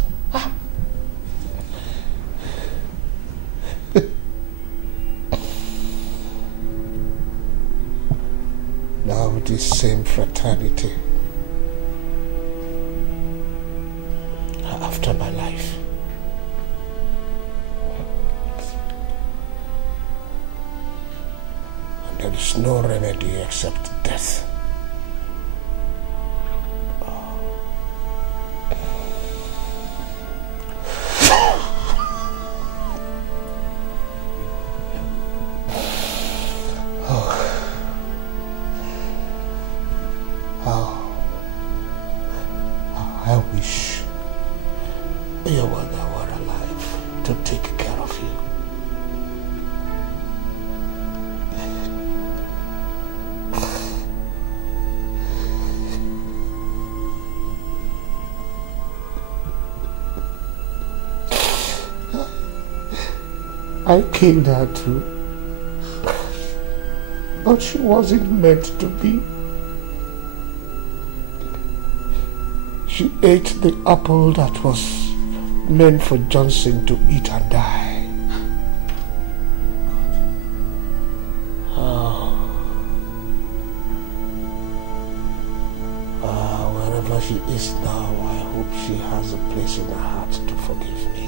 Now this same fraternity are after my life. And there is no remedy except death. I wish you were alive to take care of you. I killed her too, but she wasn't meant to be. She ate the apple that was meant for Johnson to eat and die. Wherever she is now, I hope she has a place in her heart to forgive me.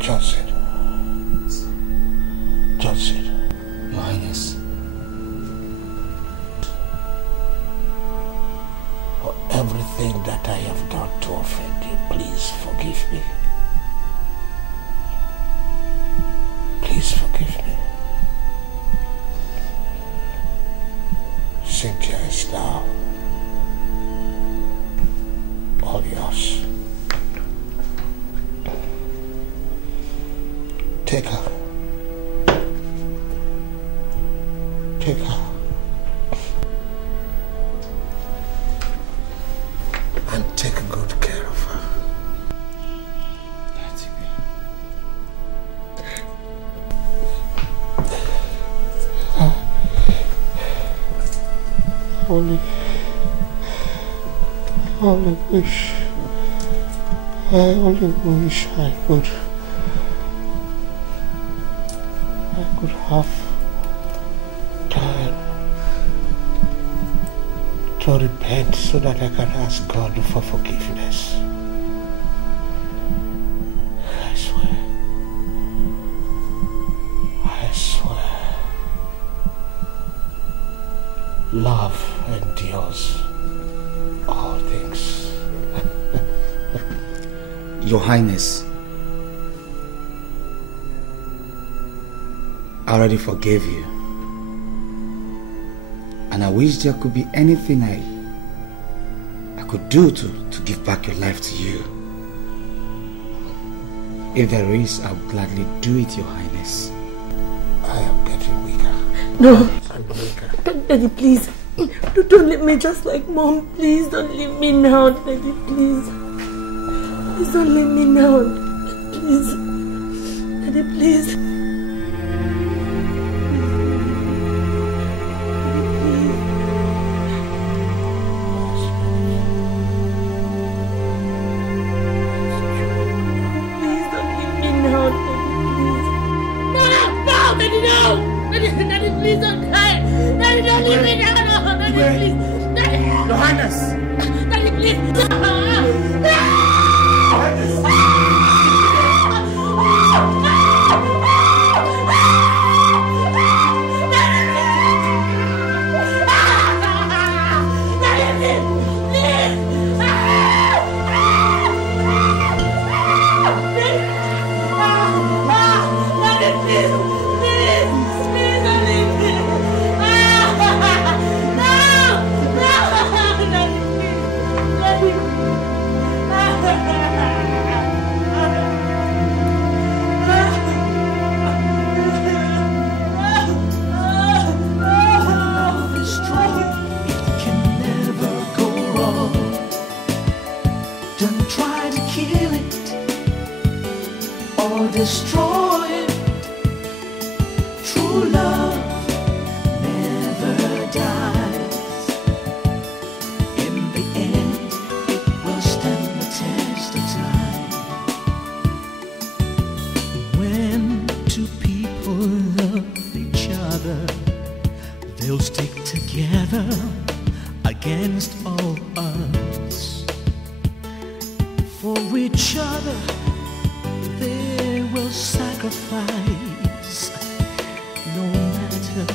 Johnson. Your Highness. For everything that I have done to offend you, please forgive me. Please forgive me. Cynthia is now all yours. Take her. Take her. And take good care of her. I only wish I could have time to repent so that I can ask God for forgiveness. I swear, love endures all things. Your Highness, I already forgave you. And I wish there could be anything I could do to give back your life to you. If there is, I would gladly do it, Your Highness. I am getting weaker. No. I'm weaker. Daddy, please. Don't leave me just like Mom. Please don't leave me now, Daddy, please. Please don't leave me now. Please. Daddy, please. down. No, Daddy, no! Daddy, please don't cry. Daddy, don't leave me now. No, Daddy, please. Daddy. Your Highness. Daddy, please. No. Destroy it. True love never dies. In the end, it will stand the test of time. When two people love each other, they'll stick together against all odds. For each other they will sacrifice, no matter